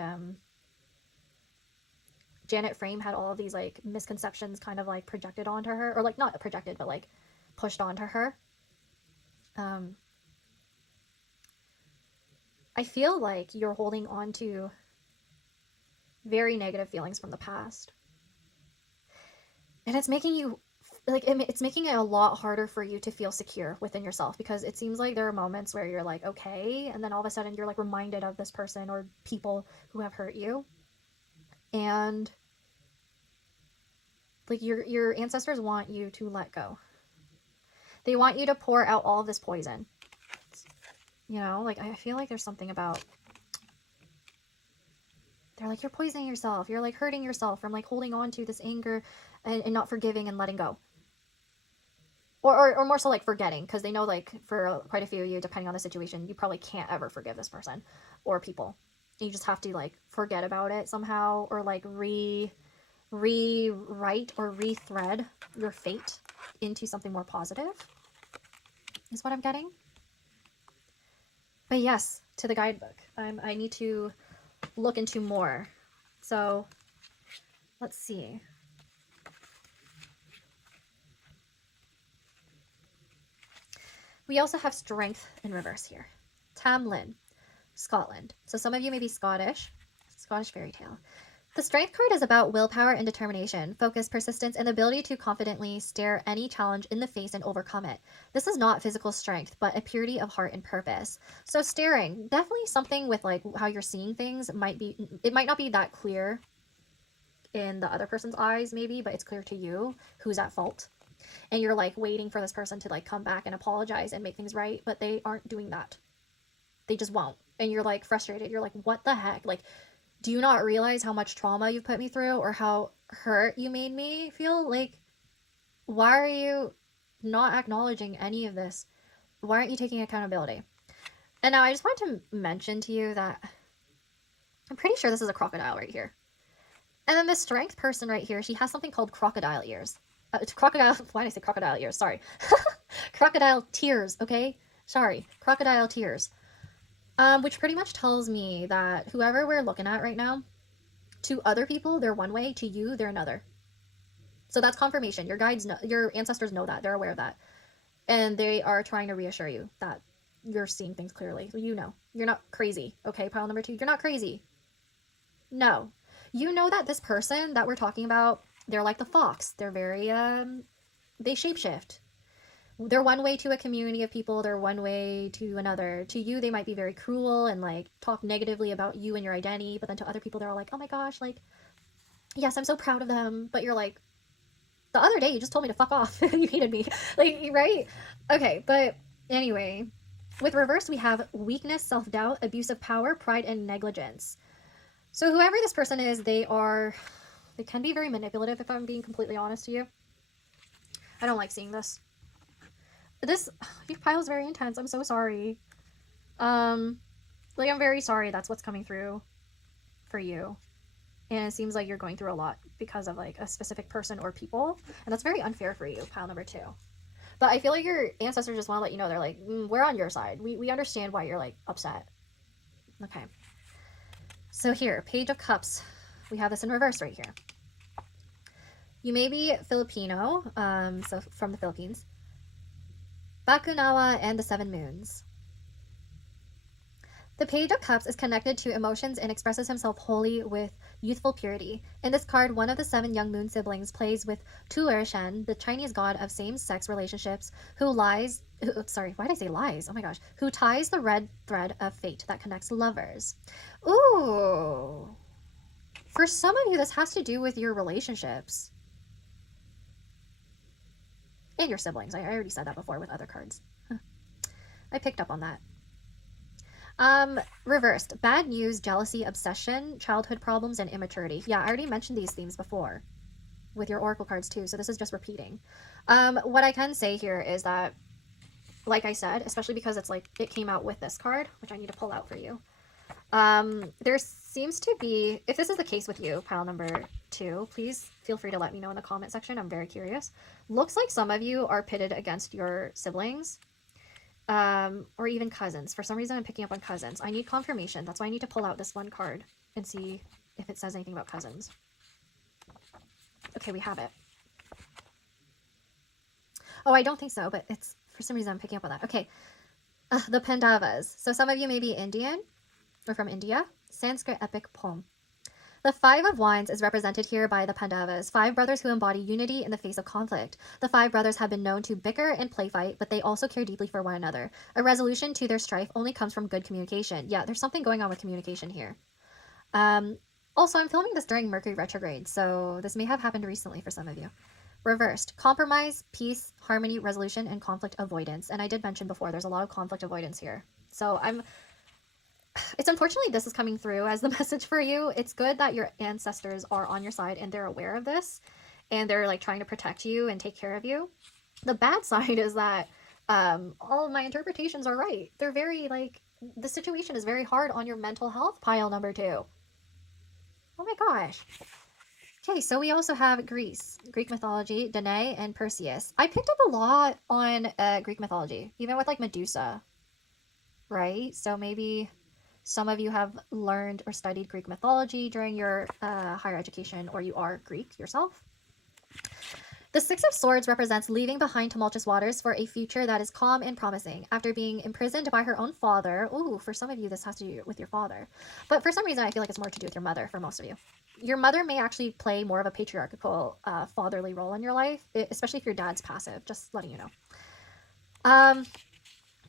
Janet Frame had all of these like misconceptions kind of like projected onto her, or like not projected, but like pushed onto her. I feel like you're holding on to very negative feelings from the past. And it's making you, like, it's making it a lot harder for you to feel secure within yourself, because it seems like there are moments where you're like, okay, and then all of a sudden you're like reminded of this person or people who have hurt you. And like your ancestors want you to let go. They want you to pour out all of this poison. You know, like I feel like there's something about they're like, you're poisoning yourself. You're like hurting yourself from like holding on to this anger and not forgiving and letting go. Or more so like forgetting, because they know like for quite a few of you, depending on the situation, you probably can't ever forgive this person or people. You just have to like forget about it somehow, or like rewrite or rethread your fate into something more positive, is what I'm getting. But yes, to the guidebook. I need to look into more. So let's see. We also have strength in reverse here. Tamlin, Scotland. So some of you may be Scottish fairy tale. The strength card is about willpower and determination, focus, persistence, and the ability to confidently stare any challenge in the face and overcome it. This is not physical strength, but a purity of heart and purpose. So staring, definitely something with like how you're seeing things it might not be that clear in the other person's eyes maybe, but it's clear to you who's at fault. And you're like waiting for this person to like come back and apologize and make things right, but they aren't doing that. They just won't. And you're like frustrated. You're like, what the heck? Like, do you not realize how much trauma you've put me through or how hurt you made me feel? Like, why are you not acknowledging any of this? Why aren't you taking accountability? And now I just want to mention to you that I'm pretty sure this is a crocodile right here. And then this strength person right here, she has something called crocodile ears. Why did I say crocodile ears? Sorry. Crocodile tears, okay? Sorry. Crocodile tears. Which pretty much tells me that whoever we're looking at right now, to other people, they're one way. To you, they're another. So that's confirmation. Your guides know, your ancestors know that. They're aware of that. And they are trying to reassure you that you're seeing things clearly. You know. You're not crazy, okay? Pile number 2, you're not crazy. No. You know that this person that we're talking about, they're like the fox. They're very, they shapeshift. They're one way to a community of people. They're one way to another. To you, they might be very cruel and like talk negatively about you and your identity. But then to other people, they're all like, oh my gosh, like, yes, I'm so proud of them. But you're like, the other day you just told me to fuck off. You hated me. Like, right? Okay, but anyway, with reverse, we have weakness, self-doubt, abuse of power, pride, and negligence. So whoever this person is, they can be very manipulative, if I'm being completely honest to you. I don't like seeing this. Your pile is very intense. I'm so sorry. I'm very sorry that's what's coming through for you. And it seems like you're going through a lot because of like a specific person or people. And that's very unfair for you, pile number 2. But I feel like your ancestors just want to let you know, they're like, we're on your side. We understand why you're like upset. Okay. So here, Page of Cups. We have this in reverse right here. You may be Filipino, so from the Philippines. Bakunawa and the 7 Moons. The Page of Cups is connected to emotions and expresses himself wholly with youthful purity. In this card, one of the 7 young moon siblings plays with Tu Ershen, the Chinese god of same-sex relationships, who ties the red thread of fate that connects lovers. Ooh. For some of you, this has to do with your relationships. And your siblings. I already said that before with other cards. I picked up on that. Reversed. Bad news, jealousy, obsession, childhood problems, and immaturity. Yeah, I already mentioned these themes before with your oracle cards too, so this is just repeating. What I can say here is that, like I said, especially because it's like it came out with this card, which I need to pull out for you. There seems to be, if this is the case with you, pile number 2, please feel free to let me know in the comment section. I'm very curious. Looks like some of you are pitted against your siblings. Or even cousins. For some reason, I'm picking up on cousins. I need confirmation. That's why I need to pull out this one card and see if it says anything about cousins. Okay, we have it. Oh, I don't think so, but it's, for some reason, I'm picking up on that. Okay, the Pandavas. So some of you may be Indian or from India. Sanskrit epic poem. The 5 of Wands is represented here by the Pandavas, 5 brothers who embody unity in the face of conflict. The 5 brothers have been known to bicker and play fight, but they also care deeply for one another. A resolution to their strife only comes from good communication. Yeah, there's something going on with communication here. Also, I'm filming this during Mercury retrograde, so this may have happened recently for some of you. Reversed. Compromise, peace, harmony, resolution, and conflict avoidance. And I did mention before, there's a lot of conflict avoidance here. So it's unfortunately this is coming through as the message for you. It's good that your ancestors are on your side and they're aware of this and they're like trying to protect you and take care of you. The bad side is that all of my interpretations are right. They're very like, the situation is very hard on your mental health pile number 2. Oh my gosh. Okay, so we also have Greek mythology, Danae, and Perseus. I picked up a lot on Greek mythology, even with like Medusa, right? So maybe some of you have learned or studied Greek mythology during your higher education, or you are Greek yourself. The Six of Swords represents leaving behind tumultuous waters for a future that is calm and promising. After being imprisoned by her own father, ooh, for some of you this has to do with your father, but for some reason I feel like it's more to do with your mother for most of you. Your mother may actually play more of a patriarchal, fatherly role in your life, especially if your dad's passive, just letting you know.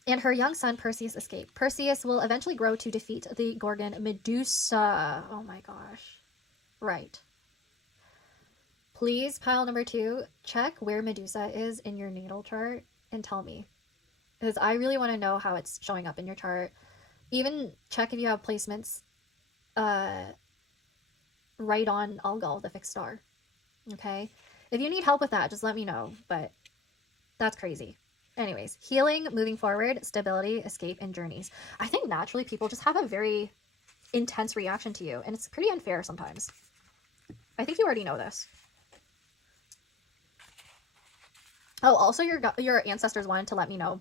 And her young son Perseus escaped. Perseus will eventually grow to defeat the Gorgon Medusa. Oh my gosh. Right. Please, pile number 2, check where Medusa is in your natal chart and tell me. Because I really want to know how it's showing up in your chart. Even check if you have placements right on Algol, the fixed star. Okay? If you need help with that, just let me know. But that's crazy. Anyways, healing, moving forward, stability, escape, and journeys. I think naturally people just have a very intense reaction to you, and it's pretty unfair sometimes. I think you already know this. Oh, also your ancestors wanted to let me know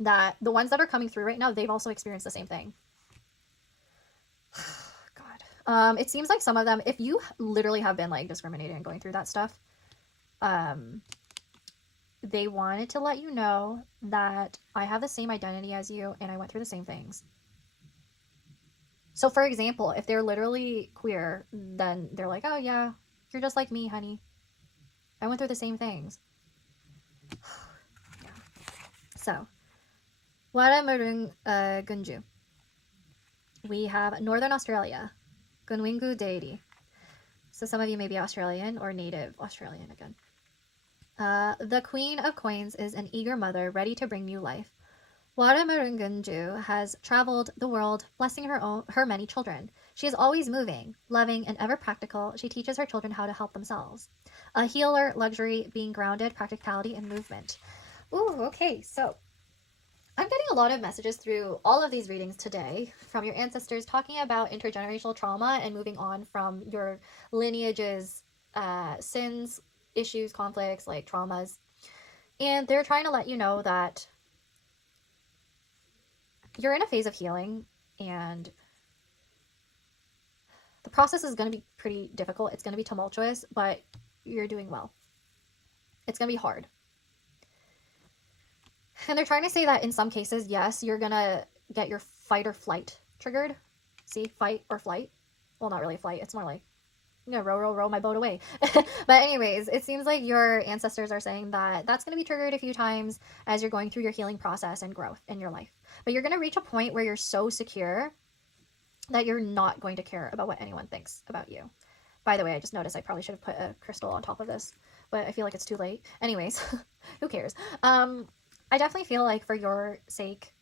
that the ones that are coming through right now, they've also experienced the same thing. God. It seems like some of them, if you literally have been like discriminated and going through that stuff, they wanted to let you know that I have the same identity as you and I went through the same things. So for example, if they're literally queer, then they're like, oh yeah, you're just like me, honey. I went through the same things. Yeah. So, Waramarung Gunju. We have Northern Australia, Gunwingu deity. So some of you may be Australian or native Australian again. The Queen of Coins is an eager mother ready to bring new life. Waramarungunju has traveled the world, blessing her many children. She is always moving, loving, and ever practical. She teaches her children how to help themselves. A healer, luxury, being grounded, practicality, and movement. Ooh, okay, so I'm getting a lot of messages through all of these readings today from your ancestors talking about intergenerational trauma and moving on from your lineage's sins, issues, conflicts, like traumas. And they're trying to let you know that you're in a phase of healing and the process is going to be pretty difficult. It's going to be tumultuous, but you're doing well. It's going to be hard. And they're trying to say that in some cases, yes, you're going to get your fight or flight triggered. See, fight or flight. Well, not really flight. It's more like, row my boat away. But anyways, it seems like your ancestors are saying that that's going to be triggered a few times as you're going through your healing process and growth in your life. But you're going to reach a point where you're so secure that you're not going to care about what anyone thinks about you. By the way, I just noticed I probably should have put a crystal on top of this, but I feel like it's too late. Anyways, who cares? I definitely feel like for your sake,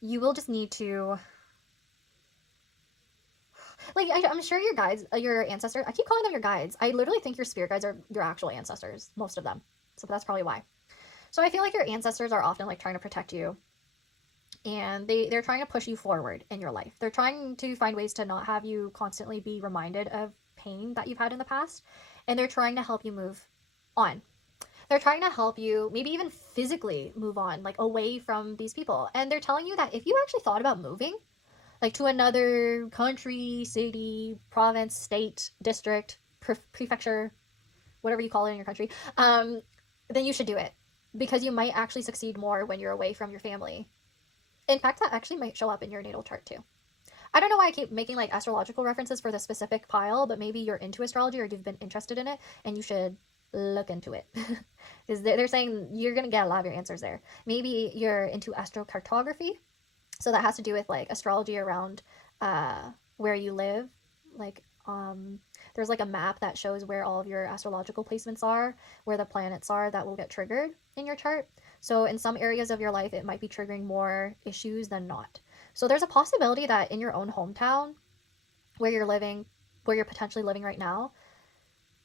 you will just need to, like, I'm sure your guides, your ancestors, I keep calling them your guides. I literally think your spirit guides are your actual ancestors, most of them. So that's probably why. So I feel like your ancestors are often like trying to protect you, and they're trying to push you forward in your life. They're trying to find ways to not have you constantly be reminded of pain that you've had in the past, and they're trying to help you move on. They're trying to help you maybe even physically move on, like away from these people. And they're telling you that if you actually thought about moving, like to another country, city, province, state, district, prefecture, whatever you call it in your country, then you should do it, because you might actually succeed more when you're away from your family. In fact, that actually might show up in your natal chart too. I don't know why I keep making like astrological references for the specific pile, but maybe you're into astrology or you've been interested in it and you should look into it. Because they're saying you're going to get a lot of your answers there. Maybe you're into astrocartography. So that has to do with like astrology around where you live. Like there's like a map that shows where all of your astrological placements are, where the planets are that will get triggered in your chart. So in some areas of your life, it might be triggering more issues than not. So there's a possibility that in your own hometown where you're living, where you're potentially living right now,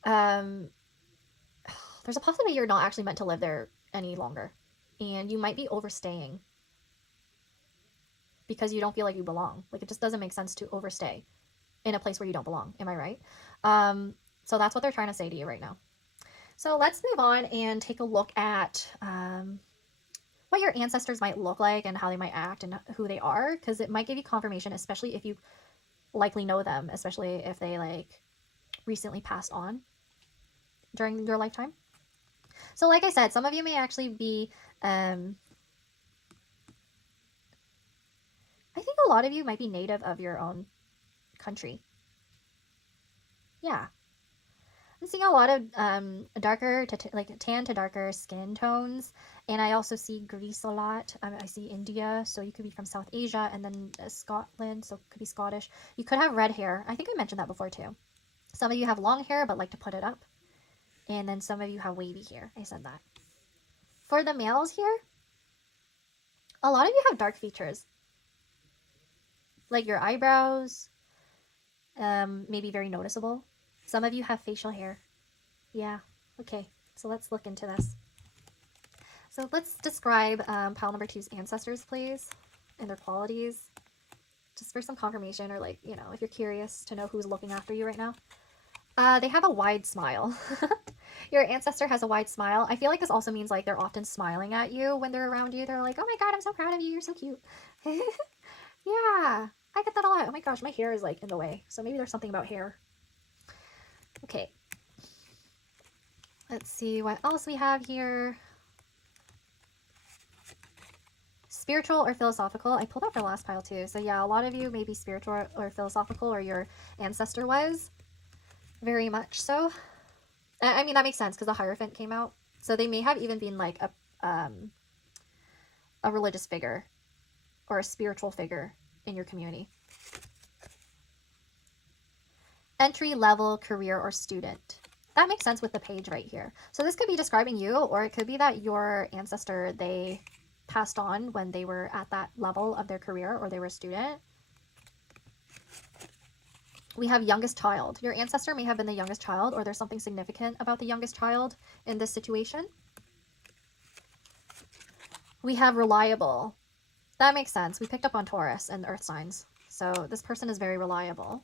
there's a possibility you're not actually meant to live there any longer. And you might be overstaying because you don't feel like you belong. Like, it just doesn't make sense to overstay in a place where you don't belong. Am I right? So that's what they're trying to say to you right now. So let's move on and take a look at what your ancestors might look like and how they might act and who they are, because it might give you confirmation, especially if you likely know them, especially if they like recently passed on during your lifetime. So like I said, some of you may actually be, I think a lot of you might be native of your own country. Yeah. I'm seeing a lot of darker to like tan to darker skin tones, and I also see Greece a lot. I see India, so you could be from South Asia, and then Scotland, so it could be Scottish. You could have red hair. I think I mentioned that before too. Some of you have long hair but like to put it up, and then some of you have wavy hair. I said that. For the males here, a lot of you have dark features, like your eyebrows, maybe very noticeable. Some of you have facial hair. Yeah, okay, so let's look into this. So let's describe pile number 2's ancestors, please, and their qualities, just for some confirmation, or like, you know, if you're curious to know who's looking after you right now. They have a wide smile. Your ancestor has a wide smile. I feel like this also means like they're often smiling at you when they're around you. They're like, oh my god, I'm so proud of you. You're so cute. Yeah, I get that a lot. Oh my gosh, my hair is like in the way. So maybe there's something about hair. Okay. Let's see what else we have here. Spiritual or philosophical. I pulled out the last pile too. So yeah, a lot of you may be spiritual or philosophical, or your ancestor was. Very much so. I mean, that makes sense because the Hierophant came out. So they may have even been like a religious figure or a spiritual figure in your community. Entry level career or student. That makes sense with the page right here. So this could be describing you, or it could be that your ancestor, they passed on when they were at that level of their career, or they were a student. We have youngest child. Your ancestor may have been the youngest child, or there's something significant about the youngest child in this situation. We have reliable. That makes sense. We picked up on Taurus and earth signs. So this person is very reliable.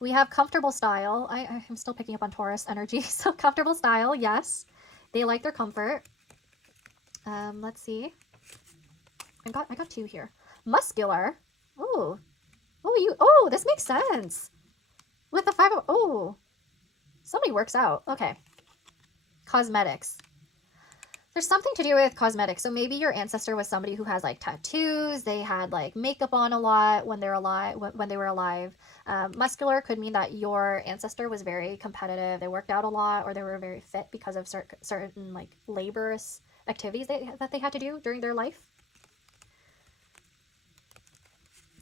We have comfortable style. I'm still picking up on Taurus energy. So comfortable style, yes. They like their comfort. Let's see. I got 2 here. Muscular. Ooh. Oh, this makes sense. With the 5, oh. Somebody works out. Okay. Cosmetics. There's something to do with cosmetics. So maybe your ancestor was somebody who has like tattoos. They had like makeup on a lot when they're alive. When they were alive. Muscular could mean that your ancestor was very competitive. They worked out a lot, or they were very fit because of certain like laborious activities that they had to do during their life.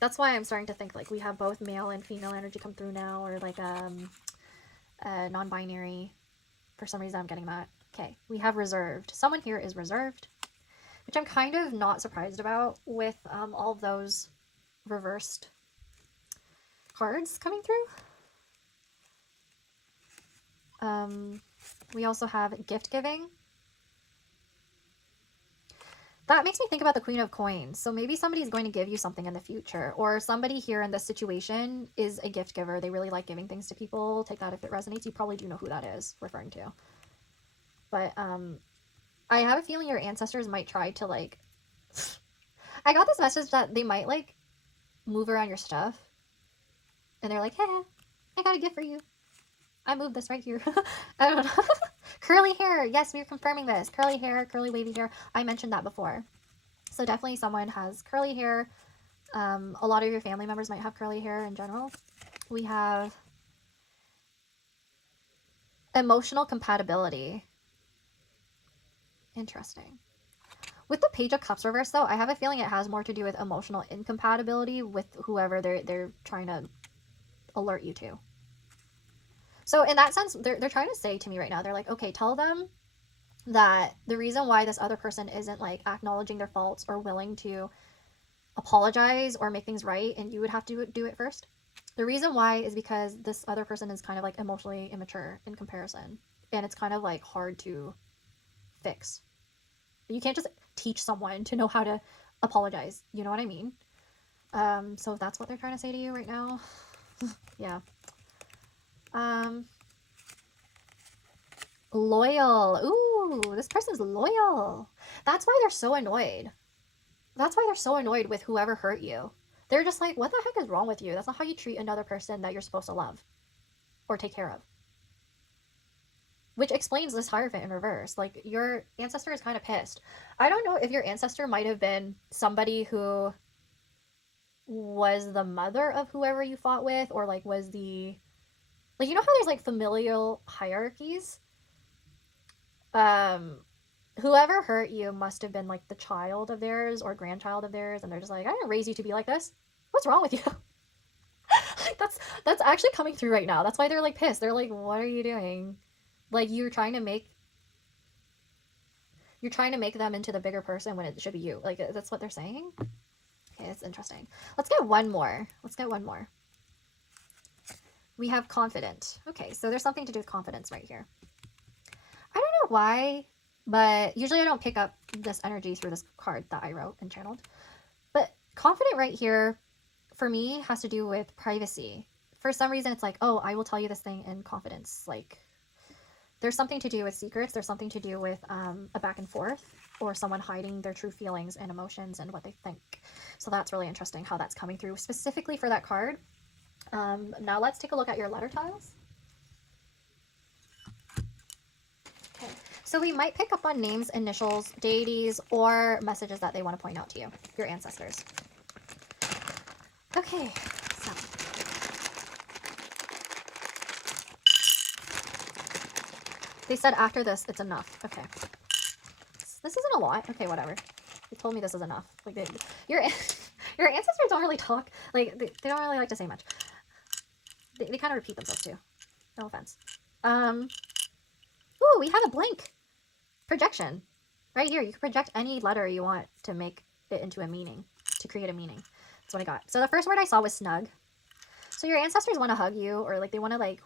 That's why I'm starting to think like we have both male and female energy come through now, or like non-binary. For some reason I'm getting that. Okay, we have reserved. Someone here is reserved, which I'm kind of not surprised about with all of those reversed cards coming through. We also have gift giving. That makes me think about the Queen of Coins. So maybe somebody's going to give you something in the future, or somebody here in this situation is a gift giver. They really like giving things to people. Take that if it resonates. You probably do know who that is referring to. But I have a feeling your ancestors might try to like, I got this message that they might like move around your stuff. And they're like, hey, I got a gift for you. I moved this right here. I don't know. Curly hair. Yes, we're confirming this. Curly hair, curly wavy hair. I mentioned that before. So definitely someone has curly hair. A lot of your family members might have curly hair in general. We have emotional compatibility. Interesting. With the Page of Cups reverse, though, I have a feeling it has more to do with emotional incompatibility with whoever they're trying to alert you to. So in that sense, they're trying to say to me right now, they're like, okay, tell them that the reason why this other person isn't like acknowledging their faults or willing to apologize or make things right, and you would have to do it first. The reason why is because this other person is kind of like emotionally immature in comparison, and it's kind of like hard to fix. You can't just teach someone to know how to apologize. You know what I mean? So that's what they're trying to say to you right now. Yeah. Loyal. Ooh, this person's loyal. That's why they're so annoyed. That's why they're so annoyed with whoever hurt you. They're just like, what the heck is wrong with you? That's not how you treat another person that you're supposed to love or take care of. Which explains this Hierophant in reverse. Like, your ancestor is kind of pissed. I don't know if your ancestor might have been somebody who was the mother of whoever you fought with, or like was the, like, you know how there's like familial hierarchies? Whoever hurt you must have been like the child of theirs or grandchild of theirs, and they're just like, I didn't raise you to be like this. What's wrong with you? That's actually coming through right now. That's why they're like pissed. They're like, what are you doing? Like, you're trying to make them into the bigger person when it should be you. Like, that's what they're saying. Okay, that's interesting. Let's get one more. We have confident. Okay, so there's something to do with confidence right here. I don't know why, but usually I don't pick up this energy through this card that I wrote and channeled. But confident right here, for me, has to do with privacy. For some reason, it's like, oh, I will tell you this thing in confidence. Like, there's something to do with secrets. There's something to do with a back and forth, or someone hiding their true feelings and emotions and what they think. So that's really interesting how that's coming through specifically for that card. Now let's take a look at your letter tiles. Okay, so we might pick up on names, initials, deities, or messages that they want to point out to you, your ancestors. Okay, so they said after this, it's enough. Okay. This isn't a lot. Okay, whatever. They told me this is enough. Like, your ancestors don't really talk. Like, they don't really like to say much. They kind of repeat themselves too. No offense. Ooh, we have a blank projection right here. You can project any letter you want to make it into a meaning, to create a meaning. That's what I got. So the first word I saw was snug. So your ancestors want to hug you, or like they want to like.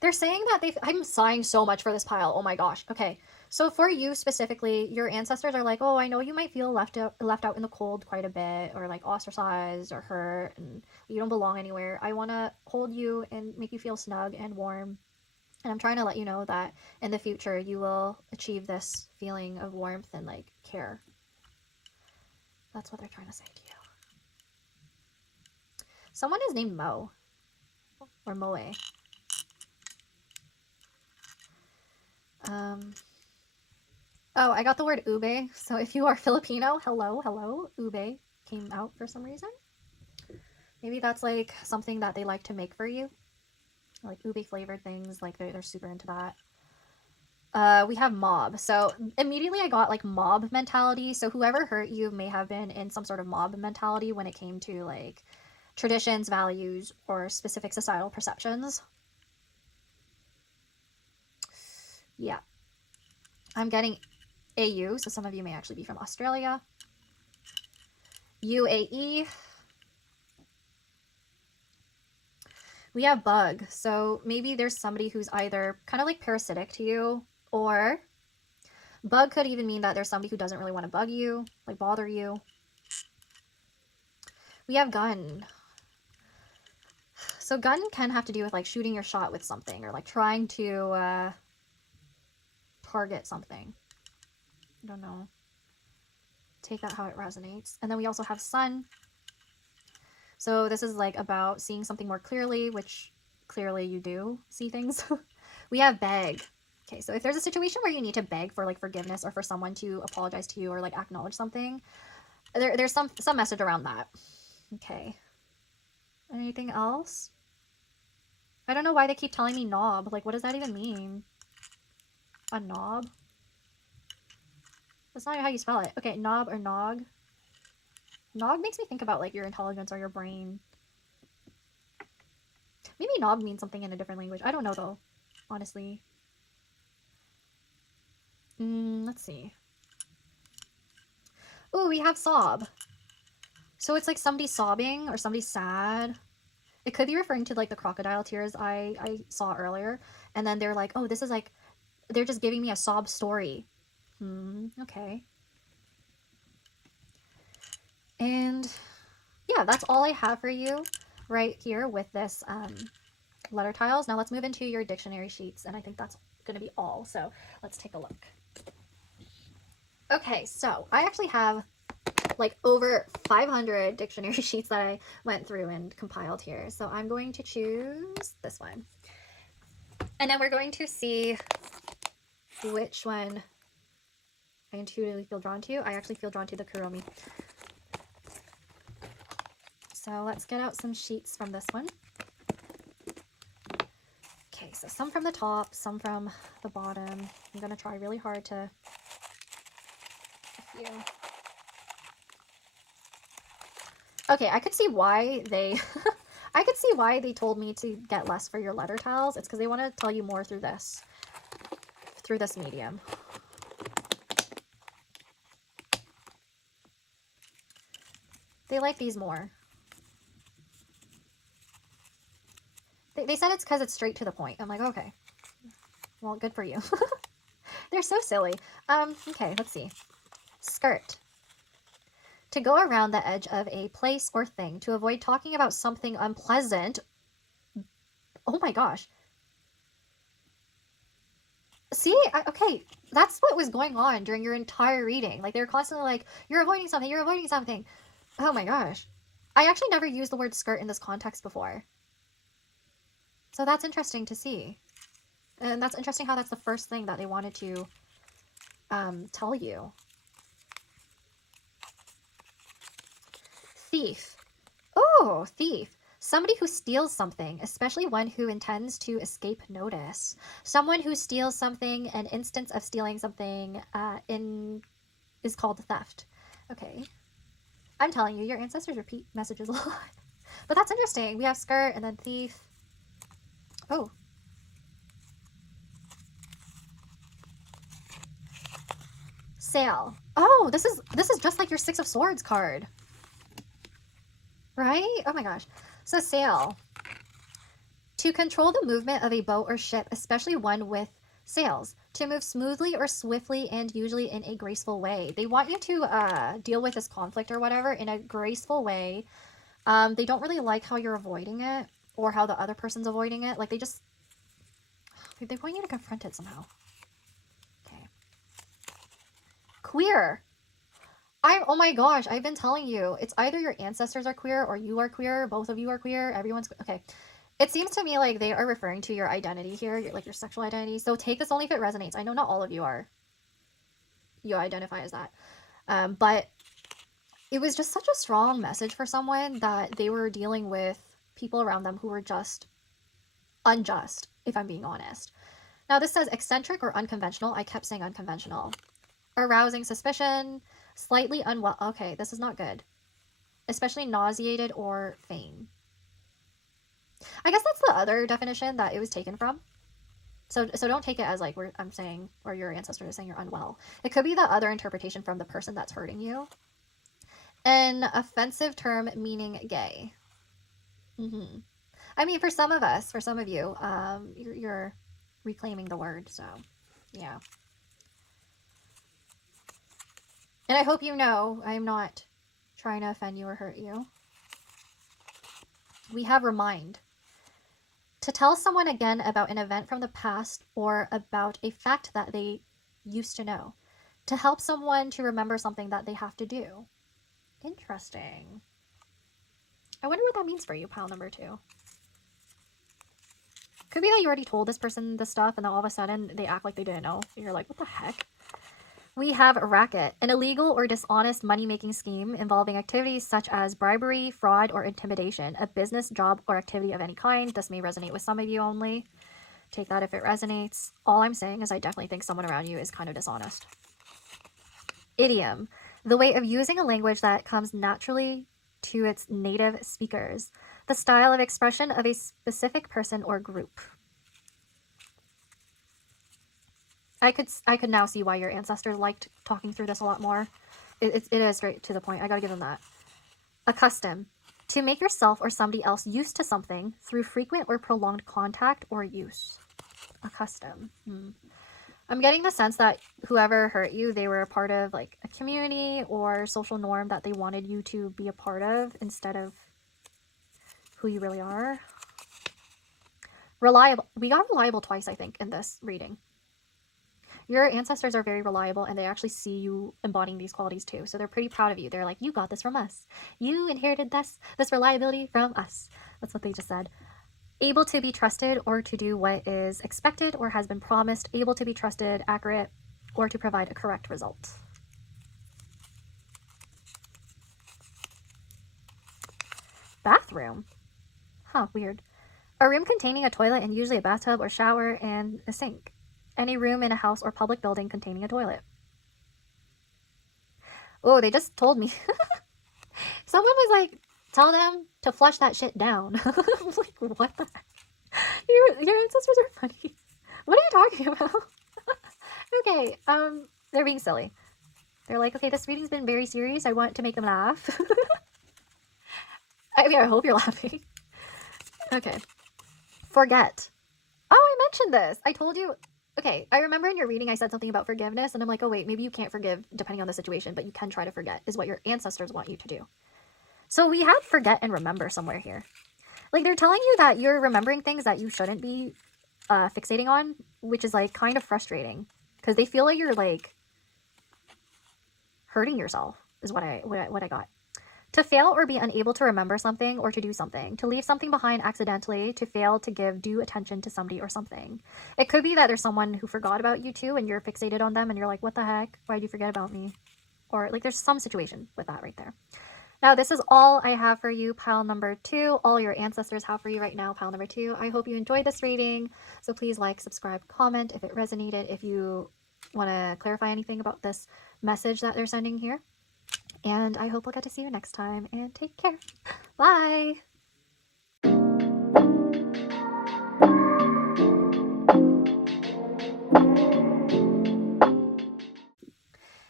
They're saying that I'm sighing so much for this pile. Oh my gosh. Okay. So for you specifically, your ancestors are like, oh, I know you might feel left out in the cold quite a bit, or like ostracized or hurt, and you don't belong anywhere. I want to hold you and make you feel snug and warm. And I'm trying to let you know that in the future, you will achieve this feeling of warmth and like care. That's what they're trying to say to you. Someone is named Mo or Moe. Oh, I got the word ube. So if you are Filipino, hello, ube came out for some reason. Maybe that's like something that they like to make for you. Like ube flavored things, like they're super into that. We have mob. So immediately I got like mob mentality. So whoever hurt you may have been in some sort of mob mentality when it came to like traditions, values, or specific societal perceptions. Yeah. I'm getting AU, so some of you may actually be from Australia. UAE. We have bug, so maybe there's somebody who's either kind of like parasitic to you, or bug could even mean that there's somebody who doesn't really want to bug you, like bother you. We have gun. So gun can have to do with like shooting your shot with something, or like trying to target something. I don't know. Take that how it resonates. And then we also have sun. So this is like about seeing something more clearly, which clearly you do see things. We have beg. Okay, so if there's a situation where you need to beg for like forgiveness, or for someone to apologize to you, or like acknowledge something, there's some message around that. Okay. Anything else? I don't know why they keep telling me knob. Like, what does that even mean? A knob? That's not how you spell it. Okay, knob or nog. Nog makes me think about like your intelligence or your brain. Maybe knob means something in a different language. I don't know though, honestly. Let's see. Oh, we have sob. So it's like somebody sobbing or somebody sad. It could be referring to like the crocodile tears I saw earlier. And then they're like, oh, this is like, they're just giving me a sob story. Okay. And yeah, that's all I have for you right here with this letter tiles. Now let's move into your dictionary sheets, and I think that's going to be all. So let's take a look. Okay, so I actually have like over 500 dictionary sheets that I went through and compiled here. So I'm going to choose this one. And then we're going to see which one I intuitively feel drawn to. I actually feel drawn to the Kuromi. So let's get out some sheets from this one. Okay, so some from the top, some from the bottom. I'm going to try really hard to... Okay, I could see why they... I could see why they told me to get less for your letter tiles. It's because they want to tell you more through this medium. They like these more. They said it's because it's straight to the point. I'm like, okay. Well, good for you. They're so silly. Okay, let's see. Skirt. To go around the edge of a place or thing to avoid talking about something unpleasant. Oh my gosh. See, okay, that's what was going on during your entire reading. Like, they were constantly like, you're avoiding something, you're avoiding something. Oh my gosh. I actually never used the word skirt in this context before. So that's interesting to see. And that's interesting how that's the first thing that they wanted to tell you. Thief. Oh, thief. Somebody who steals something, especially one who intends to escape notice. Someone who steals something, an instance of stealing something is called theft. Okay. I'm telling you, your ancestors repeat messages a lot. But that's interesting. We have skirt and then thief. Oh. Sail. Oh, this is just like your Six of Swords card. Right? Oh my gosh. So sail. To control the movement of a boat or ship, especially one with sails. To move smoothly or swiftly and usually in a graceful way. They want you to deal with this conflict or whatever in a graceful way. They don't really like how you're avoiding it or how the other person's avoiding it. Like, they want you to confront it somehow. Okay. Queer. Oh my gosh, I've been telling you, it's either your ancestors are queer or you are queer, both of you are queer, everyone's okay. It seems to me like they are referring to your identity here, your sexual identity. So take this only if it resonates. I know not all of you identify as that. But it was just such a strong message for someone that they were dealing with people around them who were just unjust, if I'm being honest. Now this says eccentric or unconventional. I kept saying unconventional. Arousing suspicion, slightly unwell. Okay, this is not good. Especially nauseated or faint. I guess that's the other definition that it was taken from. So don't take it as like I'm saying, or your ancestor is saying you're unwell. It could be the other interpretation from the person that's hurting you. An offensive term meaning gay. I mean, for some of you, you're reclaiming the word. So, yeah. And I hope you know I'm not trying to offend you or hurt you. We have remind. To tell someone again about an event from the past or about a fact that they used to know. To help someone to remember something that they have to do. Interesting. I wonder what that means for you, pile number 2. Could be that you already told this person this stuff and then all of a sudden they act like they didn't know. And you're like, what the heck? We have racket, an illegal or dishonest money-making scheme involving activities such as bribery, fraud, or intimidation, a business, job, or activity of any kind. This may resonate with some of you only. Take that if it resonates. All I'm saying is I definitely think someone around you is kind of dishonest. Idiom, the way of using a language that comes naturally to its native speakers, the style of expression of a specific person or group. I could now see why your ancestors liked talking through this a lot more, it is straight to the point. I gotta give them that. Accustom. To make yourself or somebody else used to something through frequent or prolonged contact or use. Accustom. I'm getting the sense that whoever hurt you, they were a part of like a community or social norm that they wanted you to be a part of instead of who you really are. Reliable. We got reliable twice, I think, in this reading. Your ancestors are very reliable and they actually see you embodying these qualities too. So they're pretty proud of you. They're like, you got this from us. You inherited this reliability from us. That's what they just said. Able to be trusted or to do what is expected or has been promised. Able to be trusted, accurate, or to provide a correct result. Bathroom. Huh, weird. A room containing a toilet and usually a bathtub or shower and a sink. Any room in a house or public building containing a toilet. Oh, they just told me. Someone was like, tell them to flush that shit down. I'm like, what the heck? Your ancestors are funny. What are you talking about? Okay, they're being silly. They're like, okay, this reading's been very serious. I want to make them laugh. I mean, I hope you're laughing. Okay. Forget. Oh, I mentioned this. I told you. Okay, I remember in your reading I said something about forgiveness, and I'm like, oh wait, maybe you can't forgive depending on the situation, but you can try to forget, is what your ancestors want you to do. So we have forget and remember somewhere here. Like, they're telling you that you're remembering things that you shouldn't be fixating on, which is like kind of frustrating, because they feel like you're like hurting yourself, is what I got. To fail or be unable to remember something or to do something. To leave something behind accidentally. To fail to give due attention to somebody or something. It could be that there's someone who forgot about you too and you're fixated on them and you're like, what the heck? Why'd you forget about me? Or like there's some situation with that right there. Now, this is all I have for you, pile number 2. All your ancestors have for you right now, pile number 2. I hope you enjoyed this reading. So please like, subscribe, comment if it resonated. If you want to clarify anything about this message that they're sending here. And I hope we'll get to see you next time, and take care. Bye!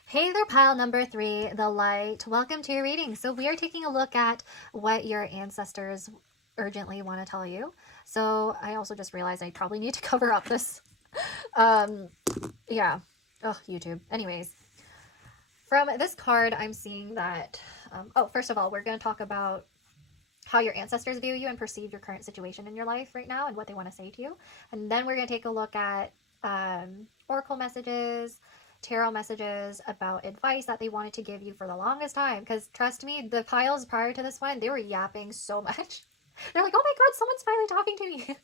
Hey there, pile number 3, the light. Welcome to your reading. So we are taking a look at what your ancestors urgently want to tell you. So I also just realized I probably need to cover up this. Yeah. Oh, YouTube. Anyways. From this card, I'm seeing that, first of all, we're going to talk about how your ancestors view you and perceive your current situation in your life right now and what they want to say to you. And then we're going to take a look at oracle messages, tarot messages about advice that they wanted to give you for the longest time. Because trust me, the piles prior to this one, they were yapping so much. They're like, oh my god, someone's finally talking to me.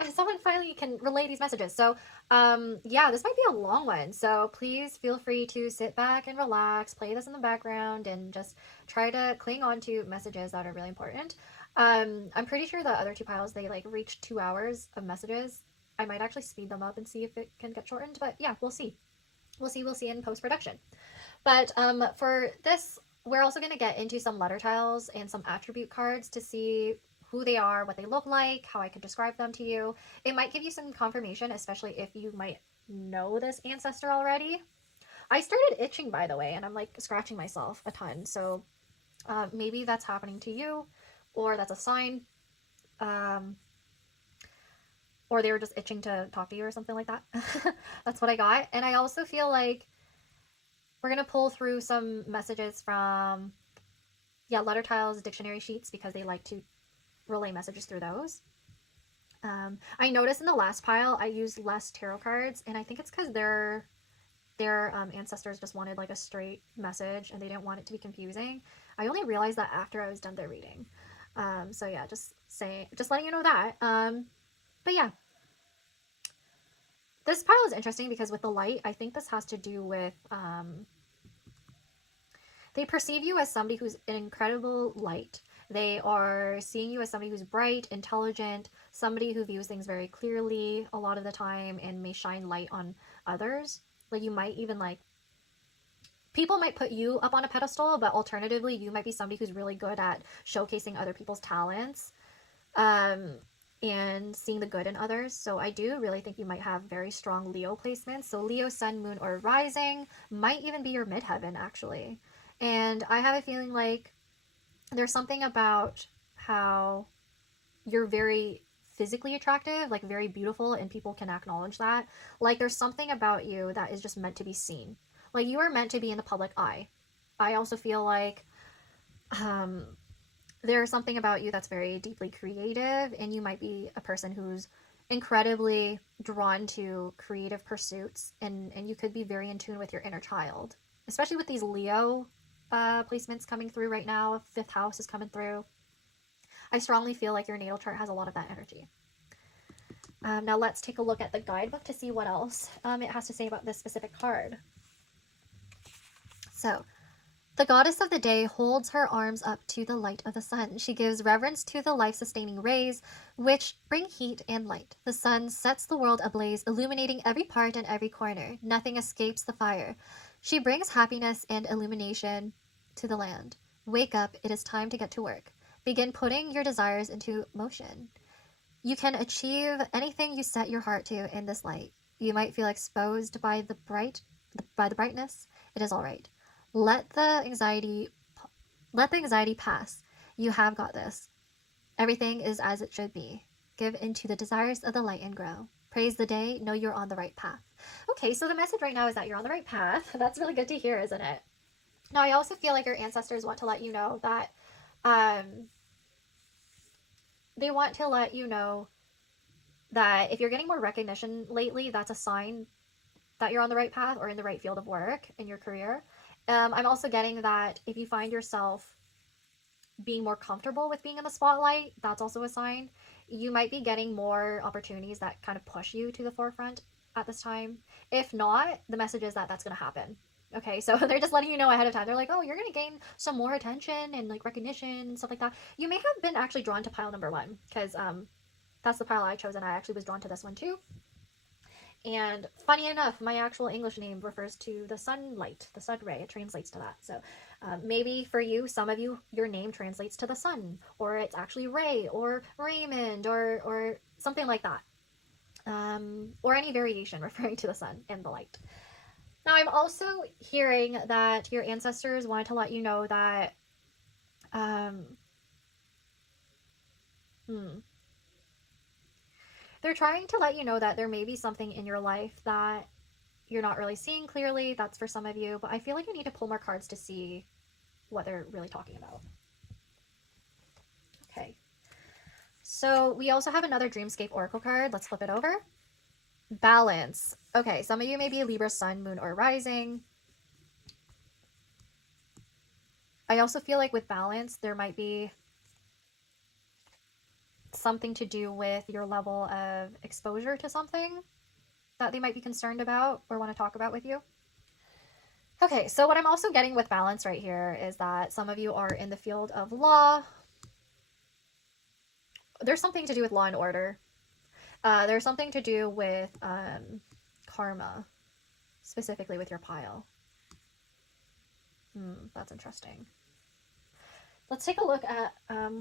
And someone finally can relay these messages. So yeah, this might be a long one. So please feel free to sit back and relax, play this in the background, and just try to cling on to messages that are really important. I'm pretty sure the other 2 piles, they like reached 2 hours of messages. I might actually speed them up and see if it can get shortened, but yeah, we'll see. We'll see in post-production. But for this, we're also going to get into some letter tiles and some attribute cards to see who they are, what they look like, how I could describe them to you. It might give you some confirmation, especially if you might know this ancestor already. I started itching, by the way, and I'm like scratching myself a ton. So maybe that's happening to you, or that's a sign. Or they were just itching to talk to you or something like that. That's what I got. And I also feel like we're going to pull through some messages from, letter tiles, dictionary sheets, because they like to relay messages through those. I noticed in the last pile I used less tarot cards, and I think it's because their ancestors just wanted like a straight message and they didn't want it to be confusing. I only realized that after I was done their reading. So yeah, just letting you know that. But yeah, this pile is interesting because with the light, I think this has to do with they perceive you as somebody who's an incredible light. They are seeing you as somebody who's bright, intelligent, somebody who views things very clearly a lot of the time and may shine light on others. Like you might even like, people might put you up on a pedestal, but alternatively, you might be somebody who's really good at showcasing other people's talents and seeing the good in others. So I do really think you might have very strong Leo placements. So Leo, sun, moon, or rising might even be your midheaven, actually. And I have a feeling like there's something about how you're very physically attractive, like very beautiful, and people can acknowledge that. Like there's something about you that is just meant to be seen. Like you are meant to be in the public eye. I also feel like um, there's something about you that's very deeply creative, and you might be a person who's incredibly drawn to creative pursuits, and you could be very in tune with your inner child, especially with these Leo placements coming through right now. Fifth house is coming through. I strongly feel like your natal chart has a lot of that energy. Now let's take a look at the guidebook to see what else it has to say about this specific card. So, the goddess of the day holds her arms up to the light of the sun. She gives reverence to the life-sustaining rays, which bring heat and light. The sun sets the world ablaze, illuminating every part and every corner. Nothing escapes the fire. She brings happiness and illumination to the land. Wake up, it is time to get to work. Begin putting your desires into motion. You can achieve anything you set your heart to in this light. You might feel exposed by the brightness. It is all right. Let the anxiety pass. You have got this. Everything is as it should be. Give into the desires of the light and grow. Praise the day. Know you're on the right path. Okay, so the message right now is that you're on the right path. That's really good to hear, isn't it? Now, I also feel like your ancestors want to let you know that they want to let you know that if you're getting more recognition lately, that's a sign that you're on the right path or in the right field of work in your career. I'm also getting that if you find yourself being more comfortable with being in the spotlight, that's also a sign. You might be getting more opportunities that kind of push you to the forefront at this time. If not, the message is that that's going to happen. Okay, so they're just letting you know ahead of time. They're like, oh, you're going to gain some more attention and like recognition and stuff like that. You may have been actually drawn to pile number one because that's the pile I chose, and I actually was drawn to this one too. And funny enough, my actual English name refers to the sunlight, the sun ray. It translates to that. So maybe for you, some of you, your name translates to the sun, or it's actually Ray, or Raymond, or something like that. Or any variation referring to the sun and the light. Now, I'm also hearing that your ancestors wanted to let you know that they're trying to let you know that there may be something in your life that you're not really seeing clearly. That's for some of you, but I feel like you need to pull more cards to see what they're really talking about. Okay. So we also have another Dreamscape Oracle card. Let's flip it over. Balance. Okay, some of you may be Libra, Sun, Moon, or Rising. I also feel like with balance, there might be something to do with your level of exposure to something that they might be concerned about or want to talk about with you. Okay, so what I'm also getting with balance right here is that some of you are in the field of law. There's something to do with law and order. There's something to do with karma, specifically with your pile. That's interesting. Let's take a look at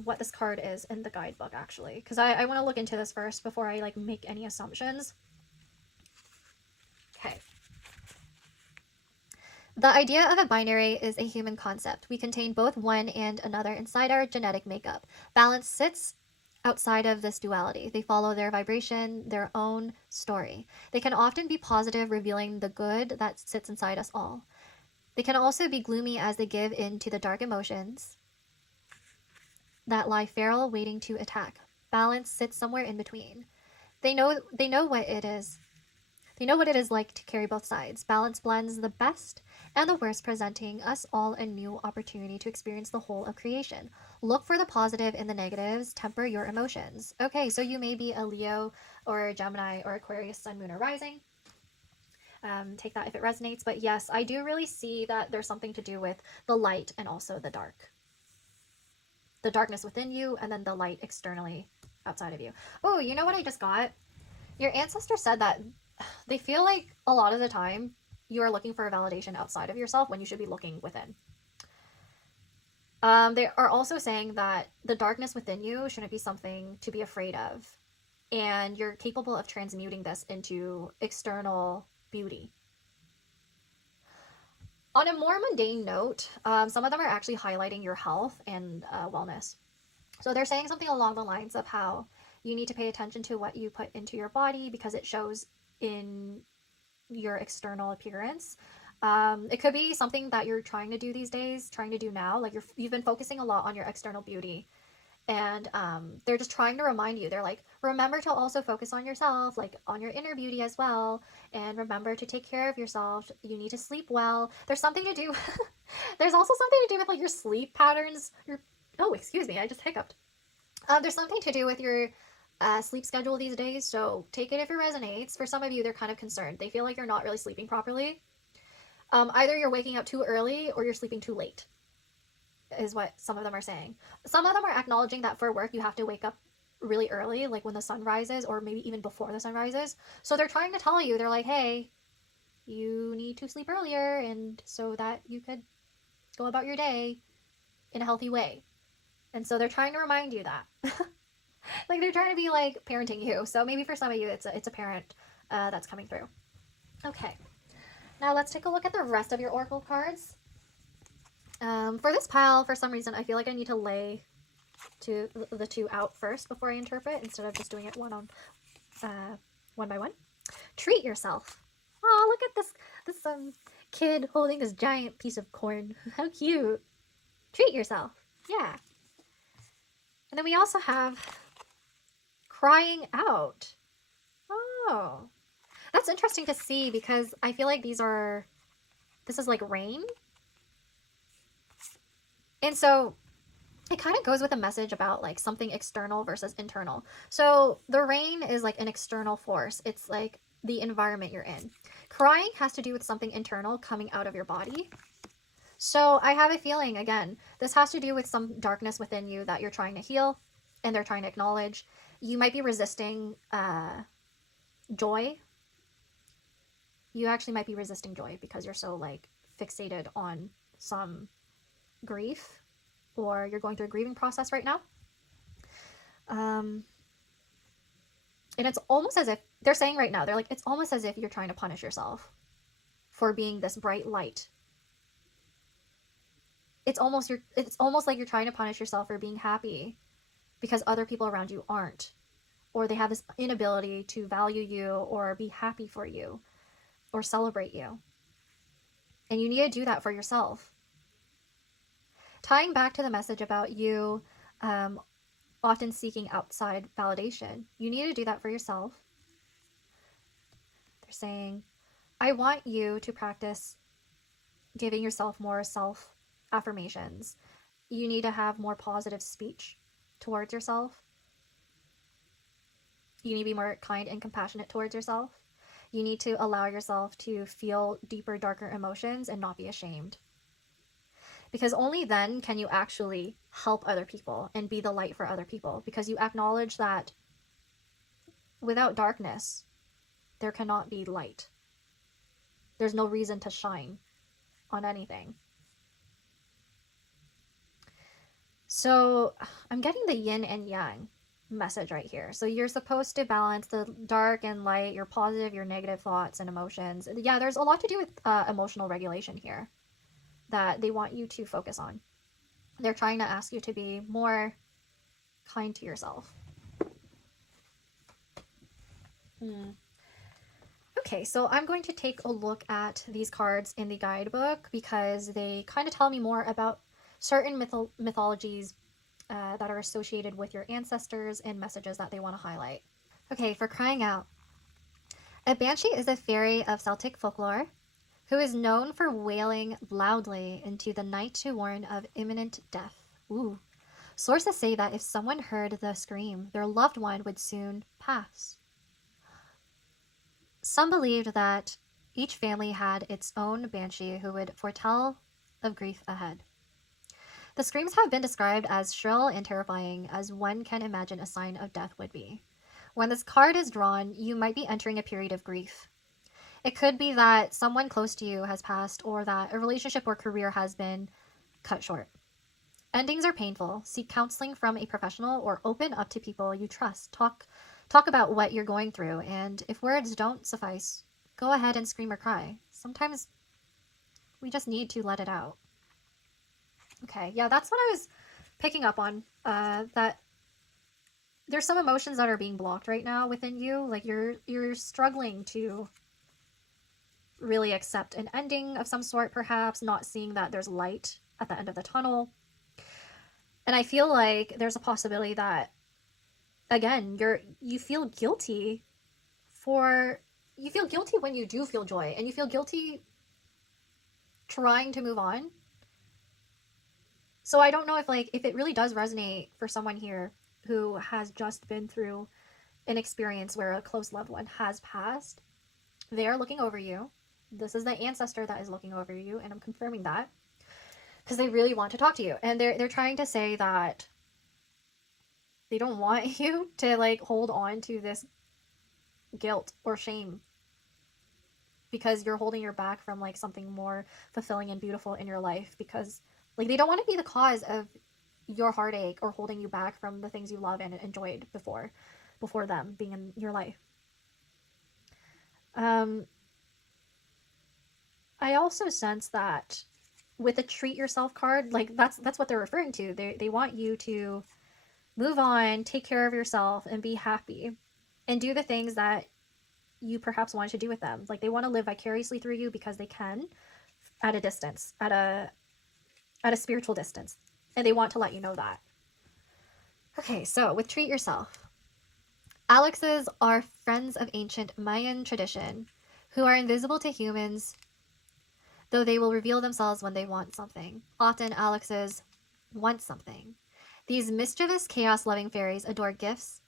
what this card is in the guidebook, actually, because I want to look into this first before I like make any assumptions. Okay. The idea of a binary is a human concept. We contain both one and another inside our genetic makeup. Balance sits outside of this duality. They follow their vibration, their own story. They can often be positive, revealing the good that sits inside us all. They can also be gloomy as they give in to the dark emotions that lie feral, waiting to attack. Balance sits somewhere in between. They know what it is. They know what it is like to carry both sides. Balance blends the best and the worst, presenting us all a new opportunity to experience the whole of creation. Look for the positive in the negatives. Temper your emotions. Okay, so you may be a Leo or a Gemini or Aquarius, Sun, Moon, or Rising. Take that if it resonates. But yes, I do really see that there's something to do with the light and also the dark. The darkness within you and then the light externally outside of you. Oh, you know what I just got? Your ancestor said that they feel like a lot of the time you are looking for a validation outside of yourself when you should be looking within. They are also saying that the darkness within you shouldn't be something to be afraid of. And you're capable of transmuting this into external beauty. On a more mundane note, some of them are actually highlighting your health and wellness. So they're saying something along the lines of how you need to pay attention to what you put into your body because it shows in your external appearance. It could be something that you're trying to do these days, trying to do now. Like you've been focusing a lot on your external beauty, and they're just trying to remind you. They're like, remember to also focus on yourself, like on your inner beauty as well, and remember to take care of yourself. You need to sleep well. There's something to do. There's also something to do with like your sleep patterns. Your oh, excuse me, I just hiccuped. There's something to do with your sleep schedule these days, so take it if it resonates. For some of you, they're kind of concerned. They feel like you're not really sleeping properly. Either you're waking up too early or you're sleeping too late, is what some of them are saying. Some of them are acknowledging that for work, you have to wake up really early, like when the sun rises, or maybe even before the sun rises. So they're trying to tell you, they're like, hey, you need to sleep earlier, and so that you could go about your day in a healthy way. And so they're trying to remind you that. Like they're trying to be like parenting you. So maybe for some of you, it's a parent that's coming through. Okay. Now let's take a look at the rest of your oracle cards. For this pile, for some reason, I feel like I need to lay the two out first before I interpret instead of just doing it one by one. Treat yourself. Oh, look at this kid holding this giant piece of corn. How cute. Treat yourself. Yeah. And then we also have crying out. Oh, that's interesting to see because I feel like this is like rain. And so it kind of goes with a message about like something external versus internal. So the rain is like an external force. It's like the environment you're in. Crying has to do with something internal coming out of your body. So I have a feeling, again, this has to do with some darkness within you that you're trying to heal and they're trying to acknowledge. You might be resisting joy. You actually might be resisting joy because you're so like fixated on some grief, or you're going through a grieving process right now. And it's almost as if they're saying right now, they're like, it's almost as if you're trying to punish yourself for being this bright light. It's almost like you're trying to punish yourself for being happy because other people around you aren't, or they have this inability to value you or be happy for you or celebrate you. And you need to do that for yourself. Tying back to the message about you often seeking outside validation, you need to do that for yourself. They're saying, I want you to practice giving yourself more self affirmations. You need to have more positive speech towards yourself. You need to be more kind and compassionate towards yourself. You need to allow yourself to feel deeper, darker emotions and not be ashamed. Because only then can you actually help other people and be the light for other people. Because you acknowledge that without darkness, there cannot be light. There's no reason to shine on anything. So I'm getting the yin and yang message right here. So you're supposed to balance the dark and light, your positive, your negative thoughts and emotions. Yeah, there's a lot to do with emotional regulation here that they want you to focus on. They're trying to ask you to be more kind to yourself. Okay, so I'm going to take a look at these cards in the guidebook because they kind of tell me more about certain mythologies that are associated with your ancestors and messages that they want to highlight. Okay, for crying out. A banshee is a fairy of Celtic folklore who is known for wailing loudly into the night to warn of imminent death. Ooh. Sources say that if someone heard the scream, their loved one would soon pass. Some believed that each family had its own banshee who would foretell of grief ahead. The screams have been described as shrill and terrifying as one can imagine a sign of death would be. When this card is drawn, you might be entering a period of grief. It could be that someone close to you has passed or that a relationship or career has been cut short. Endings are painful. Seek counseling from a professional or open up to people you trust. Talk about what you're going through, and if words don't suffice, go ahead and scream or cry. Sometimes We just need to let it out. Okay, yeah, that's what I was picking up on. That there's some emotions that are being blocked right now within you. Like you're struggling to really accept an ending of some sort, perhaps, not seeing that there's light at the end of the tunnel. And I feel like there's a possibility that, again, you feel guilty when you do feel joy, and you feel guilty trying to move on. So I don't know if it really does resonate for someone here who has just been through an experience where a close loved one has passed. They are looking over you. This is the ancestor that is looking over you, and I'm confirming that because they really want to talk to you, and they're trying to say that they don't want you to like hold on to this guilt or shame because you're holding your back from like something more fulfilling and beautiful in your life, because like they don't want to be the cause of your heartache or holding you back from the things you love and enjoyed before them being in your life. I also sense that with the treat yourself card, like that's what they're referring to. They want you to move on, take care of yourself, and be happy, and do the things that you perhaps wanted to do with them. Like they want to live vicariously through you because they can, at a distance, at a spiritual distance, and they want to let you know that. Okay, so with treat yourself, Alexes are friends of ancient Mayan tradition who are invisible to humans, though they will reveal themselves when they want something. Often Alexes want something. These mischievous, chaos-loving fairies adore gifts.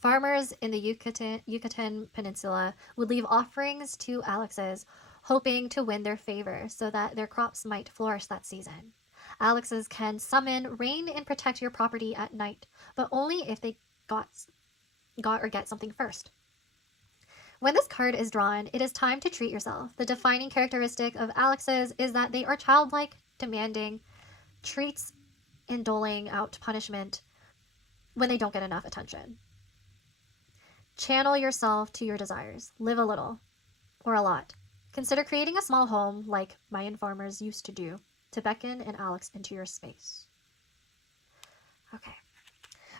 Farmers in the Yucatan Peninsula would leave offerings to Alexes, hoping to win their favor so that their crops might flourish that season. Alexes can summon, rain, and protect your property at night, but only if they got or get something first. When this card is drawn, it is time to treat yourself. The defining characteristic of Alexes is that they are childlike, demanding, treats, and doling out punishment when they don't get enough attention. Channel yourself to your desires. Live a little, or a lot. Consider creating a small home like Mayan farmers used to do to beckon an Alex into your space. Okay.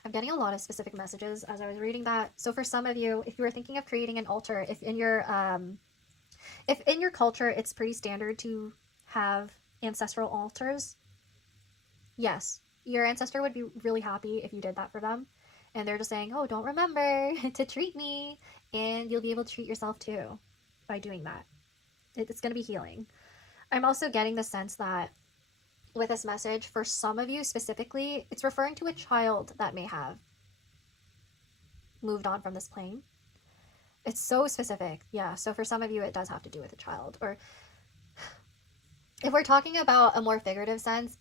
I'm getting a lot of specific messages as I was reading that. So for some of you, if you are thinking of creating an altar, if in your culture it's pretty standard to have ancestral altars, yes, your ancestor would be really happy if you did that for them. And they're just saying, oh, don't remember to treat me. And you'll be able to treat yourself too by doing that. It's going to be healing. I'm also getting the sense that with this message, for some of you specifically, it's referring to a child that may have moved on from this plane. It's so specific. Yeah, so for some of you, it does have to do with a child. Or if we're talking about a more figurative sense,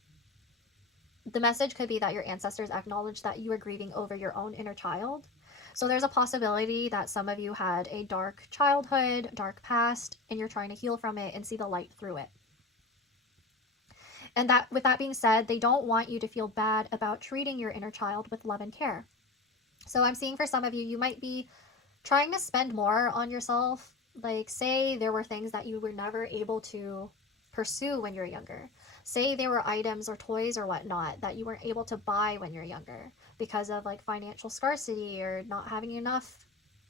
the message could be that your ancestors acknowledge that you are grieving over your own inner child. So there's a possibility that some of you had a dark childhood, dark past, and you're trying to heal from it and see the light through it. And that, with that being said, they don't want you to feel bad about treating your inner child with love and care. So I'm seeing for some of you, you might be trying to spend more on yourself. Like, say there were things that you were never able to pursue when you're younger. Say there were items or toys or whatnot that you weren't able to buy when you're younger because of like financial scarcity or not having enough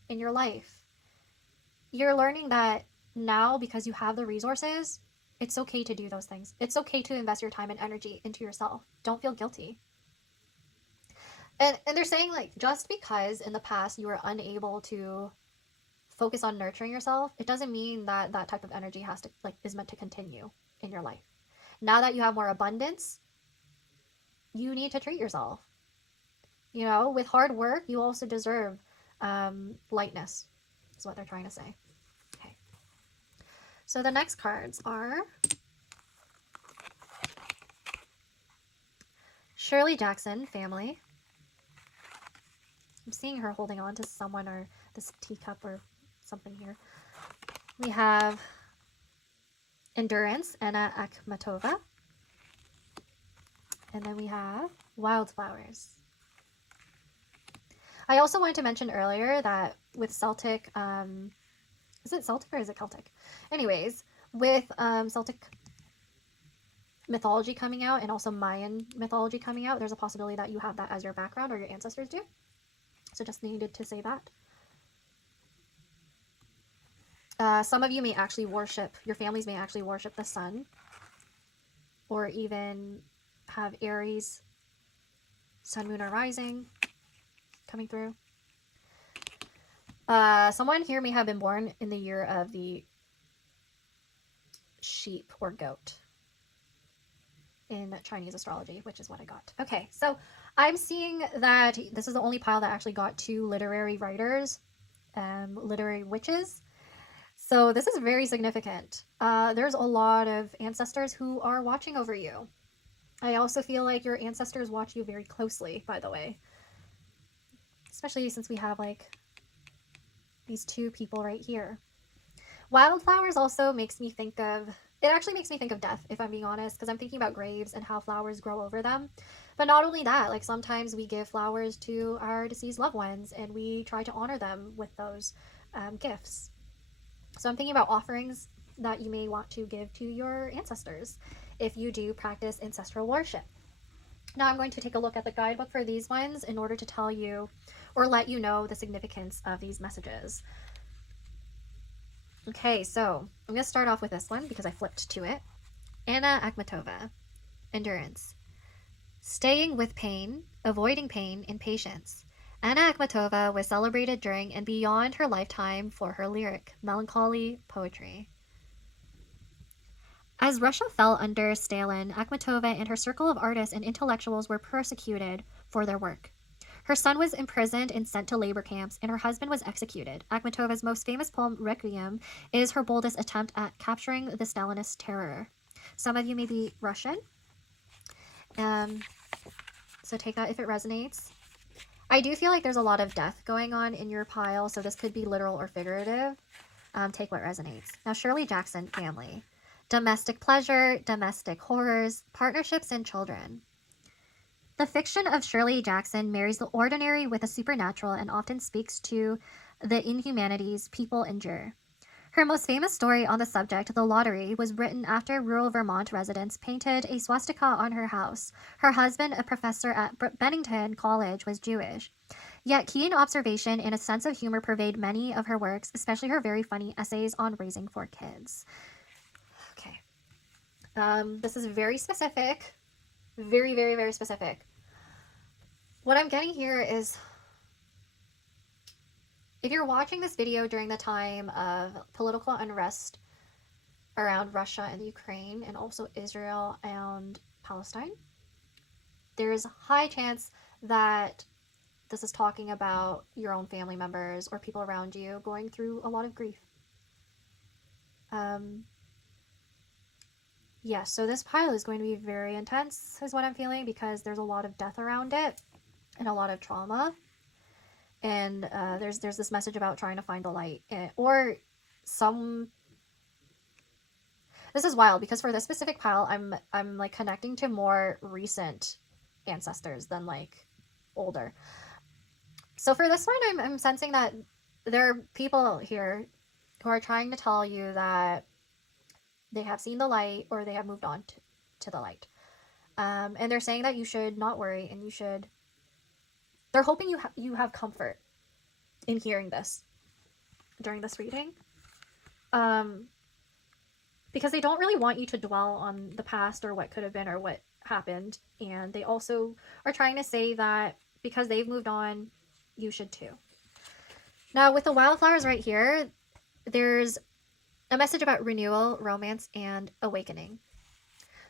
in your life. You're learning that now, because you have the resources, it's okay to do those things. It's okay to invest your time and energy into yourself. Don't feel guilty. And they're saying, like, just because in the past you were unable to focus on nurturing yourself, it doesn't mean that that type of energy has to, like, is meant to continue in your life. Now that you have more abundance, you need to treat yourself. You know, with hard work, you also deserve lightness, is what they're trying to say. Okay. So the next cards are Shirley Jackson, family. I'm seeing her holding on to someone or this teacup or something here. We have Endurance, Anna Akhmatova. And then we have Wildflowers. I also wanted to mention earlier that with Celtic, is it Celtic or is it Celtic? Anyways, with Celtic mythology coming out and also Mayan mythology coming out. There's a possibility that you have that as your background or your ancestors do. So just needed to say that. Some of you may actually worship, your families may actually worship the sun, or even have Aries, sun, moon, or rising coming through. Someone here may have been born in the year of the sheep or goat in Chinese astrology, which is what I got. Okay, so I'm seeing that this is the only pile that actually got 2 literary writers, literary witches. So this is very significant. There's a lot of ancestors who are watching over you. I also feel like your ancestors watch you very closely, by the way. Especially since we have like these 2 people right here. Wildflowers also makes me think of, it actually makes me think of death, if I'm being honest, because I'm thinking about graves and how flowers grow over them. But not only that, like sometimes we give flowers to our deceased loved ones and we try to honor them with those gifts. So I'm thinking about offerings that you may want to give to your ancestors if you do practice ancestral worship. Now I'm going to take a look at the guidebook for these ones in order to tell you or let you know the significance of these messages. Okay, so I'm going to start off with this one because I flipped to it. Anna Akhmatova, endurance. Staying with pain, avoiding pain, and patience. Anna Akhmatova was celebrated during and beyond her lifetime for her lyric, melancholy poetry. As Russia fell under Stalin, Akhmatova and her circle of artists and intellectuals were persecuted for their work. Her son was imprisoned and sent to labor camps, and her husband was executed. Akhmatova's most famous poem, Requiem, is her boldest attempt at capturing the Stalinist terror. Some of you may be Russian, so take that if it resonates. I do feel like there's a lot of death going on in your pile, so this could be literal or figurative. Take what resonates. Now, Shirley Jackson family. Domestic pleasure, domestic horrors, partnerships, and children. The fiction of Shirley Jackson marries the ordinary with the supernatural and often speaks to the inhumanities people endure. Her most famous story on the subject, The Lottery, was written after rural Vermont residents painted a swastika on her house. Her husband, a professor at Bennington College, was Jewish. Yet keen observation and a sense of humor pervade many of her works, especially her very funny essays on raising 4 kids. Okay. This is very specific. Very, very, very specific. What I'm getting here is, if you're watching this video during the time of political unrest around Russia and Ukraine and also Israel and Palestine, there's a high chance that this is talking about your own family members or people around you going through a lot of grief. Yes, so this pile is going to be very intense, is what I'm feeling, because there's a lot of death around it and a lot of trauma. And there's this message about trying to find the light, or some. This is wild because for this specific pile, I'm like connecting to more recent ancestors than like older. So for this one, I'm sensing that there are people here who are trying to tell you that they have seen the light or they have moved on to the light, and they're saying that you should not worry and you should. They're hoping you have comfort in hearing this during this reading, because they don't really want you to dwell on the past or what could have been or what happened, and they also are trying to say that because they've moved on, you should too. Now, with the wildflowers right here, there's a message about renewal, romance, and awakening.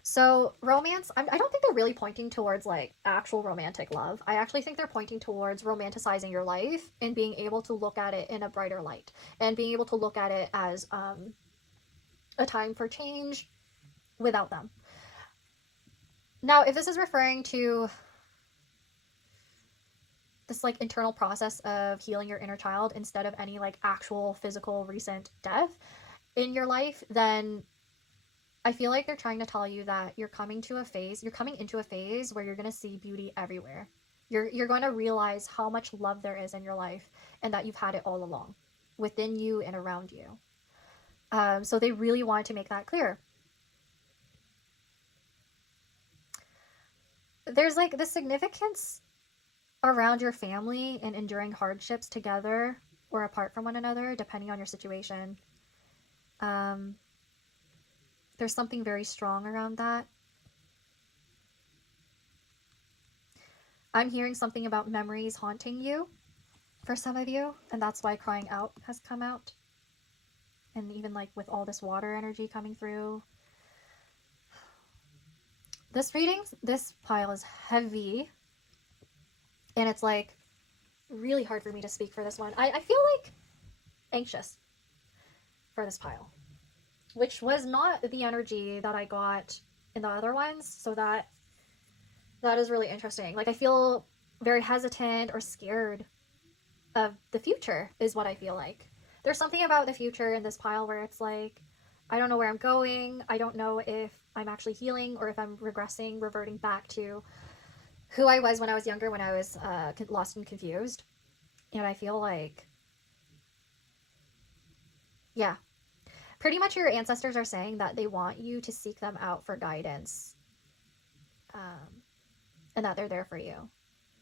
So romance, I don't think they're really pointing towards like actual romantic love. I actually think they're pointing towards romanticizing your life and being able to look at it in a brighter light and being able to look at it as a time for change without them. Now, if this is referring to this like internal process of healing your inner child instead of any like actual physical recent death in your life, then I feel like they're trying to tell you that you're coming into a phase where you're going to see beauty everywhere. You're going to realize how much love there is in your life and that you've had it all along within you and around you. So they really wanted to make that clear. there's like the significance around your family and enduring hardships together or apart from one another, depending on your situation. There's something very strong around that. I'm hearing something about memories haunting you for some of you, and that's why crying out has come out. And even like with all this water energy coming through. This reading, this pile is heavy, and it's like really hard for me to speak for this one. I feel like anxious for this pile, which was not the energy that I got in the other ones, so that is really interesting. Like, I feel very hesitant or scared of the future is what I feel like. There's something about the future in this pile where it's like, I don't know where I'm going. I don't know if I'm actually healing or if I'm regressing, reverting back to who I was when I was younger, when I was lost and confused. And I feel like, yeah, pretty much your ancestors are saying that they want you to seek them out for guidance, and that they're there for you.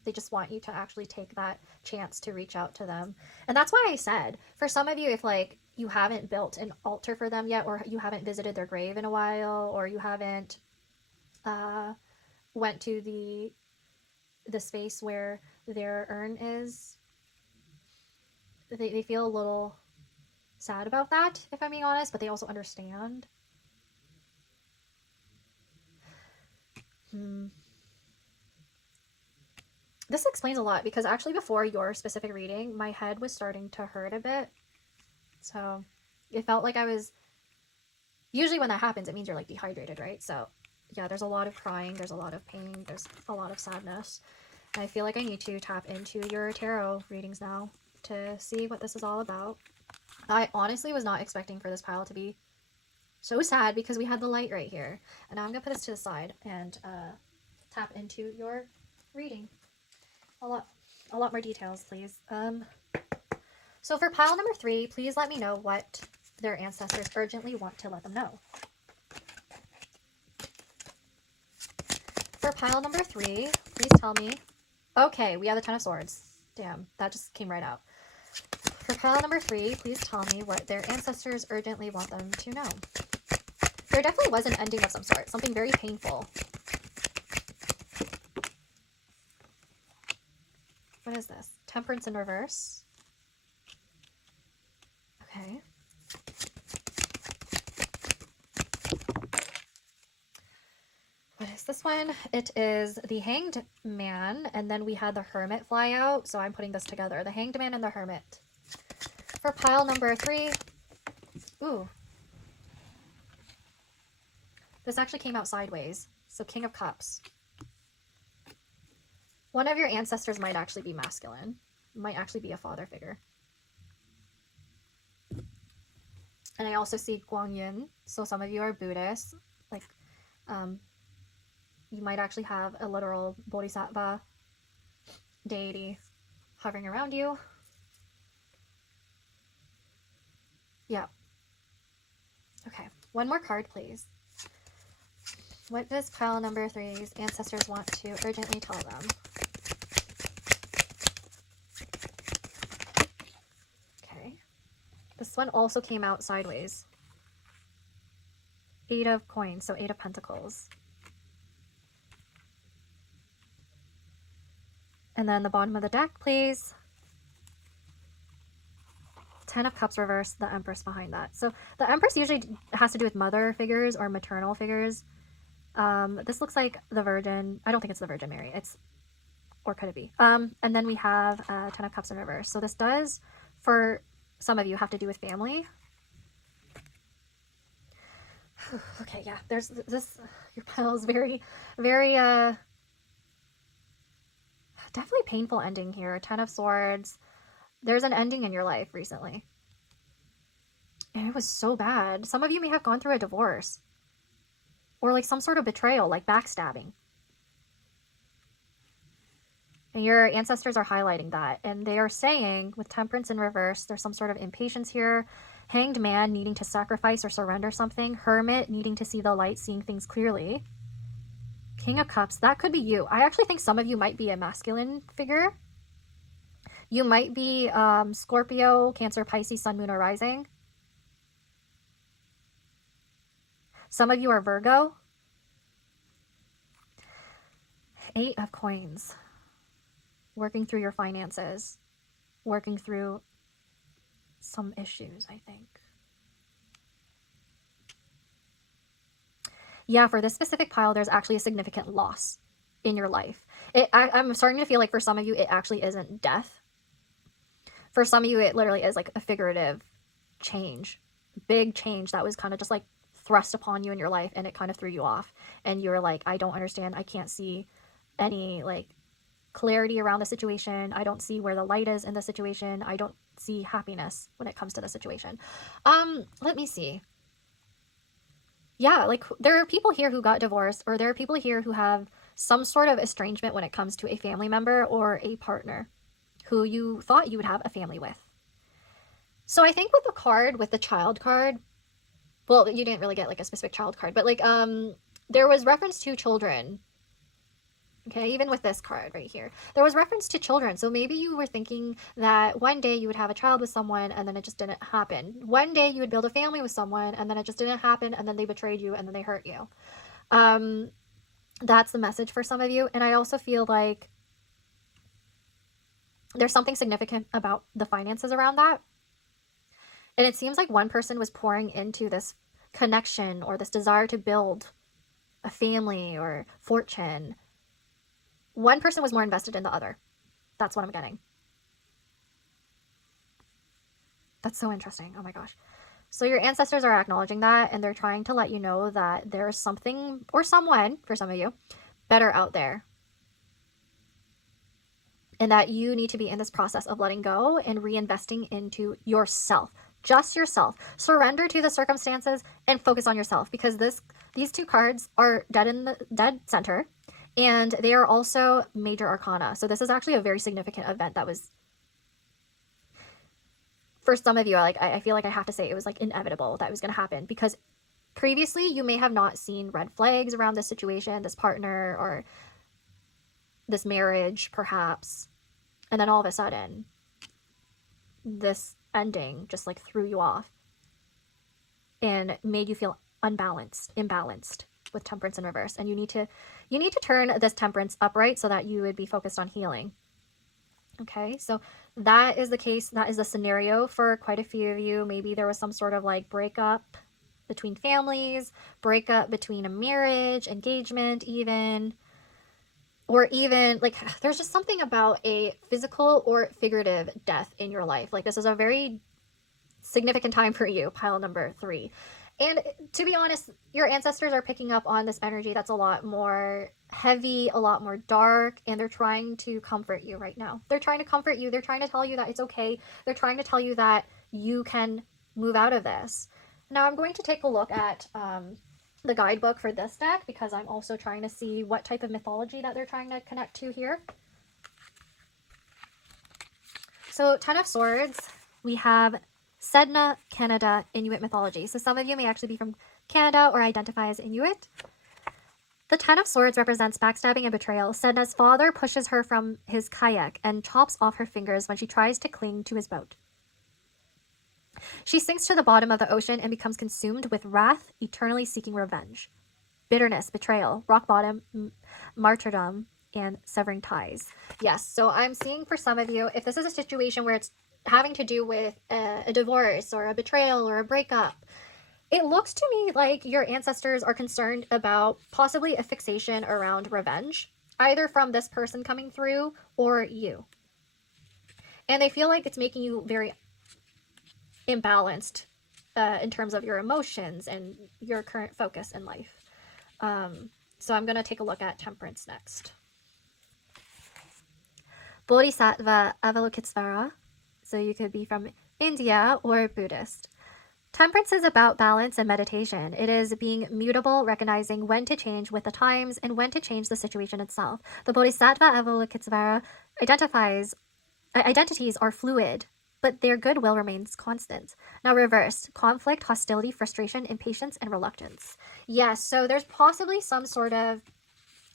They just want you to actually take that chance to reach out to them. And that's why I said, for some of you, if like you haven't built an altar for them yet, or you haven't visited their grave in a while, or you haven't went to the space where their urn is, they feel a little sad about that, if I'm being honest, but they also understand. This explains a lot, because actually before your specific reading, my head was starting to hurt a bit. So it felt like I was, usually when that happens, it means you're like dehydrated, right? So yeah, there's a lot of crying, there's a lot of pain, there's a lot of sadness. And I feel like I need to tap into your tarot readings now to see what this is all about. I honestly was not expecting for this pile to be so sad, because we had the light right here. And now I'm going to put this to the side and tap into your reading. A lot more details, please. So for pile number 3, please let me know what their ancestors urgently want to let them know. For pile number 3, please tell me. Okay, we have the Ten of Swords. Damn, that just came right out. For pile number 3, please tell me what their ancestors urgently want them to know. There definitely was an ending of some sort, something very painful. What is this? Temperance in reverse. Okay. What is this one? It is the Hanged Man, and then we had the Hermit fly out, so I'm putting this together. The Hanged Man and the Hermit. For pile number 3, ooh. This actually came out sideways, so King of Cups. One of your ancestors might actually be masculine. Might actually be a father figure. And I also see Guanyin. So some of you are Buddhists. Like, you might actually have a literal bodhisattva deity hovering around you. Yeah. Okay. One more card, please. What does pile number 3's ancestors want to urgently tell them? Okay. This one also came out sideways. 8 of coins, so 8 of pentacles. And then the bottom of the deck, please. 10 of Cups reverse, the Empress behind that. So the Empress usually has to do with mother figures or maternal figures. This looks like the Virgin. I don't think it's the Virgin Mary. Or could it be? And then we have 10 of Cups in reverse. So this does, for some of you, have to do with family. Okay, yeah. There's this. Your pile is very, very, definitely painful ending here. 10 of Swords. There's an ending in your life recently. And it was so bad. Some of you may have gone through a divorce. Or like some sort of betrayal, like backstabbing. And your ancestors are highlighting that. And they are saying, with Temperance in reverse, there's some sort of impatience here. Hanged Man needing to sacrifice or surrender something. Hermit needing to see the light, seeing things clearly. King of Cups, that could be you. I actually think some of you might be a masculine figure. You might be Scorpio, Cancer, Pisces, Sun, Moon, or Rising. Some of you are Virgo. 8 of Coins. Working through your finances. Working through some issues, I think. Yeah, for this specific pile, there's actually a significant loss in your life. I'm starting to feel like for some of you, it actually isn't death. For some of you, it literally is like a figurative change. Big change that was kind of just like thrust upon you in your life, and it kind of threw you off. And you were like, I don't understand. I can't see any like clarity around the situation. I don't see where the light is in the situation. I don't see happiness when it comes to the situation. Let me see. Yeah, like there are people here who got divorced, or there are people here who have some sort of estrangement when it comes to a family member or a partner who you thought you would have a family with. So I think with the card, with the child card, well, you didn't really get like a specific child card, but like there was reference to children. Okay, even with this card right here, there was reference to children. So maybe you were thinking that one day you would have a child with someone and then it just didn't happen. One day you would build a family with someone and then it just didn't happen, and then they betrayed you and then they hurt you. That's the message for some of you. And I also feel like there's something significant about the finances around that. And it seems like one person was pouring into this connection or this desire to build a family or fortune. One person was more invested in the other. That's what I'm getting. That's so interesting. Oh my gosh. So your ancestors are acknowledging that, and they're trying to let you know that there's something or someone, for some of you, better out there. And that you need to be in this process of letting go and reinvesting into yourself. Just yourself. Surrender to the circumstances and focus on yourself, because these two cards are dead center, and they are also major arcana. So this is actually a very significant event that was, for some of you, I feel like I have to say it was like inevitable that it was going to happen, because previously you may have not seen red flags around this situation, this partner, or this marriage perhaps, and then all of a sudden this ending just like threw you off and made you feel imbalanced with Temperance in reverse. And you need to turn this Temperance upright so that you would be focused on healing. Okay, so that is the case. That is the scenario for quite a few of you. Maybe there was some sort of like breakup between families, breakup between a marriage, engagement even, or even like there's just something about a physical or figurative death in your life. Like this is a very significant time for you, pile number 3. And to be honest, your ancestors are picking up on this energy that's a lot more heavy, a lot more dark, and they're trying to comfort you right now. They're trying to comfort you. They're trying to tell you that it's okay. They're trying to tell you that you can move out of this. Now I'm going to take a look at the guidebook for this deck, because I'm also trying to see what type of mythology that they're trying to connect to here. So 10 of Swords, we have Sedna, Canada, Inuit mythology. So some of you may actually be from Canada or identify as Inuit. The 10 of Swords represents backstabbing and betrayal. Sedna's father pushes her from his kayak and chops off her fingers when she tries to cling to his boat. She sinks to the bottom of the ocean and becomes consumed with wrath, eternally seeking revenge. Bitterness, betrayal, rock bottom, martyrdom, and severing ties. Yes, so I'm seeing for some of you, if this is a situation where it's having to do with a divorce or a betrayal or a breakup, it looks to me like your ancestors are concerned about possibly a fixation around revenge, either from this person coming through or you. And they feel like it's making you very imbalanced in terms of your emotions and your current focus in life. So I'm going to take a look at Temperance next. Bodhisattva Avalokitesvara. So you could be from India or Buddhist. Temperance is about balance and meditation. It is being mutable, recognizing when to change with the times and when to change the situation itself. The Bodhisattva Avalokitesvara identities are fluid, but their goodwill remains constant. Now reversed, conflict, hostility, frustration, impatience, and reluctance. Yes, so there's possibly some sort of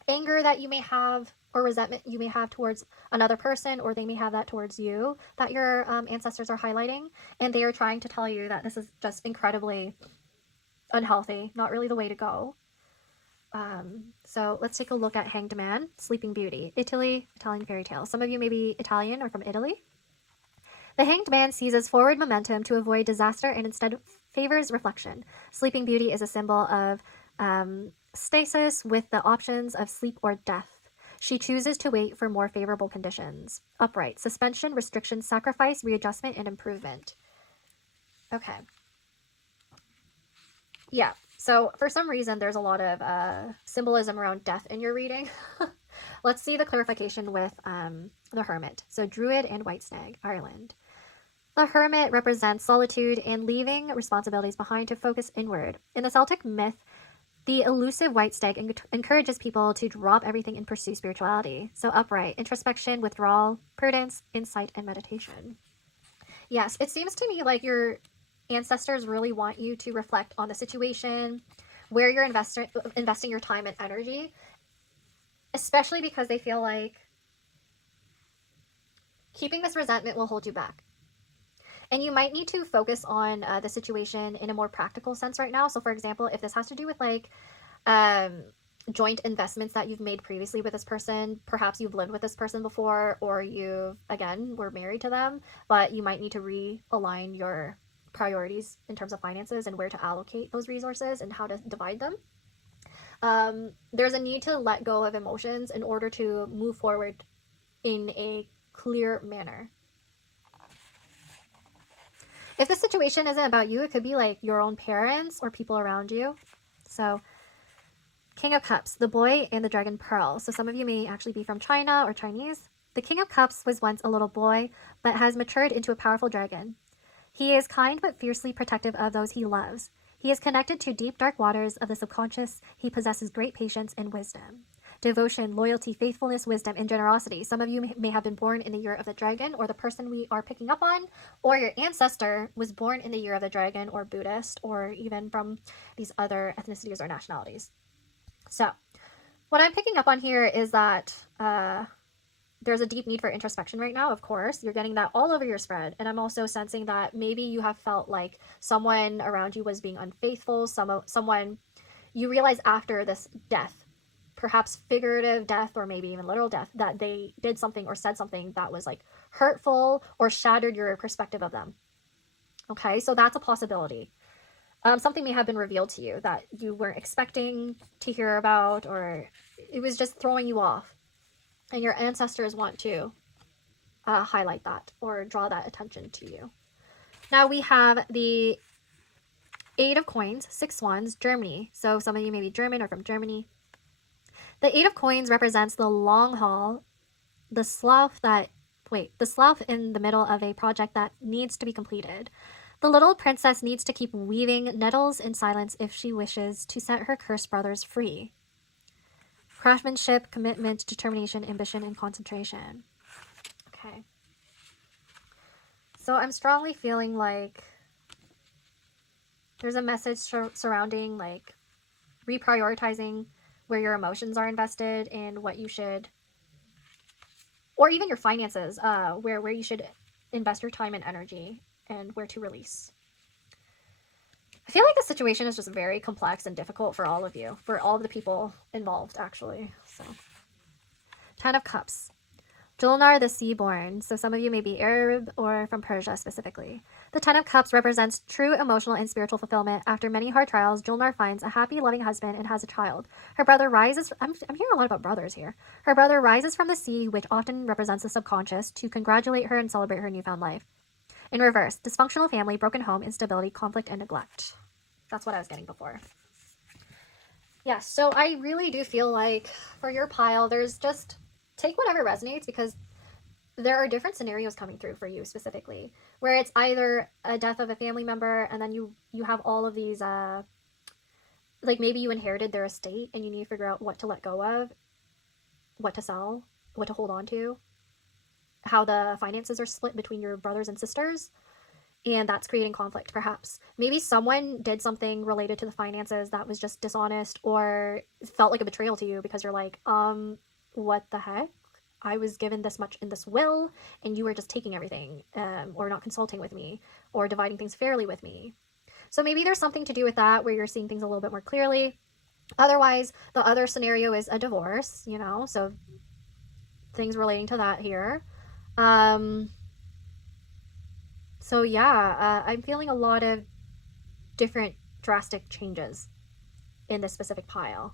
anger that you may have or resentment you may have towards another person, or they may have that towards you, that your ancestors are highlighting, and they are trying to tell you that this is just incredibly unhealthy, not really the way to go. So let's take a look at Hanged Man, Sleeping Beauty, Italy, Italian fairy tale. Some of you may be Italian or from Italy. The Hanged Man seizes forward momentum to avoid disaster and instead favors reflection. Sleeping Beauty is a symbol of stasis with the options of sleep or death. She chooses to wait for more favorable conditions. Upright, suspension, restriction, sacrifice, readjustment, and improvement. Okay. Yeah, so for some reason, there's a lot of symbolism around death in your reading. Let's see the clarification with the Hermit. So Druid and White Stag, Ireland. The hermit represents solitude and leaving responsibilities behind to focus inward. In the Celtic myth, the elusive white stag encourages people to drop everything and pursue spirituality. So upright, introspection, withdrawal, prudence, insight, and meditation. Yes, it seems to me like your ancestors really want you to reflect on the situation, where you're investing your time and energy, especially because they feel like keeping this resentment will hold you back. And you might need to focus on the situation in a more practical sense right now. So, for example, if this has to do with like joint investments that you've made previously with this person, perhaps you've lived with this person before, or you, again, were married to them, but you might need to realign your priorities in terms of finances and where to allocate those resources and how to divide them. There's a need to let go of emotions in order to move forward in a clear manner. If the situation isn't about you, it could be like your own parents or people around you. So, King of Cups, the boy and the dragon pearl. So some of you may actually be from China or Chinese. The King of Cups was once a little boy, but has matured into a powerful dragon. He is kind but fiercely protective of those he loves. He is connected to deep, dark waters of the subconscious. He possesses great patience and wisdom. Devotion, loyalty, faithfulness, wisdom, and generosity. Some of you may have been born in the year of the dragon, or the person we are picking up on, or your ancestor was born in the year of the dragon, or Buddhist, or even from these other ethnicities or nationalities. So, what I'm picking up on here is that there's a deep need for introspection right now, of course. You're getting that all over your spread. And I'm also sensing that maybe you have felt like someone around you was being unfaithful, someone you realize after this death, perhaps figurative death or maybe even literal death, that they did something or said something that was like hurtful or shattered your perspective of them. Okay, so that's a possibility. Something may have been revealed to you that you weren't expecting to hear about, or it was just throwing you off. And your ancestors want to highlight that or draw that attention to you. Now we have the Eight of Coins, 6 Wands, Germany. So some of you may be German or from Germany. The Eight of Coins represents the long haul, the slough in the middle of a project that needs to be completed. The little princess needs to keep weaving nettles in silence if she wishes to set her cursed brothers free. Craftsmanship, commitment, determination, ambition, and concentration. Okay. So I'm strongly feeling like there's a message surrounding like reprioritizing where your emotions are invested and what you should, or even your finances, where you should invest your time and energy and where to release. I feel like the situation is just very complex and difficult for all of you, for all of the people involved, actually. So, 10 of Cups. Julnar the Seaborn. So some of you may be Arab or from Persia specifically. The 10 of Cups represents true emotional and spiritual fulfillment. After many hard trials, Julnar finds a happy, loving husband and has a child. Her brother rises... I'm hearing a lot about brothers here. Her brother rises from the sea, which often represents the subconscious, to congratulate her and celebrate her newfound life. In reverse, dysfunctional family, broken home, instability, conflict, and neglect. That's what I was getting before. Yeah, so I really do feel like for your pile, there's just... take whatever resonates, because there are different scenarios coming through for you specifically, where it's either a death of a family member and then you have all of these like maybe you inherited their estate and you need to figure out what to let go of, what to sell, what to hold on to, how the finances are split between your brothers and sisters. and that's creating conflict. Perhaps maybe someone did something related to the finances that was just dishonest or felt like a betrayal to you, because you're like, what the heck, I was given this much in this will and you were just taking everything, or not consulting with me or dividing things fairly with me. So maybe there's something to do with that where you're seeing things a little bit more clearly. Otherwise, the other scenario is a divorce, you know, so things relating to that here. So yeah, I'm feeling a lot of different drastic changes in this specific pile.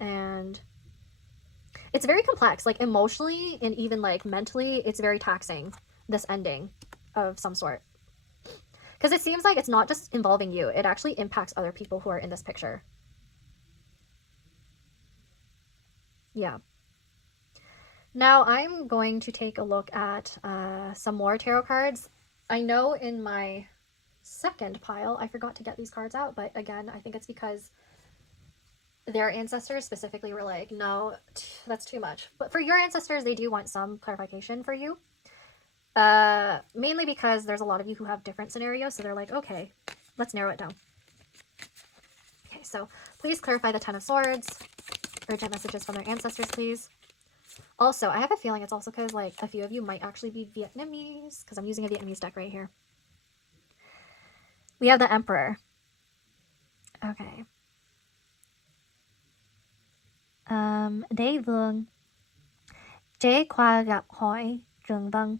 And it's very complex, like emotionally and even like mentally, it's very taxing, this ending of some sort. Because it seems like it's not just involving you, it actually impacts other people who are in this picture. Yeah. Now I'm going to take a look at some more tarot cards. I know in my second pile I forgot to get these cards out, but again, I think it's because their ancestors specifically were like, no, that's too much. But for your ancestors, they do want some clarification for you. Mainly because there's a lot of you who have different scenarios, so they're like, okay, let's narrow it down. Okay, so please clarify the Ten of Swords. Urgent messages from their ancestors, please. Also, I have a feeling it's also because like a few of you might actually be Vietnamese, because I'm using a Vietnamese deck right here. We have the Emperor. Okay. Đế vương. Chế khoa gặp hỏi Trường Vân.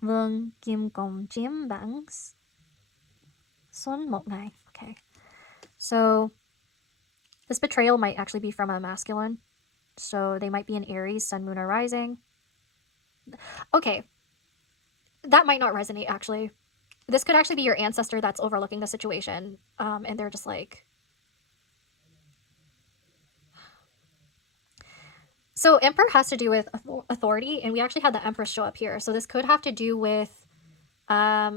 Vương Kim Cùng chiếm bản Xuân một ngày. Okay. So this betrayal might actually be from a masculine. So they might be an Aries, Sun, Moon, or Rising. Okay. That might not resonate, actually. This could actually be your ancestor that's overlooking the situation. And they're just like... So Emperor has to do with authority, and we actually had the Empress show up here. So this could have to do with a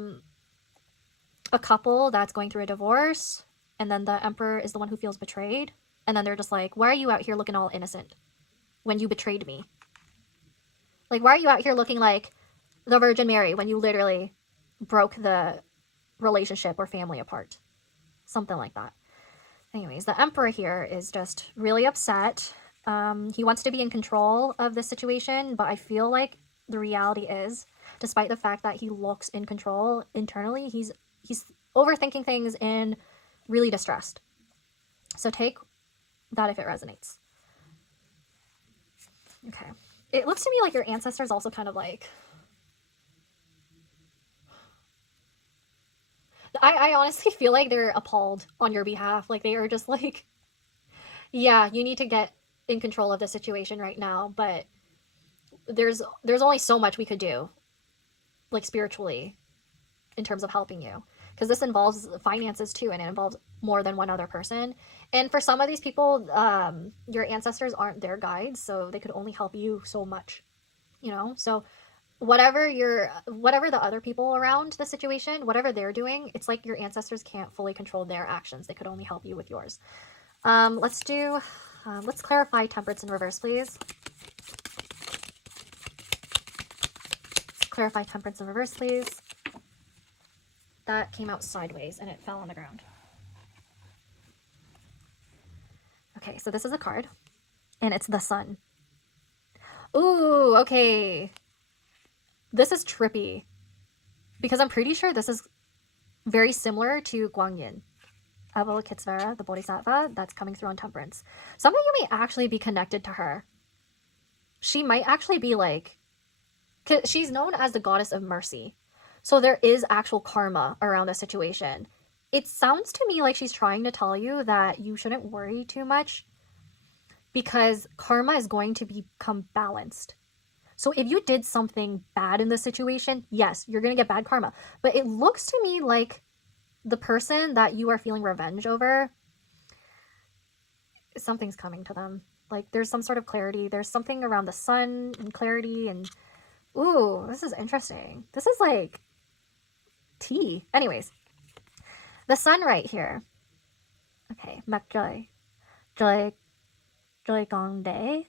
couple that's going through a divorce, and then the Emperor is the one who feels betrayed. And then they're just like, why are you out here looking all innocent when you betrayed me? Like, why are you out here looking like the Virgin Mary when you literally broke the relationship or family apart? Something like that. Anyways, the Emperor here is just really upset. He wants to be in control of this situation, but I feel like the reality is, despite the fact that he looks in control internally, he's overthinking things and really distressed. So take that if it resonates. Okay. It looks to me like your ancestors also kind of like... I honestly feel like they're appalled on your behalf. Like, they are just like, yeah, you need to get in control of the situation right now, but there's only so much we could do, like spiritually, in terms of helping you. Because this involves finances too, and it involves more than one other person. And for some of these people, your ancestors aren't their guides, so they could only help you so much, you know? So whatever the other people around the situation, whatever they're doing, it's like your ancestors can't fully control their actions. They could only help you with yours. Let's clarify Temperance in reverse, please. Let's clarify Temperance in reverse, please. That came out sideways and it fell on the ground. Okay, so this is a card, and it's the Sun. Ooh, okay. This is trippy, because I'm pretty sure this is very similar to Guanyin, Avalokitesvara, the Bodhisattva, that's coming through on Temperance. Some of you may actually be connected to her. She might actually be like... Cause she's known as the goddess of mercy. So there is actual karma around the situation. It sounds to me like she's trying to tell you that you shouldn't worry too much, because karma is going to become balanced. So if you did something bad in this situation, yes, you're going to get bad karma. But it looks to me like the person that you are feeling revenge over, something's coming to them. Like, there's some sort of clarity. There's something around the Sun and clarity, and ooh, this is interesting. This is like tea. Anyways, the Sun right here. Okay, mặc trời. Trời còn để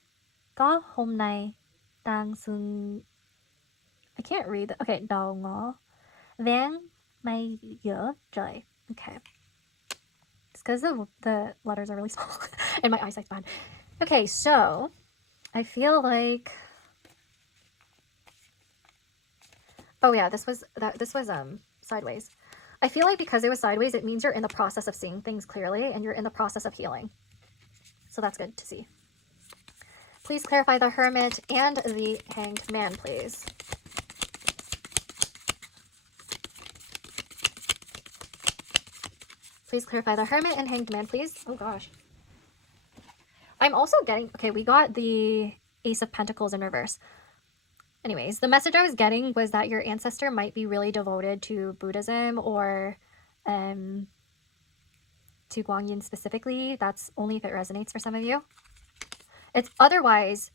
có hôm nay đang sương... I can't read. Okay, đầu ngõ Vang may nhớ trời. Okay. It's because the letters are really small and my eyesight's bad. Okay, so I feel like, oh yeah, this was sideways. I feel like because it was sideways, it means you're in the process of seeing things clearly and you're in the process of healing. So that's good to see. Please clarify the Hermit and the Hanged Man, please. Please clarify the Hermit and Hanged Man, please. Oh gosh. I'm also getting, okay, we got the Ace of Pentacles in reverse. Anyways, the message I was getting was that your ancestor might be really devoted to Buddhism or to Guanyin specifically. That's only if it resonates for some of you. It's otherwise,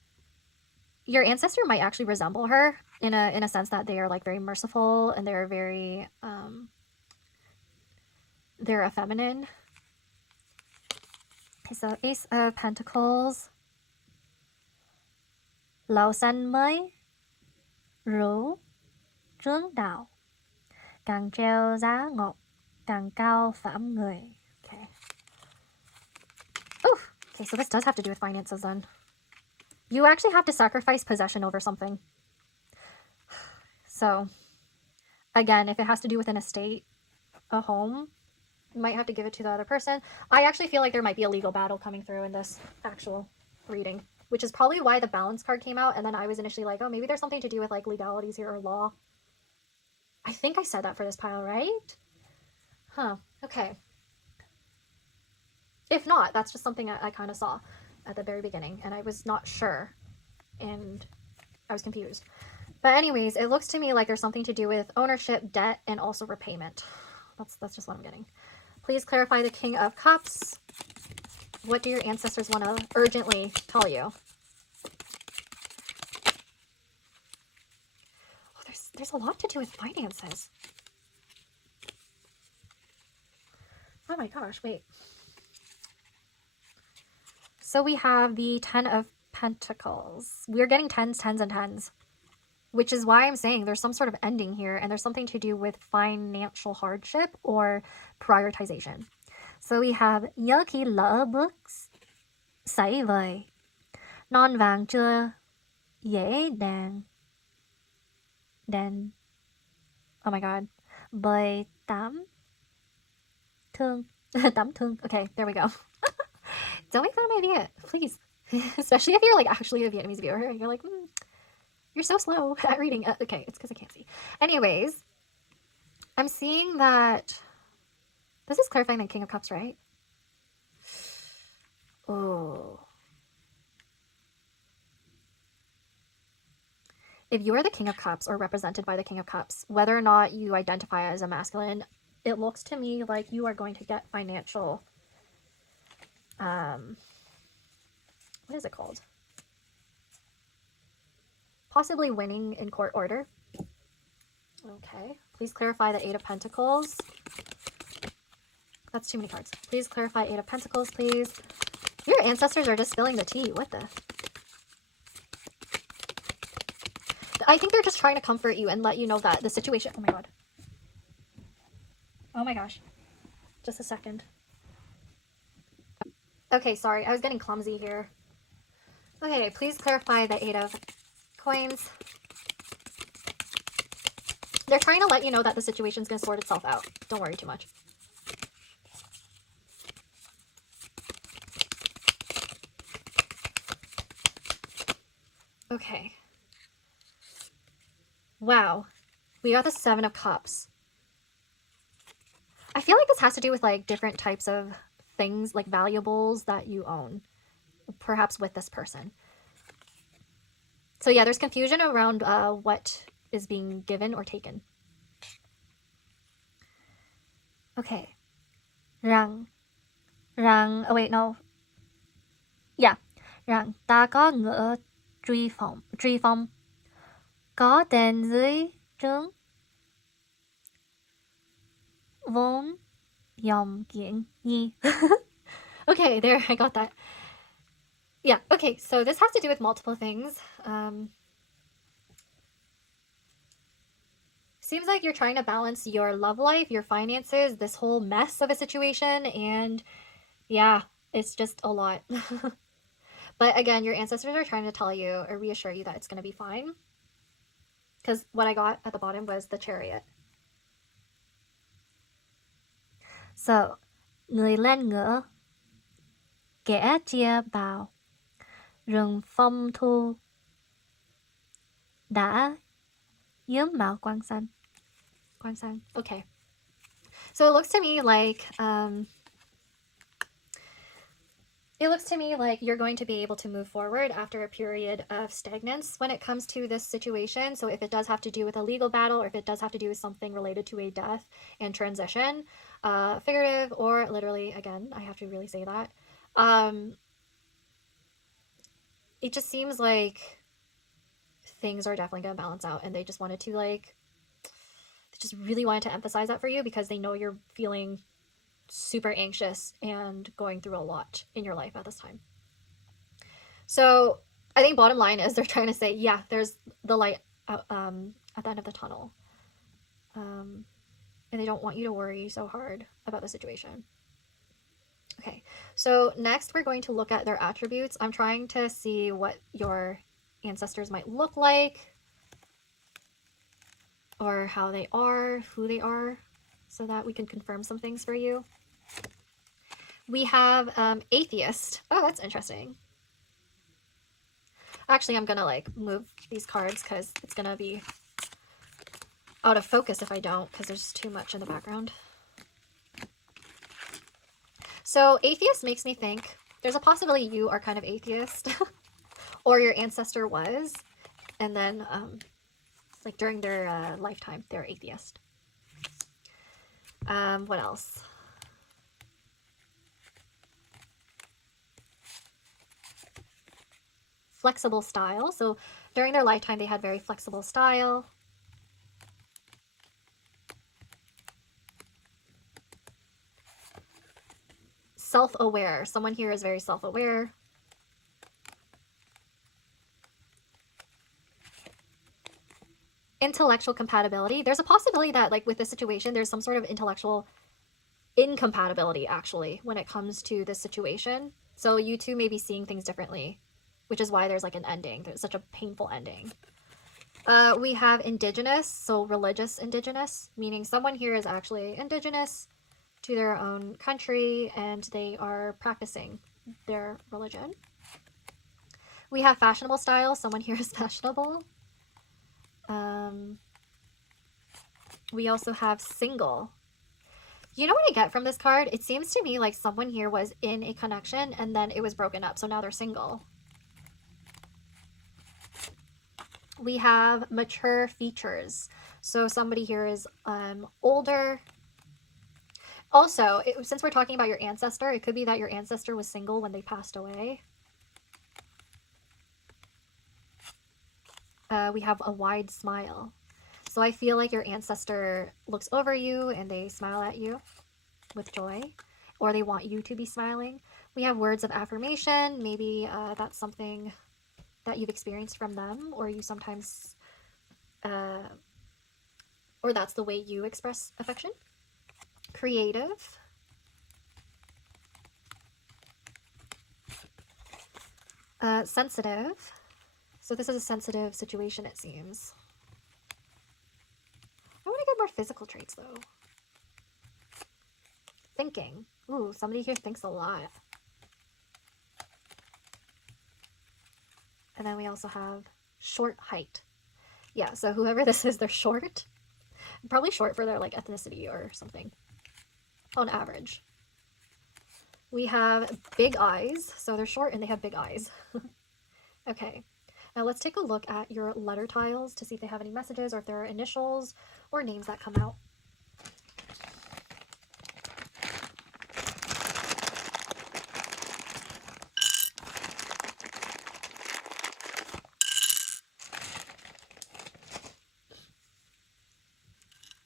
your ancestor might actually resemble her in a sense that they are like very merciful and they're very they're a feminine. Okay, so Ace of Pentacles. Lão xanh mới rủ trướng đạo, càng treo giá ngọc, càng cao phẩm người. Okay. Oof. Okay, so this does have to do with finances then. You actually have to sacrifice possession over something. So, again, if it has to do with an estate, a home, you might have to give it to the other person. I actually feel like there might be a legal battle coming through in this actual reading, which is probably why the balance card came out. And then I was initially like, oh, maybe there's something to do with like legalities here or law. I think I said that for this pile, right? Huh. Okay. If not, that's just something I kind of saw at the very beginning and I was not sure and I was confused. But anyways, it looks to me like there's something to do with ownership, debt, and also repayment. That's just what I'm getting. Please clarify the King of Cups. What do your ancestors want to urgently tell you? Oh, there's a lot to do with finances. Oh my gosh, wait. So we have the 10 of Pentacles. We're getting 10s, 10s, and 10s. Which is why I'm saying there's some sort of ending here and there's something to do with financial hardship or prioritization. So we have nhớ khi lỡ bước xảy vời, non vàng chưa dễ đàn, oh my god, bởi tám thương, tám thương. Okay, there we go. Don't make fun of my Viet, please. Especially if you're like actually a Vietnamese viewer and you're like, you're so slow at reading. Okay, it's because I can't see. Anyways, I'm seeing that this is clarifying the King of Cups, right? Oh. If you are the King of Cups or represented by the King of Cups, whether or not you identify as a masculine, it looks to me like you are going to get financial, what is it called? Possibly winning in court order. Okay. Please clarify the Eight of Pentacles. That's too many cards. Please clarify Eight of Pentacles, please. Your ancestors are just spilling the tea. What the? I think they're just trying to comfort you and let you know that the situation... Oh my god. Oh my gosh. Just a second. Okay, sorry. I was getting clumsy here. Okay, please clarify the Eight of Coins. They're trying to let you know that the situation's going to sort itself out. Don't worry too much. Okay. Wow. We got the Seven of Cups. I feel like this has to do with like different types of things, like valuables that you own, perhaps with this person. So yeah, there's confusion around what is being given or taken. Okay. Rằng, oh wait, no. Yeah. Rằng ta có ngựa truy phong, có tên dưới trướng, vốn dòng kiện nhi. Okay, there, I got that. Yeah, okay, so this has to do with multiple things. seems like you're trying to balance your love life, your finances, this whole mess of a situation, and yeah, it's just a lot. But again, your ancestors are trying to tell you or reassure you that it's going to be fine. Because what I got at the bottom was the Chariot. So, người lên ngựa, kẻ chia bào, rừng phong thu, đã nhuốm màu quang xanh. Quang xanh. Okay. So it looks to me like you're going to be able to move forward after a period of stagnance when it comes to this situation. So if it does have to do with a legal battle, or if it does have to do with something related to a death and transition, figurative or literally, again, I have to really say that. It just seems like things are definitely going to balance out, and they just wanted to they just really wanted to emphasize that for you because they know you're feeling super anxious and going through a lot in your life at this time. So I think bottom line is they're trying to say, yeah, there's the light at the end of the tunnel. And they don't want you to worry so hard about the situation. Okay, so next we're going to look at their attributes. I'm trying to see what your ancestors might look like, or how they are, who they are, so that we can confirm some things for you. We have atheist. Oh, that's interesting. Actually, I'm gonna move these cards because it's gonna be out of focus if I don't, because there's too much in the background. So atheist makes me think there's a possibility you are kind of atheist or your ancestor was, and then during their lifetime they're atheist. What else? Flexible style. So during their lifetime, they had very flexible style. Self-aware. Someone here is very self-aware. Intellectual compatibility. There's a possibility that with this situation, there's some sort of intellectual incompatibility actually when it comes to this situation. So you two may be seeing things differently, which is why there's an ending. There's such a painful ending. We have indigenous, so religious indigenous, meaning someone here is actually indigenous to their own country and they are practicing their religion. We have fashionable style. Someone here is fashionable. We also have single. You know what I get from this card? It seems to me like someone here was in a connection and then it was broken up, so now they're single. We have mature features. So somebody here is older. Also, since we're talking about your ancestor, it could be that your ancestor was single when they passed away. We have a wide smile. So I feel like your ancestor looks over you and they smile at you with joy, or they want you to be smiling. We have words of affirmation. Maybe that's something that you've experienced from them, or you sometimes, or that's the way you express affection. Creative. Sensitive. So this is a sensitive situation, it seems. I want to get more physical traits, though. Thinking. Ooh, somebody here thinks a lot. And then we also have short height. Yeah, so whoever this is, they're short. Probably short for their ethnicity or something. On average. We have big eyes. So they're short and they have big eyes. Okay. Now let's take a look at your letter tiles to see if they have any messages or if there are initials or names that come out.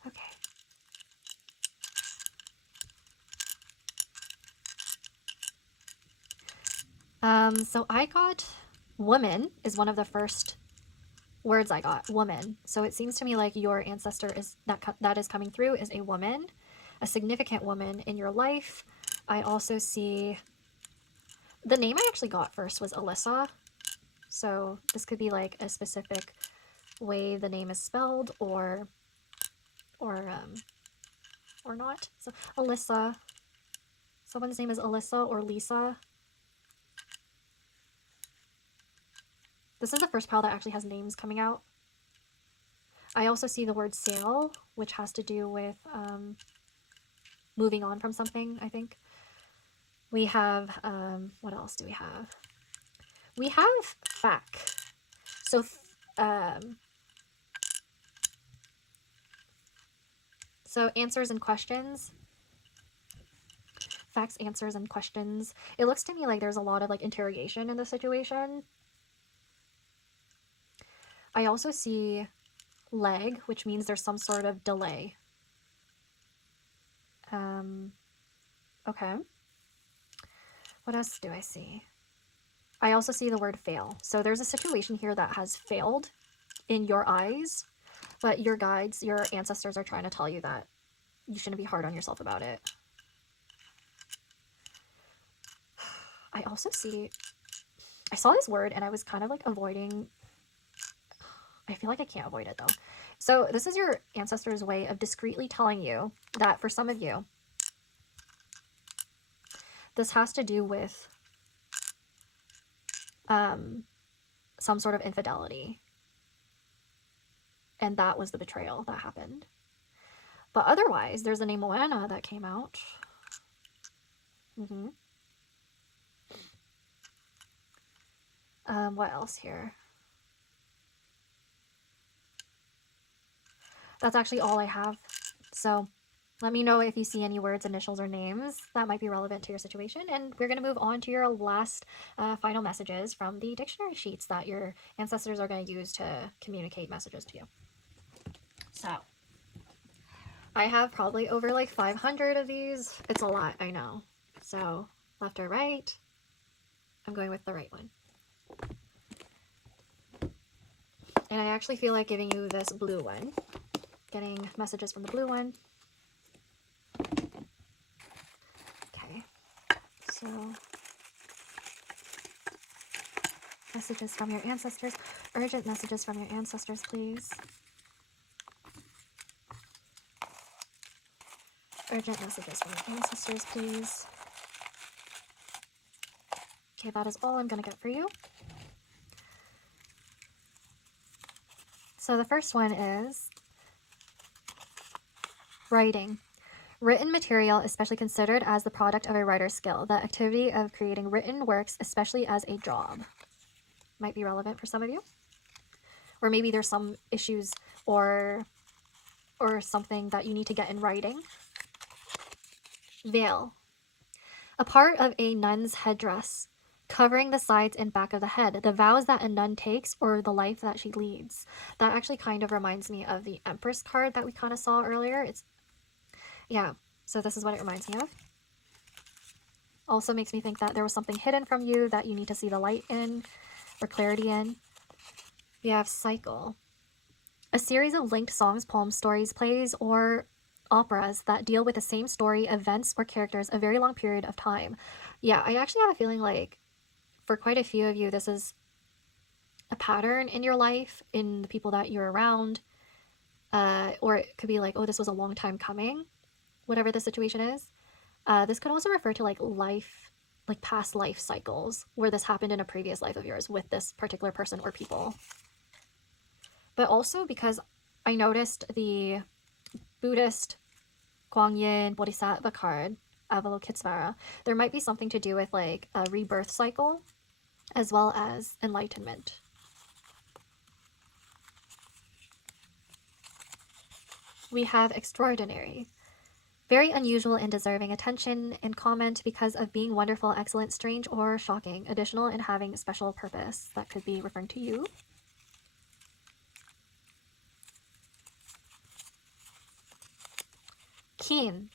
Okay. So I got woman is one of the first words I got. Woman. So it seems to me like your ancestor is that is coming through is a woman, a significant woman in your life. I also see the name I actually got first was Alyssa. So this could be like a specific way the name is spelled or not. So Alyssa. Someone's name is Alyssa or Lisa. This is the first pile that actually has names coming out. I also see the word sail, which has to do with moving on from something, I think. We have, what else do we have? We have fac. So answers and questions. Facts, answers, and questions. It looks to me like there's a lot of like interrogation in the situation. I also see leg, which means there's some sort of delay. Okay. What else do I see? I also see the word fail. So there's a situation here that has failed in your eyes, but your guides, your ancestors are trying to tell you that you shouldn't be hard on yourself about it. I also see, I saw this word and I was kind of like avoiding, I feel like I can't avoid it though. So this is your ancestors' way of discreetly telling you that for some of you, this has to do with some sort of infidelity. And that was the betrayal that happened. But otherwise, there's a name Moana that came out. What else here? That's actually all I have. So let me know if you see any words, initials, or names that might be relevant to your situation. And we're going to move on to your last final messages from the dictionary sheets that your ancestors are going to use to communicate messages to you. So I have probably over like 500 of these. It's a lot, I know. So left or right, I'm going with the right one. And I actually feel like giving you this blue one. Getting messages from the blue one. Okay, so messages from your ancestors. Urgent messages from your ancestors, please. Urgent messages from your ancestors, please. Okay, that is all I'm going to get for you. So the first one is writing. Written material, especially considered as the product of a writer's skill. The activity of creating written works, especially as a job. Might be relevant for some of you. Or maybe there's some issues or something that you need to get in writing. Veil. A part of a nun's headdress, covering the sides and back of the head. The vows that a nun takes or the life that she leads. That actually kind of reminds me of the Empress card that we kind of saw earlier. Yeah, so this is what it reminds me of. Also makes me think that there was something hidden from you that you need to see the light in or clarity in. We have cycle. A series of linked songs, poems, stories, plays, or operas that deal with the same story, events, or characters a very long period of time. Yeah, I actually have a feeling like for quite a few of you, this is a pattern in your life, in the people that you're around. Or it could be like, oh, this was a long time coming. Whatever the situation is. This could also refer to like life, like past life cycles where this happened in a previous life of yours with this particular person or people. But also because I noticed the Buddhist Guanyin Bodhisattva card, Avalokitesvara, there might be something to do with like a rebirth cycle as well as enlightenment. We have extraordinary. Very unusual and deserving attention and comment because of being wonderful, excellent, strange, or shocking. Additional and having special purpose. That could be referring to you. Keen.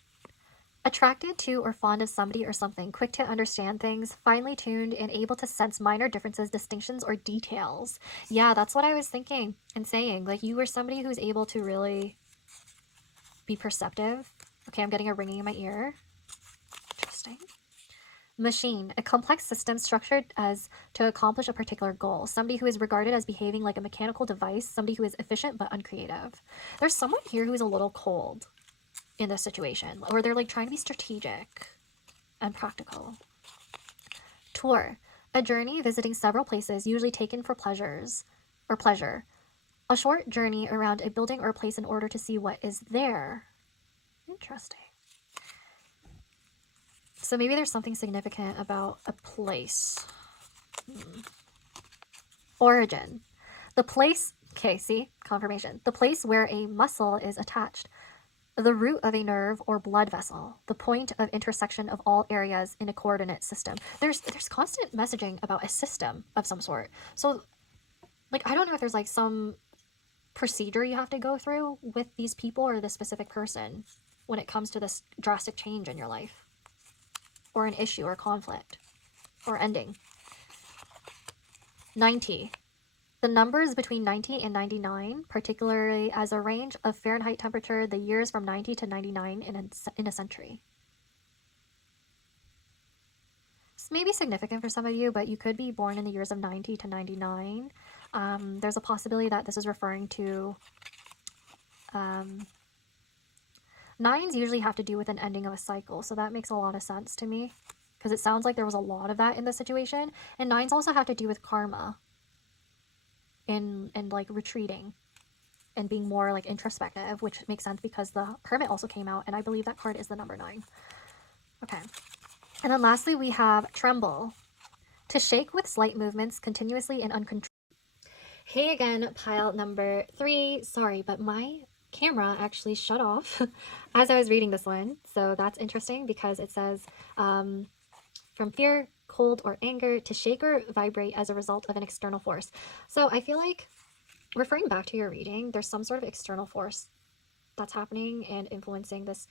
Attracted to or fond of somebody or something, quick to understand things, finely tuned, and able to sense minor differences, distinctions, or details. Yeah, that's what I was thinking and saying. Like, you were somebody who's able to really be perceptive. Okay, I'm getting a ringing in my ear. Interesting. Machine, a complex system structured as to accomplish a particular goal. Somebody who is regarded as behaving like a mechanical device. Somebody who is efficient but uncreative. There's someone here who's a little cold in this situation, or they're like trying to be strategic and practical. Tour, a journey visiting several places, usually taken for pleasures or pleasure. A short journey around a building or a place in order to see what is there. Interesting. So maybe there's something significant about a place. Origin, the place, okay, see, confirmation. The place where a muscle is attached. The root of a nerve or blood vessel, the point of intersection of all areas in a coordinate system. There's constant messaging about a system of some sort. So, like, I don't know if there's like some procedure you have to go through with these people or this specific person when it comes to this drastic change in your life, or an issue or conflict or ending. 90. The numbers between 90 and 99, particularly as a range of Fahrenheit temperature, the years from 90 to 99 in a century. This may be significant for some of you, but you could be born in the years of 90 to 99. There's a possibility that this is referring to... nines usually have to do with an ending of a cycle, so that makes a lot of sense to me, because it sounds like there was a lot of that in this situation. And nines also have to do with karma and like retreating and being more like introspective, which makes sense because the Hermit also came out, and I believe that card is the number 9. Okay. And then lastly, we have Tremble. To shake with slight movements continuously and uncontrolled. Hey again, pile number 3. Sorry, but my camera actually shut off as I was reading this one. So that's interesting because it says from fear, cold, or anger to shake or vibrate as a result of an external force. So I feel like, referring back to your reading, there's some sort of external force that's happening and influencing this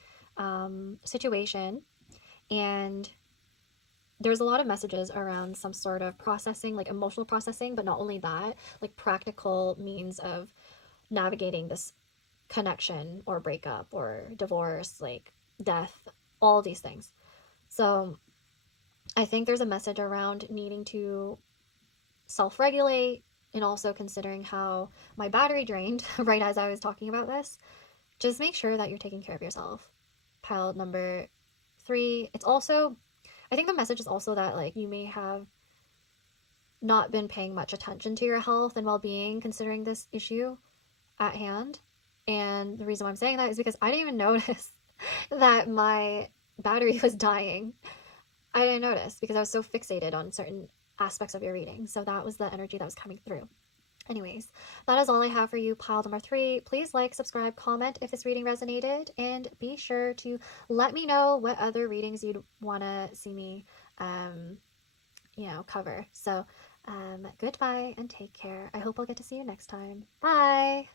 situation. And there's a lot of messages around some sort of processing, like emotional processing, but not only that, like practical means of navigating this connection or breakup or divorce, like death, all these things. So I think there's a message around needing to self-regulate, and also considering how my battery drained right as I was talking about this. Just make sure that you're taking care of yourself. Pile number 3. It's also, I think the message is also that like you may have not been paying much attention to your health and well-being considering this issue at hand. And the reason why I'm saying that is because I didn't even notice that my battery was dying. I didn't notice because I was so fixated on certain aspects of your reading. So that was the energy that was coming through. Anyways, that is all I have for you, pile number 3. Please like, subscribe, comment if this reading resonated, and be sure to let me know what other readings you'd want to see me, cover. So, goodbye and take care. I hope I'll get to see you next time. Bye!